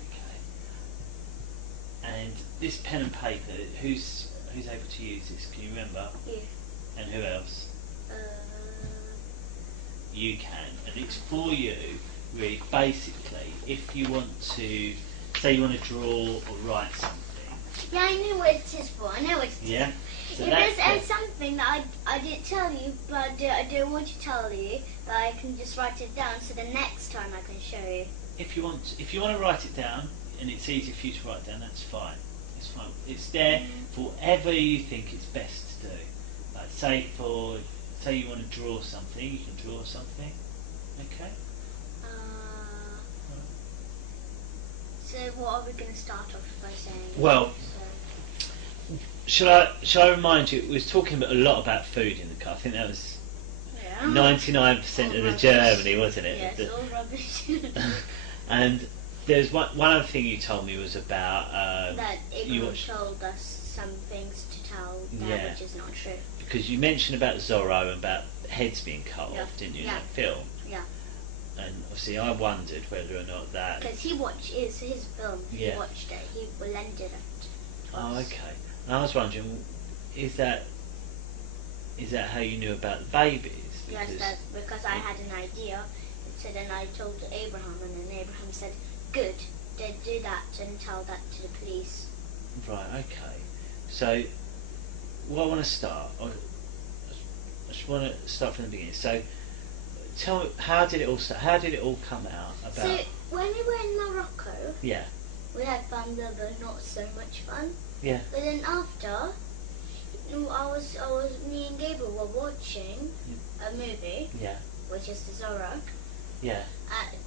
Okay. And this pen and paper, who's able to use this? Can you remember? You. And who else? You can, and it's for you. Really, basically, if you want to, say, you want to draw or write something. Yeah, I know what it is for. I know what it is. Yeah. So If that's there's something that I didn't tell you, but I don't want to tell you, that I can just write it down, so the next time I can show you. if you want to write it down, and it's easy for you to write down, that's fine. It's fine. It's there for whatever you think it's best to do. Like say you want to draw something, you can draw something. Okay. So what are we going to start off by saying? Well, shall I remind you? We was talking a lot about food in the car. I think that was Yeah. 99% of the rubbish. journey, wasn't it? Yes, all rubbish. And there's one other thing you told me was about That you Abraham watched, told us some things to tell Dad, Yeah. which is not true. because you mentioned about Zorro and about heads being cut Yeah. off, didn't you? In Yeah. that film. Yeah. And obviously, I wondered whether or not that. Because he watched his film. He Yeah. watched it. He lended it. To Oh, us. okay. And I was wondering, is that how you knew about the babies? Yes, that's because I had an idea. It said, and I told Abraham, and then Abraham said, "Good, then do that and tell that to the police." Right. Okay. So, what I want to start, I just want to start from the beginning. So, tell me, how did it all start? How did it all come out? About So when we were in Morocco, yeah, we had fun there, but not so much fun. yeah, But then after, me and Gabriel were watching a movie, yeah, which is the Zorro. yeah.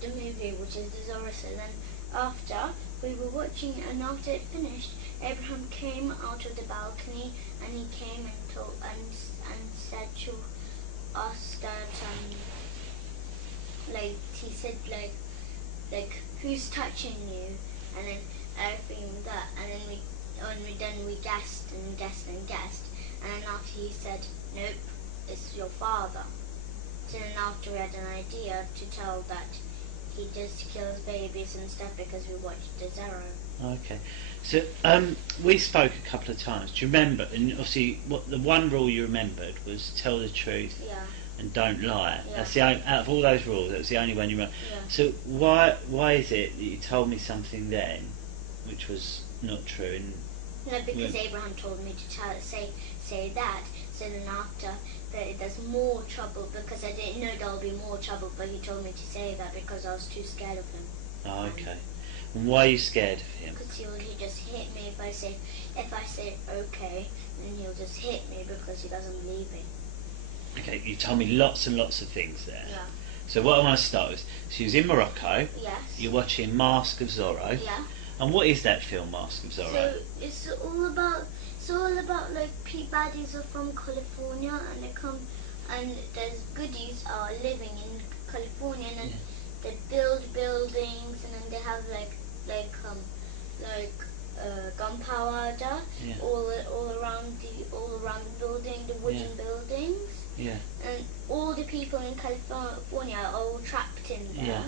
The movie, which is the Zorro. So then after we were watching, and after it finished, Abraham came out of the balcony, and he came and told and said to asked that like he said like who's touching you, and then everything that, and then when we done we guessed and guessed and guessed, and then after he said nope, it's your father. So then after we had an idea to tell that he just kills babies and stuff because we watched the Zero. Okay. So we spoke a couple of times. Do you remember? And obviously, what the one rule you remembered was tell the truth Yeah. and don't lie. Yeah. That's the out of all those rules. That was the only one you remember. Yeah. So why is it that you told me something then, which was not true? And No, because Abraham told me to say that. So then after that, there's more trouble because I didn't know there'll be more trouble. But he told me to say that because I was too scared of him. oh, okay. And why are you scared of him? Because he just hit me if I say okay, then he'll just hit me because he doesn't believe me. Okay, you told me lots and lots of things there. Yeah. So what I want to start with, so you was in Morocco. Yes. You're watching Mask of Zorro. Yeah. And what is that film, Mask of Zorro? So it's all about like baddies are from California and they come and there's goodies are living in California and Yeah. they build buildings and then they have like gunpowder Yeah. all around the building, the wooden Yeah. buildings, Yeah. and all the people in California are all trapped in there. Yeah.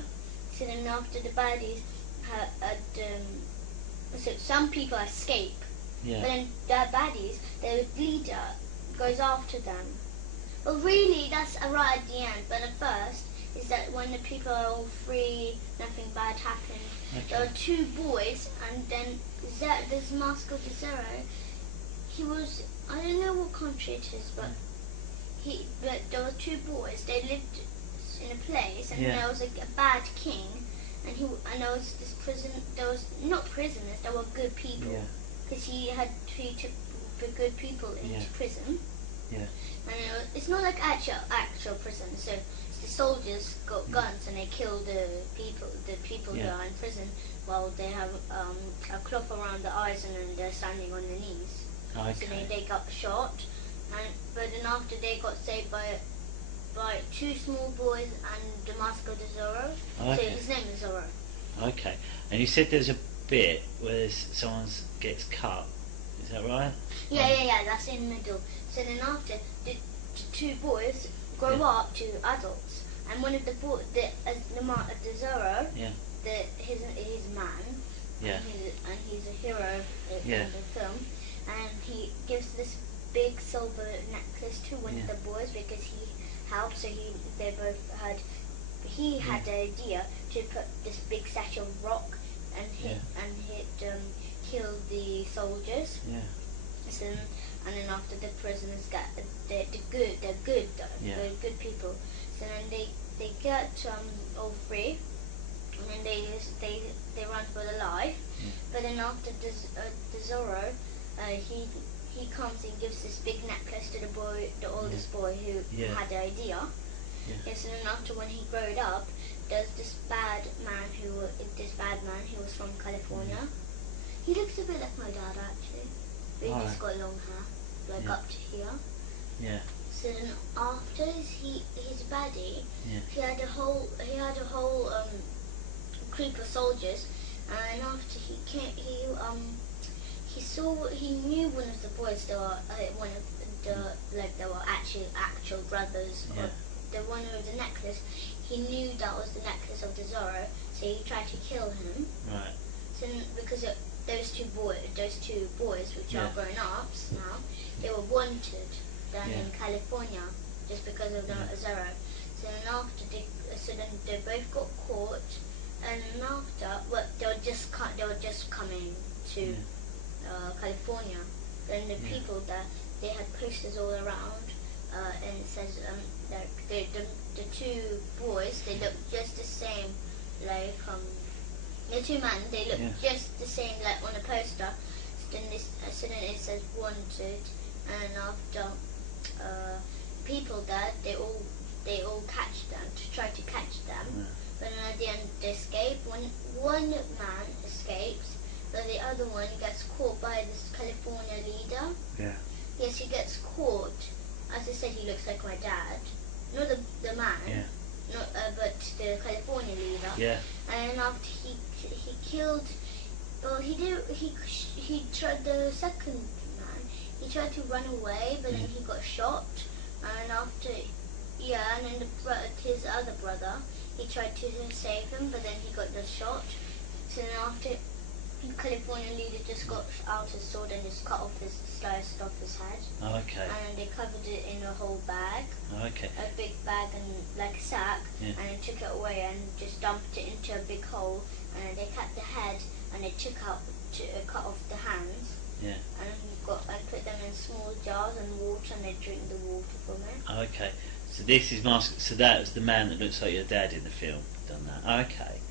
So then after the baddies so some people escape, Yeah. but then the baddies, the leader goes after them. Well, really, that's right at the end. But at first, is that when the people are all free, nothing bad happened. There Okay. were two boys, and then this Mask of the Zero. He was, I don't know what country it is, but there were two boys. They lived in a place, and Yeah. there was a bad king, and there was this prison. There was not prisoners. There were good people. Yeah. Because he took the good people into Yeah. prison. Yeah. And it's not like actual prison. So the soldiers got guns and they kill the people Yeah. who are in prison while they have a cloth around the eyes and then they're standing on their knees. So Okay. they got shot, but then after they got saved by two small boys and the Mask of the Zorro. So Okay. his name is Zorro. Okay. And you said there's a bit where someone gets cut. Is that right? Yeah, that's in the middle. So then after, the two boys grow Yeah. up to adults, and one of the the Zorro, Yeah. his man, Yeah. and he's a hero Yeah. in the film, and he gives this big silver necklace to one Yeah. of the boys because he helped. So they both had. He had the idea to put this big statue of rock and kill the soldiers. Yeah. So, and then after the prisoners get they're good people. So then they get all free, and then they run for their life. Yeah. But then after the Zorro, he comes and gives this big necklace to the oldest boy who Yeah. had the idea. Yeah. Yes, and then after when he growed up, there's this bad man who was from California. He looks a bit like my dad actually, but he just got long hair, like Yeah. up to here. Yeah. So then after his baddie, Yeah. he had a whole group of soldiers, and after he knew one of the boys. They were they were actual brothers. Yeah. Or the one with the necklace. He knew that was the necklace of the Zorro, so he tried to kill him. Right. So because those two boys, which Yeah. are grown ups now, they were wanted down Yeah. in California just because of the Yeah. Zorro. So then they both got caught, and they were just coming to California. Then the Yeah. people there, they had posters all around, and it says the two boys, they look just the same, like the two men, they look Yeah. just the same like on a poster. So then it says wanted, and after people there, they all catch them to try to catch them. Yeah. But then at the end they escape. One man escapes, but the other one gets caught by this California leader. Yeah. Yes, he gets caught. As I said, he looks like my dad. not the man, Yeah. not but the California leader. Yeah. And after he killed, well, he tried the second man. He tried to run away, but then he got shot. And after, and then his other brother, he tried to save him, but then he got just shot. So then after, the California leader just got out his sword and just sliced off his head. Oh, okay. And then they covered it in a whole bag, Oh, okay. a big bag and like a sack, Yeah. and then took it away and just dumped it into a big hole. And then they cut the head and they cut off the hands. Yeah. And put them in small jars and water, and they drink the water from it. Oh, okay. So this is So that was the man that looks like your dad in the film. Done that. Oh, okay.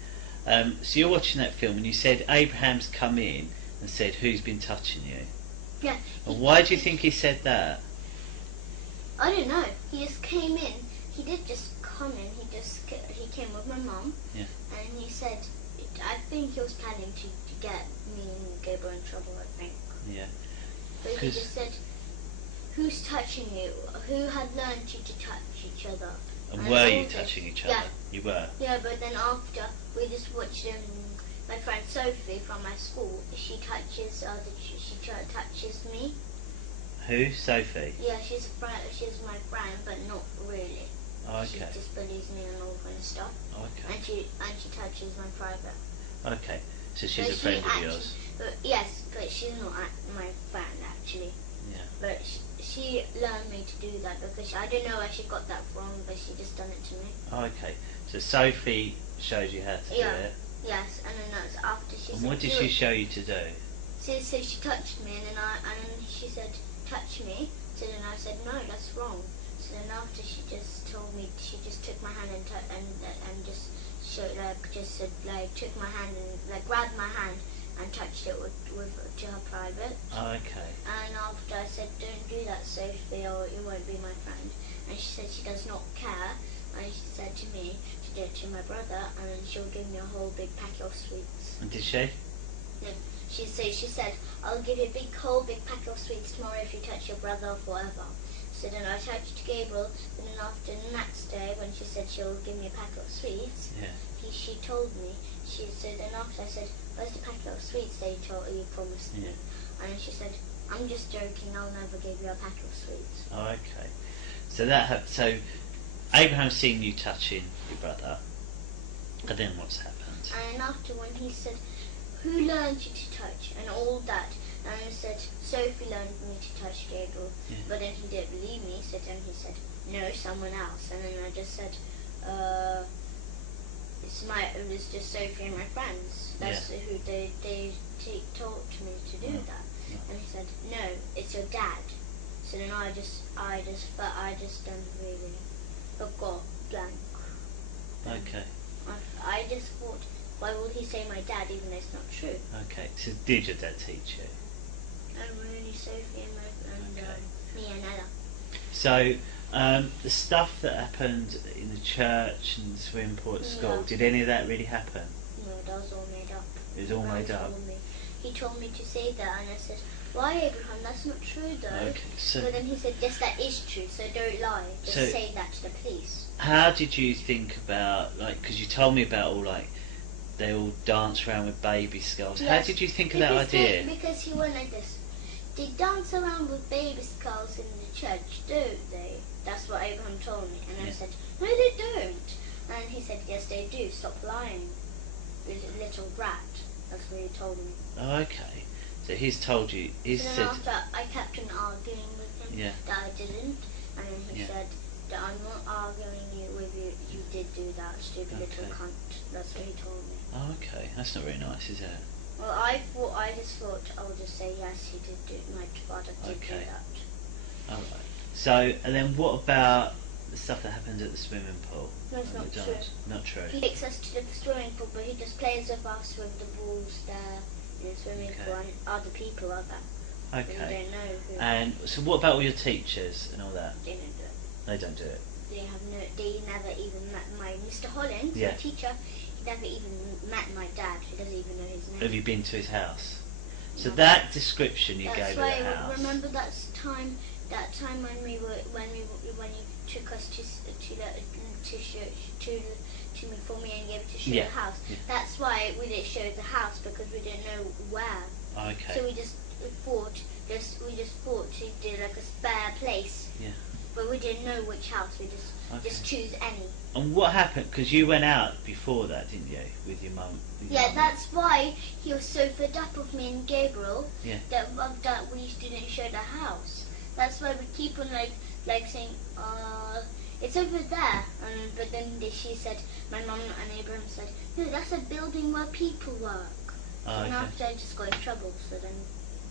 So you're watching that film, and you said Abraham's come in and said, "Who's been touching you?" Yeah. And why do you think he said that? I don't know. He just came in. He did just come in. He came with my mum. Yeah. And he said, I think he was planning to get me and Gabriel in trouble, I think. Yeah. But he 'Cause- just said, "Who's touching you? Who had learned you to touch each other?" And I were told you him. touching each other? Yeah. You were. Yeah, but then after we just watched my friend Sophie from my school. She touches touches me. Who? Sophie. Yeah, she's my friend, but not really. Oh, She okay. just bullies me and all kind of stuff. Oh, okay. And she touches my private. Okay. So she's But a friend of actually- yours. Yes, but she's not my friend actually. Yeah. But she learned me to do that because I don't know where she got that from, but she just done it to me. Oh, okay. So Sophie showed you how to Yeah. do it. Yes, and then that's after she And said. what did "Do she it." show you to do? So she touched me, and then she said, "Touch me." So then I said, "No, that's wrong." So then after she just told me, she just took my hand and just showed took my hand and grabbed my hand and touched it to her private. Oh, okay. And after I said, "Don't do that, Sophie, or you won't be my friend." And she said she does not care. And she said to me to do it to my brother, and then she'll give me a whole big packet of sweets. And did she? Yeah. She said, "I'll give you a whole big packet of sweets tomorrow if you touch your brother forever." So then I touched Gabriel, and then after the next day when she said she'll give me a packet of sweets, Yeah. she told me, so then after I said, "Where's the packet of sweets that you promised me?" Yeah. And she said, "I'm just joking, I'll never give you a packet of sweets." Oh, okay. So Abraham's seen you touching your brother, and then what's happened? And after when he said, "Who learned you to touch?" and all that, and I said, "Sophie learned me to touch Gabriel." Yeah. But then he didn't believe me, so then he said, "No, someone else." And then I just said, it was just Sophie and my friends. That's who they taught me to do Yeah. that. Yeah. And he said, "No, it's your dad." So then I just done really got blank. Okay. I just thought, why would he say my dad even though it's not true? Okay. So did your dad teach you? And really Sophie and Okay. me and Ella. So the stuff that happened in the church and the swimming pool at school, Yeah. did any of that really happen? No, that was all made up. It was all My made up. told me. He told me to say that, and I said, "Why, Abraham? That's not true, though." Okay. So But then he said, "Yes, that is true. So don't lie. Just So- say that to the police." how did you think about, because you told me about they all dance around with baby skulls. How Yes, did you think of that because idea? because he went like this. They dance around with baby skulls in the church, don't they? That's what Abraham told me. And I Yeah. said, "No, they don't." And he said, "Yes, they do. Stop lying. Little brat." That's what he told me. Oh, okay. So he's told you. He's So then said. after I kept on arguing with him Yeah. that I didn't, and then he Yeah. said that I'm not arguing with you. You did do that, stupid little Okay. cunt. That's what he told me. Oh, okay. That's not very nice, is it? Well, I just thought I'll just say yes. He did do. My father did Okay. do that. All right. So, and then what about the stuff that happened at the swimming pool? No, it's at not McDonald's? true. Not true. He takes us to the swimming pool, but he just plays with us with the balls there in the swimming Okay. pool, and other people are there. We Okay. don't know who. And so, what about all your teachers and all that? They don't do it. They don't do it. They never even met my Mr. Hollins, Yeah. my teacher. He never even met my dad. He doesn't even know his name. Have you been to his house? So No. that description you That's gave of why the house. remember that time that time when you took us for me and gave to show Yeah, the house. yeah. That's why we didn't show the house, because we didn't know where. Okay. So we just thought to do like a spare place. Yeah. But we didn't know which house. We just choose any. And what happened? Because you went out before that, didn't you, with your mum? Yeah, that's why he was so fed up with me and Gabriel. Yeah. That we didn't show the house. That's why we keep on like saying, it's over there. But then she said, my mum and Abraham said, no, that's a building where people work. And after I just got in trouble. So then.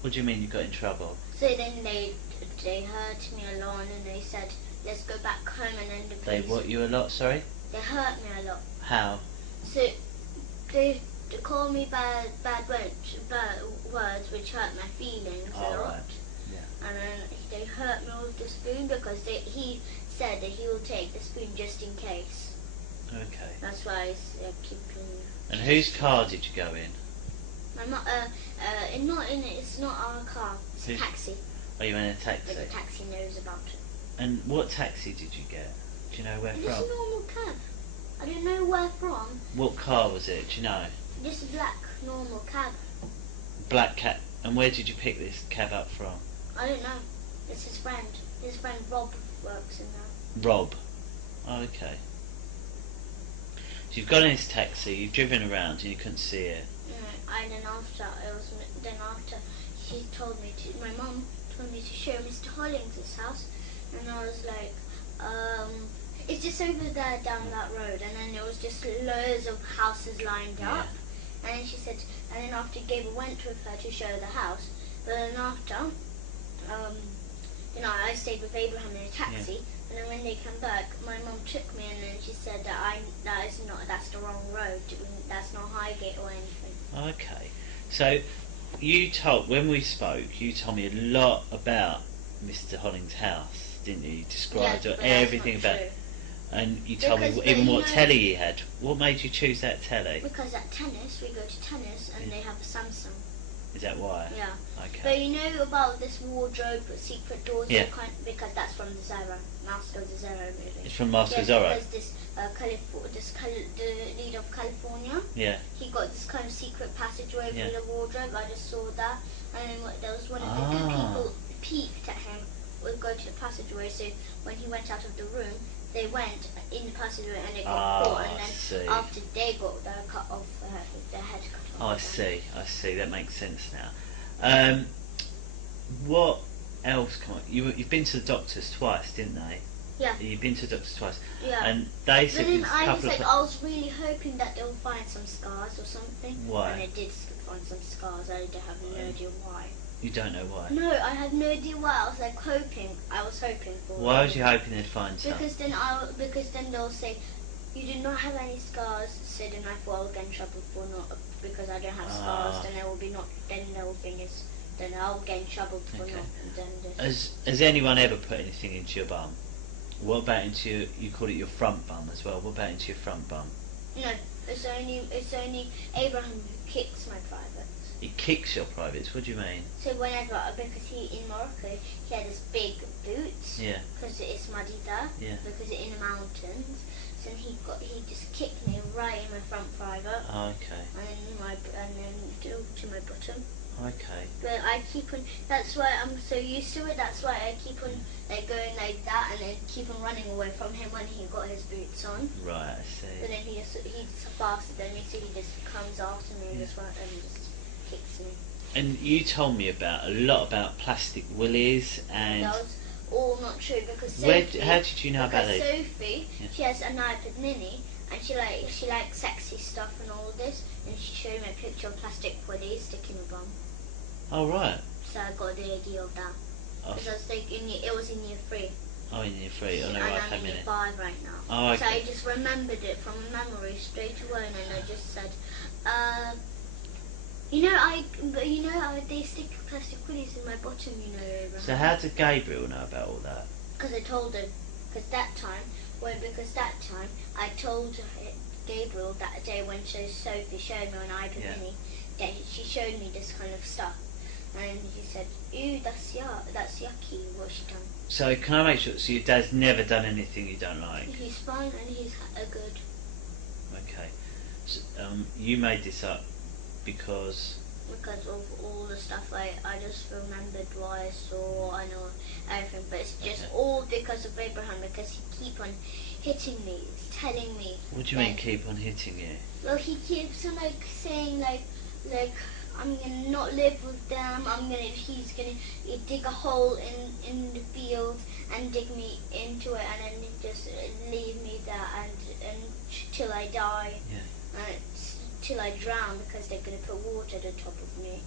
What do you mean you got in trouble? So then they hurt me a lot, and they said, let's go back home, and then the police. They what you a lot? Sorry. They hurt me a lot. How? So they called me bad words, which hurt my feelings a lot. Right. Yeah. And then they hurt me with the spoon because he said that he will take the spoon just in case. Okay. That's why I keep. And whose car did you go in? My mum. It's not our car. It's a taxi. Oh, you went in a taxi. But the taxi knows about it. And what taxi did you get? Do you know where Just a from? normal cab. I don't know where from. What car was it? Do you know? Just a black normal cab. Black cab. And where did you pick this cab up from? I don't know. It's his friend. His friend Rob works in there. Rob. Oh, okay. So you've got in this taxi, you've driven around and you couldn't see it. And then after she told me to, my mum told me to show Mr. Hollings' house, and I was like, it's just over there down that road, and then there was just loads of houses lined up, and then she said, and then after Gabriel went with her to show the house, but then after, I stayed with Abraham in a taxi, and then when they come back, my mum took me, and then she said that that's the wrong road, that's not Highgate or anything. Okay. So when we spoke, you told me a lot about Mr. Hollings' house, didn't you? You described everything about it. And you told me even what telly he had. What made you choose that telly? Because at tennis, we go to tennis, and they have a Samsung. Is that why? Yeah. Okay. But you know about this wardrobe with secret doors? Yeah. Because that's from the Zorro, Mask of the Zorro movie. It's from Mask of Zorro? Because the leader of California, he got this kind of secret passageway through the wardrobe. I just saw that. And then there was one of the good people peeped at him, would go to the passageway, so when he went out of the room, they went in the passageway and they got caught, and then after they got their head cut off. I see, that makes sense now. What else? Come on, you've been to the doctors twice, didn't they? Yeah. You've been to the doctors twice. Yeah. And they said then I was really hoping that they'll find some scars or something. Why? And they did find some scars. I have no idea why. You don't know why? No, I have no idea why. I was hoping for. Why was you hoping they'd find some? Because then they'll say, you do not have any scars. So then I thought I'll get in trouble for not, because I don't have scars. Then there will be not. Then the whole thing is, then I'll get in trouble for not. Then has anyone ever put anything into your bum? What about into you call it your front bum as well? What about into your front bum? No, it's only Abraham who kicks my privates. He kicks your privates. What do you mean? So because in Morocco, he had this big boots. Yeah. Because it's muddy there. Yeah. Because it's in the mountains. So he just kicked me right in my front private. Oh, okay. And then to my bottom. Okay. But I keep on. That's why I'm so used to it. That's why I keep on going like that, and then keep on running away from him when he got his boots on. Right, I see. But then he's faster than me, so he just comes after me and just kicks me. And you told me a lot about plastic willies and. That was all not true because Sophie. How did you know about it? Sophie, she has an iPad Mini, and she likes sexy stuff and all this, and she showed me a picture of plastic willies sticking in her bum. Oh right. So I got the idea of that. Because I was thinking it was in year 3. Oh, in year 3. Oh no, and right, I'm in year 5 right now. Oh, okay. So I just remembered it from memory straight away, and then I just said, they stick plastic willies in my bottom, Abraham. So how did Gabriel know about all that? Because I told him. Because that time I told Gabriel that day when Sophie showed me on iPad Mini that she showed me this kind of stuff. And he said, ew, that's yucky, what she done. So can I make sure? So your dad's never done anything you don't like? He's fine and he's good. Okay. So, you made this up because of all the stuff I just remembered what I saw, I know everything, but it's just Okay. all because of Abraham, because he keep on hitting me, telling me. What do you mean keep on hitting you? Well, he keeps on saying like I'm gonna not live with them. He's gonna dig a hole in the field and dig me into it, and then just leave me there and till I die. Yeah. Till I drown, because they're gonna put water at the top of me.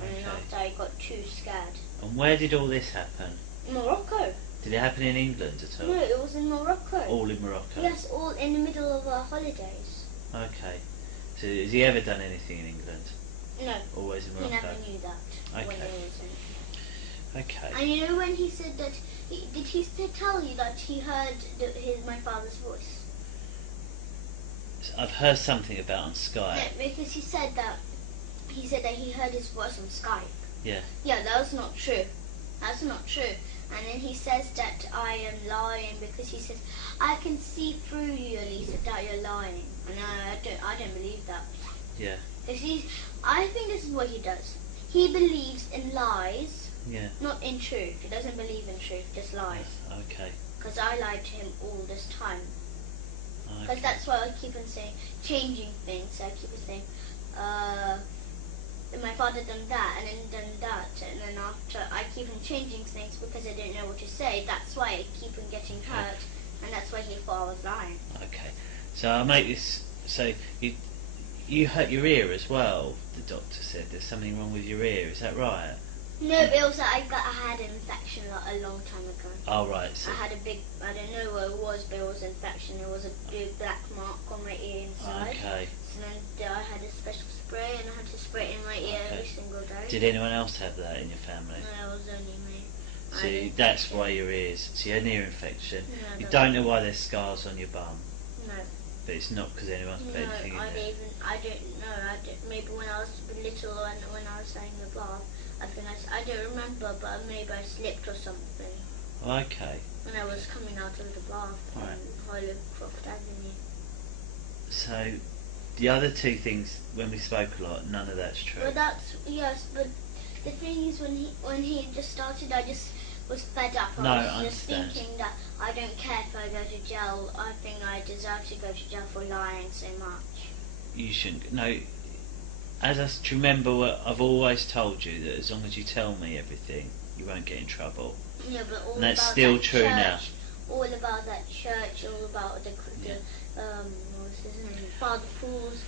And then Okay. after I got too scared. And where did all this happen? Morocco. Did it happen in England at all? No, it was in Morocco. All in Morocco? Yes, all in the middle of our holidays. Okay. So has he ever done anything in England? No. Always in He Morocco? never knew that. When Okay. he was in. Okay. And you know when he said that, did he tell you that he heard my father's voice? So I've heard something about on Skype. No, because he said that he heard his voice on Skype. Yeah. Yeah, that's not true. That's not true. And then he says that I am lying because he says, I can see through you, Elisa, that you're lying. And I don't believe that. Yeah. Because I think this is what he does. He believes in lies, Yeah. not in truth. He doesn't believe in truth, just lies. Okay. Because I lied to him all this time. Because Okay. that's why I keep on saying, changing things. I keep on saying, my father done that and then done that, and then after I keep on changing things because I didn't know what to say. That's why I keep on getting hurt, and that's why he thought I was lying. Okay. So I'll make this. So you hurt your ear as well. The doctor said there's something wrong with your ear. Is that right? No, but also I had an infection a long time ago. Oh right. So I had a big, I don't know what it was, but it was an infection. It was a big black mark on my ear inside. okay. So then I had a special spray, and I had to spray it in my ear Okay. every single day. Did anyone else have that in your family? No, it was only me. I So didn't that's think why it. your ears. So you had an ear infection. No, You but- don't know why there's scars on your bum, No. but it's not because anyone's put No, anything in I there. don't know. Maybe when I was little and when I was saying the bath, I think I don't remember, but maybe I slipped or something Okay. when I was coming out of the bath Right. on Holycroft Avenue. So the other two things, when we spoke a lot, none of that's true. But yes, but the thing is when he just started, I just was fed up. No, I I was just understand. thinking that I don't care if I go to jail. I think I deserve to go to jail for lying so much. You shouldn't. No. As I do you remember what I've always told you, that as long as you tell me everything, you won't get in trouble. Yeah, but all And that's about still that true church, now. All about that church, all about the what was his name, Father Paul's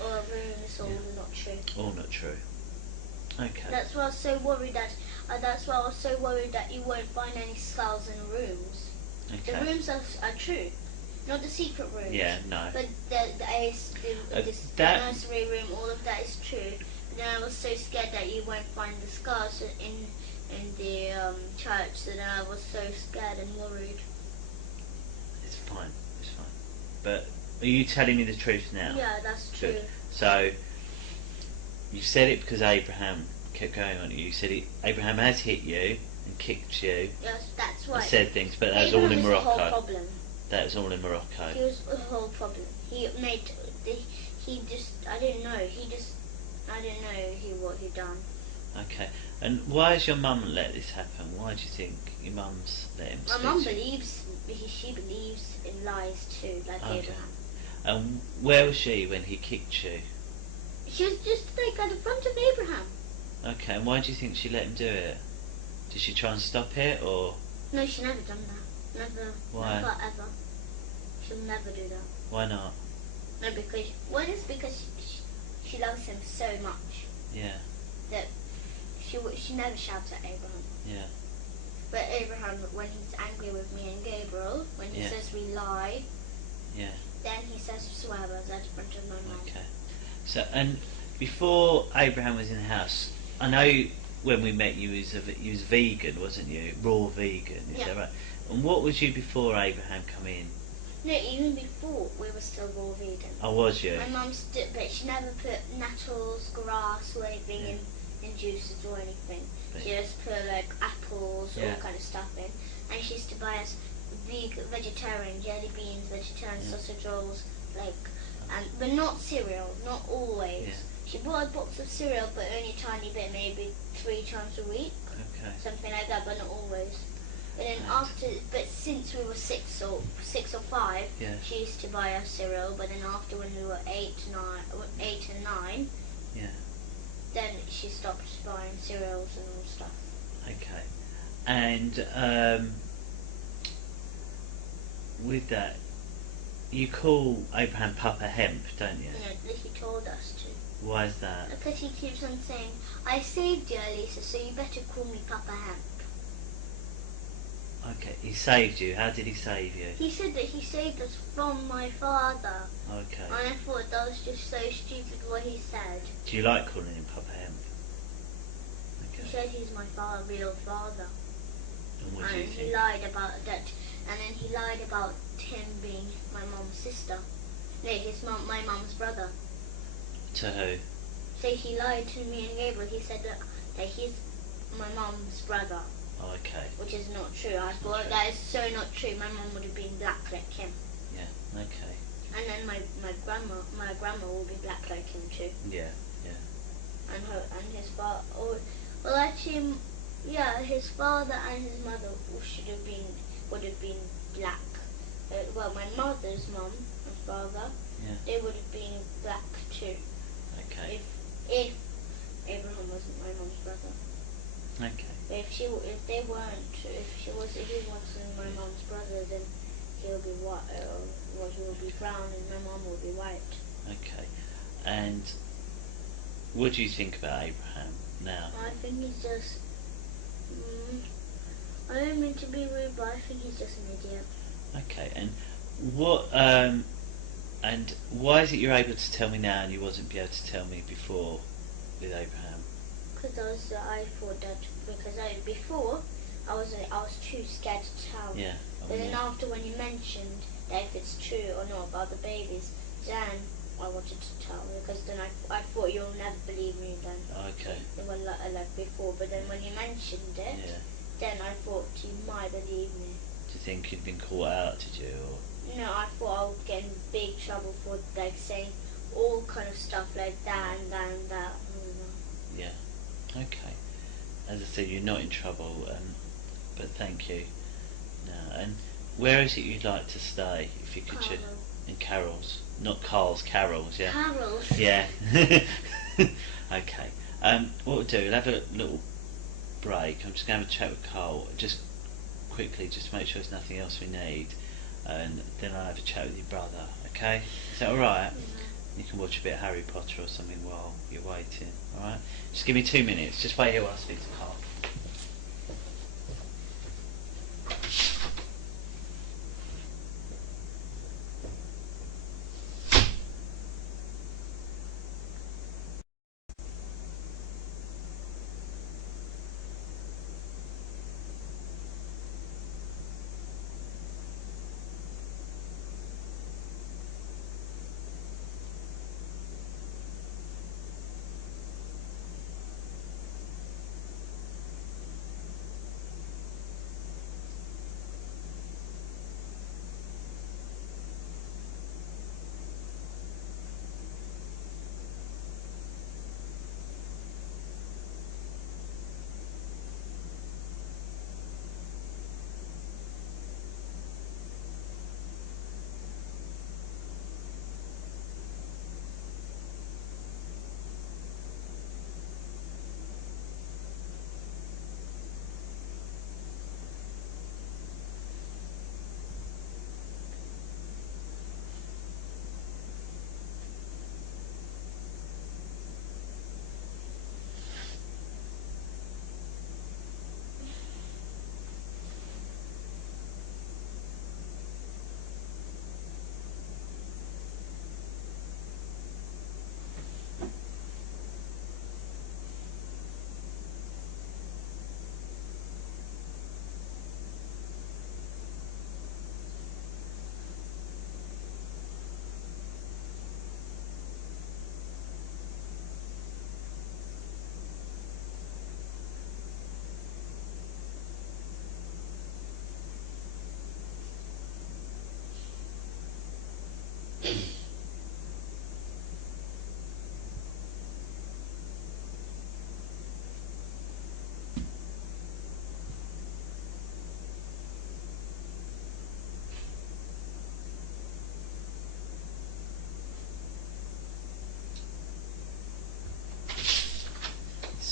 rooms, all not true. All not true. Okay. That's why I was so worried that. That's why I was so worried that you won't find any skulls in rooms. The Okay. rooms are true, not the secret rooms. Yeah. No. But the that- nursery room, all of that is true. But then I was so scared that you won't find the skulls in the church. So then I was so scared and worried. It's fine. It's fine. But are you telling me the truth now? Yeah, that's true. Good. So you said it because Abraham kept going on you. You said Abraham has hit you and kicked you Yes, that's and right. said things, but that was all Abraham in is the whole Morocco. problem. That was all in Morocco. He was the whole problem. He made. He just. I didn't know. I didn't know what he done. Okay. And why has your mum let this happen? Why do you think your mum's let him My speak mum to you? believes. She believes in lies too, like Okay. Abraham. And where was she when he kicked you? She was just like at the front of Abraham. Okay, and why do you think she let him do it? Did she try and stop it, or No, she never done that. Never. Why? Never ever. She'll never do that. why not? No, because one is because she loves him so much Yeah, that she never shouts at Abraham. yeah, But Abraham, when he's angry with me and Gabriel, when he Yeah. says we lie, yeah. then he says swear words at the front of my mouth. Okay. So, and before Abraham was in the house, I know when we met you was vegan, wasn't you? Raw vegan, is Yeah. that right? And what was you before Abraham come in? No, even before we were still raw vegan. Oh, was you? My mum but she never put nettles, grass, or anything in juices or anything. But- She just put like apples, Yeah. all kind of stuff in. And she used to buy us vegetarian jelly beans, vegetarian sausage rolls, like, but not cereal, not always. Yeah. She bought a box of cereal, but only a tiny bit, maybe 3 times a week, Okay. something like that, but not always. And then Right. but since we were 6 or 5, Yeah. she used to buy us cereal. But then after, when we were 8 and 9, Yeah. then she stopped buying cereals and all stuff. Okay. And with that, you call Abraham Papa Hemp, don't you? Yeah, he told us to. Why is that? Because he keeps on saying, "I saved you, Elisa, so you better call me Papa Hemp." Okay, he saved you. How did he save you? He said that he saved us from my father. Okay. And I thought that was just so stupid what he said. Do you like calling him Papa Hemp? He Okay. said he's my real father. And what do you And he think? lied about that. And then he lied about him being my mum's sister. No, my mum's brother. To who? So he lied to me and Gabriel. He said that he's my mum's brother, Okay. which is not true. I thought true. that is so not true. My mum would have been black like him. Yeah. Okay. And then my grandma will be black like him too. Yeah. And his father. Well, actually, yeah, his father and his mother would have been black. Well, my mother's mum and father, Yeah. they would have been black too. Okay. If Abraham wasn't my mum's brother. Okay. But if he wasn't my mum's brother, then he'll be white. He will be brown, and my mum will be white. Okay. And what do you think about Abraham now? I think he's just. I don't mean to be rude, but I think he's just an idiot. Okay. And what? And why is it you're able to tell me now and you wasn't be able to tell me before with Abraham? Because I thought that before I was too scared to tell. Yeah. But then after, when you mentioned that if it's true or not about the babies, then I wanted to tell, because then I thought you'll never believe me then. Okay. Well, like before, but then when you mentioned it, Yeah. then I thought you might believe me. Do you think you'd been caught out? Did you? Or? No, I thought I would get in big trouble for like saying all kind of stuff like that and that and that. Yeah. Okay. As I said, you're not in trouble, but thank you. No. And where is it you'd like to stay, if you could? Carol. In Carol's, not Carl's. Carol's. Yeah. Carol. Yeah. Okay. What we'll do, we'll have a little break. I'm just going to have a chat with Carl, just quickly, just to make sure there's nothing else we need, and then I'll have a chat with your brother. Okay? Is that all right? You can watch a bit of Harry Potter or something while you're waiting. All right? Just give me 2 minutes. Just wait here while I speak to Carl.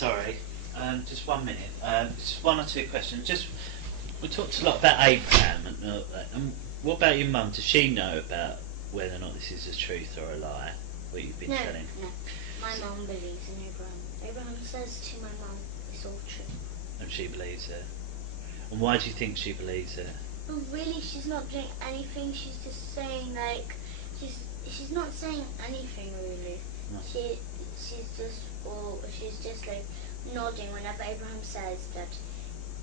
Sorry, just 1 minute. Just one or two questions. We talked a lot about Abraham, and what about your mum? Does she know about whether or not this is a truth or a lie? What you've been telling? No. My mum believes in Abraham. Abraham says to my mum, it's all true. And she believes it. And why do you think she believes it? Well, really, she's not doing anything. She's just saying like, she's not saying anything really. No. She's just like nodding whenever Abraham says that.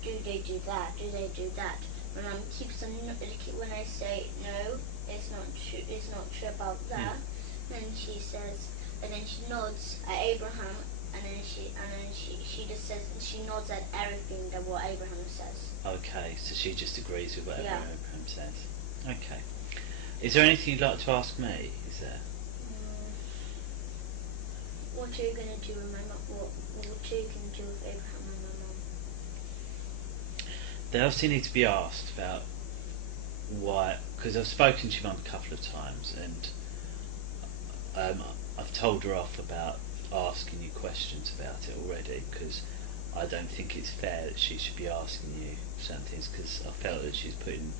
Do they do that? Do they do that? My mum keeps on when I say no, it's not true. It's not true about that. Then she says, and then she nods at Abraham, and then she just says, she nods at everything that what Abraham says. Okay, so she just agrees with whatever Yeah. Abraham says. Okay. Is there anything you'd like to ask me? Is there? What are you gonna do with my mum? What are you gonna do with Abraham and my mum? They obviously need to be asked about why, because I've spoken to your mum a couple of times, and I've told her off about asking you questions about it already, because I don't think it's fair that she should be asking you certain things, because I felt that she's putting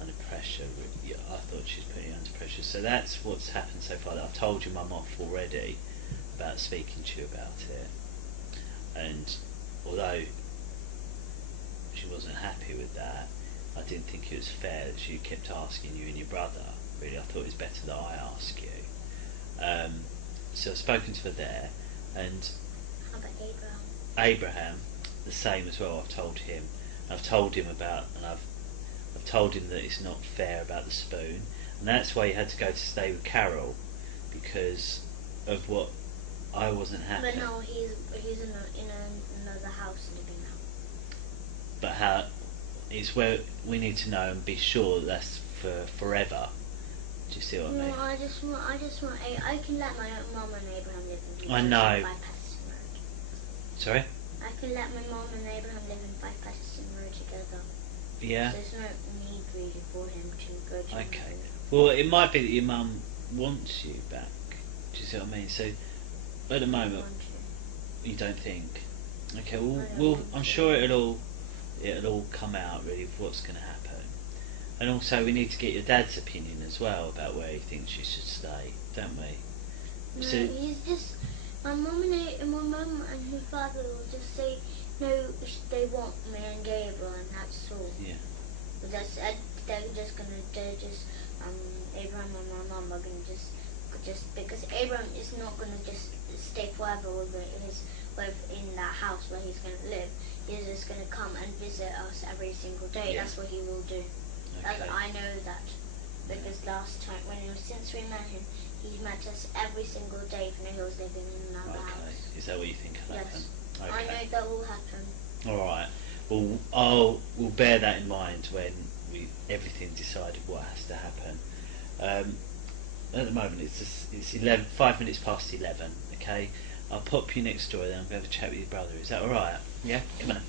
under pressure. I thought she was putting you under pressure. So that's what's happened so far. That I've told your mum off already about speaking to you about it, and although she wasn't happy with that, I didn't think it was fair that she kept asking you and your brother. Really, I thought it was better that I ask you. So I've spoken to her there, and How about Abraham? Abraham, the same as well. I've told him. I've told him about, and I've told him that it's not fair about the spoon, and that's why he had to go to stay with Carol, because of what I wasn't happy. But no, he's in another house living now. But how? It's where we need to know and be sure that that's for forever. Do you see what I mean? No, I just want. I can let my mom and Abraham live in. I know. By Patterson Road. Sorry? I can let my mom and Abraham live in by Patterson Road together. Yeah. There's no need really for him to go to. Okay. Well, it might be that your mum wants you back. Do you see what I mean? So, at the moment, you don't think. Okay. Well, I'm sure it'll all come out really of what's going to happen. And also, we need to get your dad's opinion as well about where he thinks you should stay, don't we? No, So, he's just my mum and her father will just say no. They want me and Gabriel, and that's all. yeah. But Abraham and my mum are gonna just because Abraham is not gonna just stay forever in that house where he's gonna live. He's just gonna come and visit us every single day. Yeah. That's what he will do. Okay. I know that because last time since we met him, he met us every single day when he was living in another house. Is that what you think will happen? Yes, Okay. I know that will happen. All right. Well, we'll bear that in mind when everything decided what has to happen. At the moment, it's 5 minutes past 11. Okay, I'll pop you next door. Then I'm going to have a chat with your brother. Is that all right? Yeah. Come on.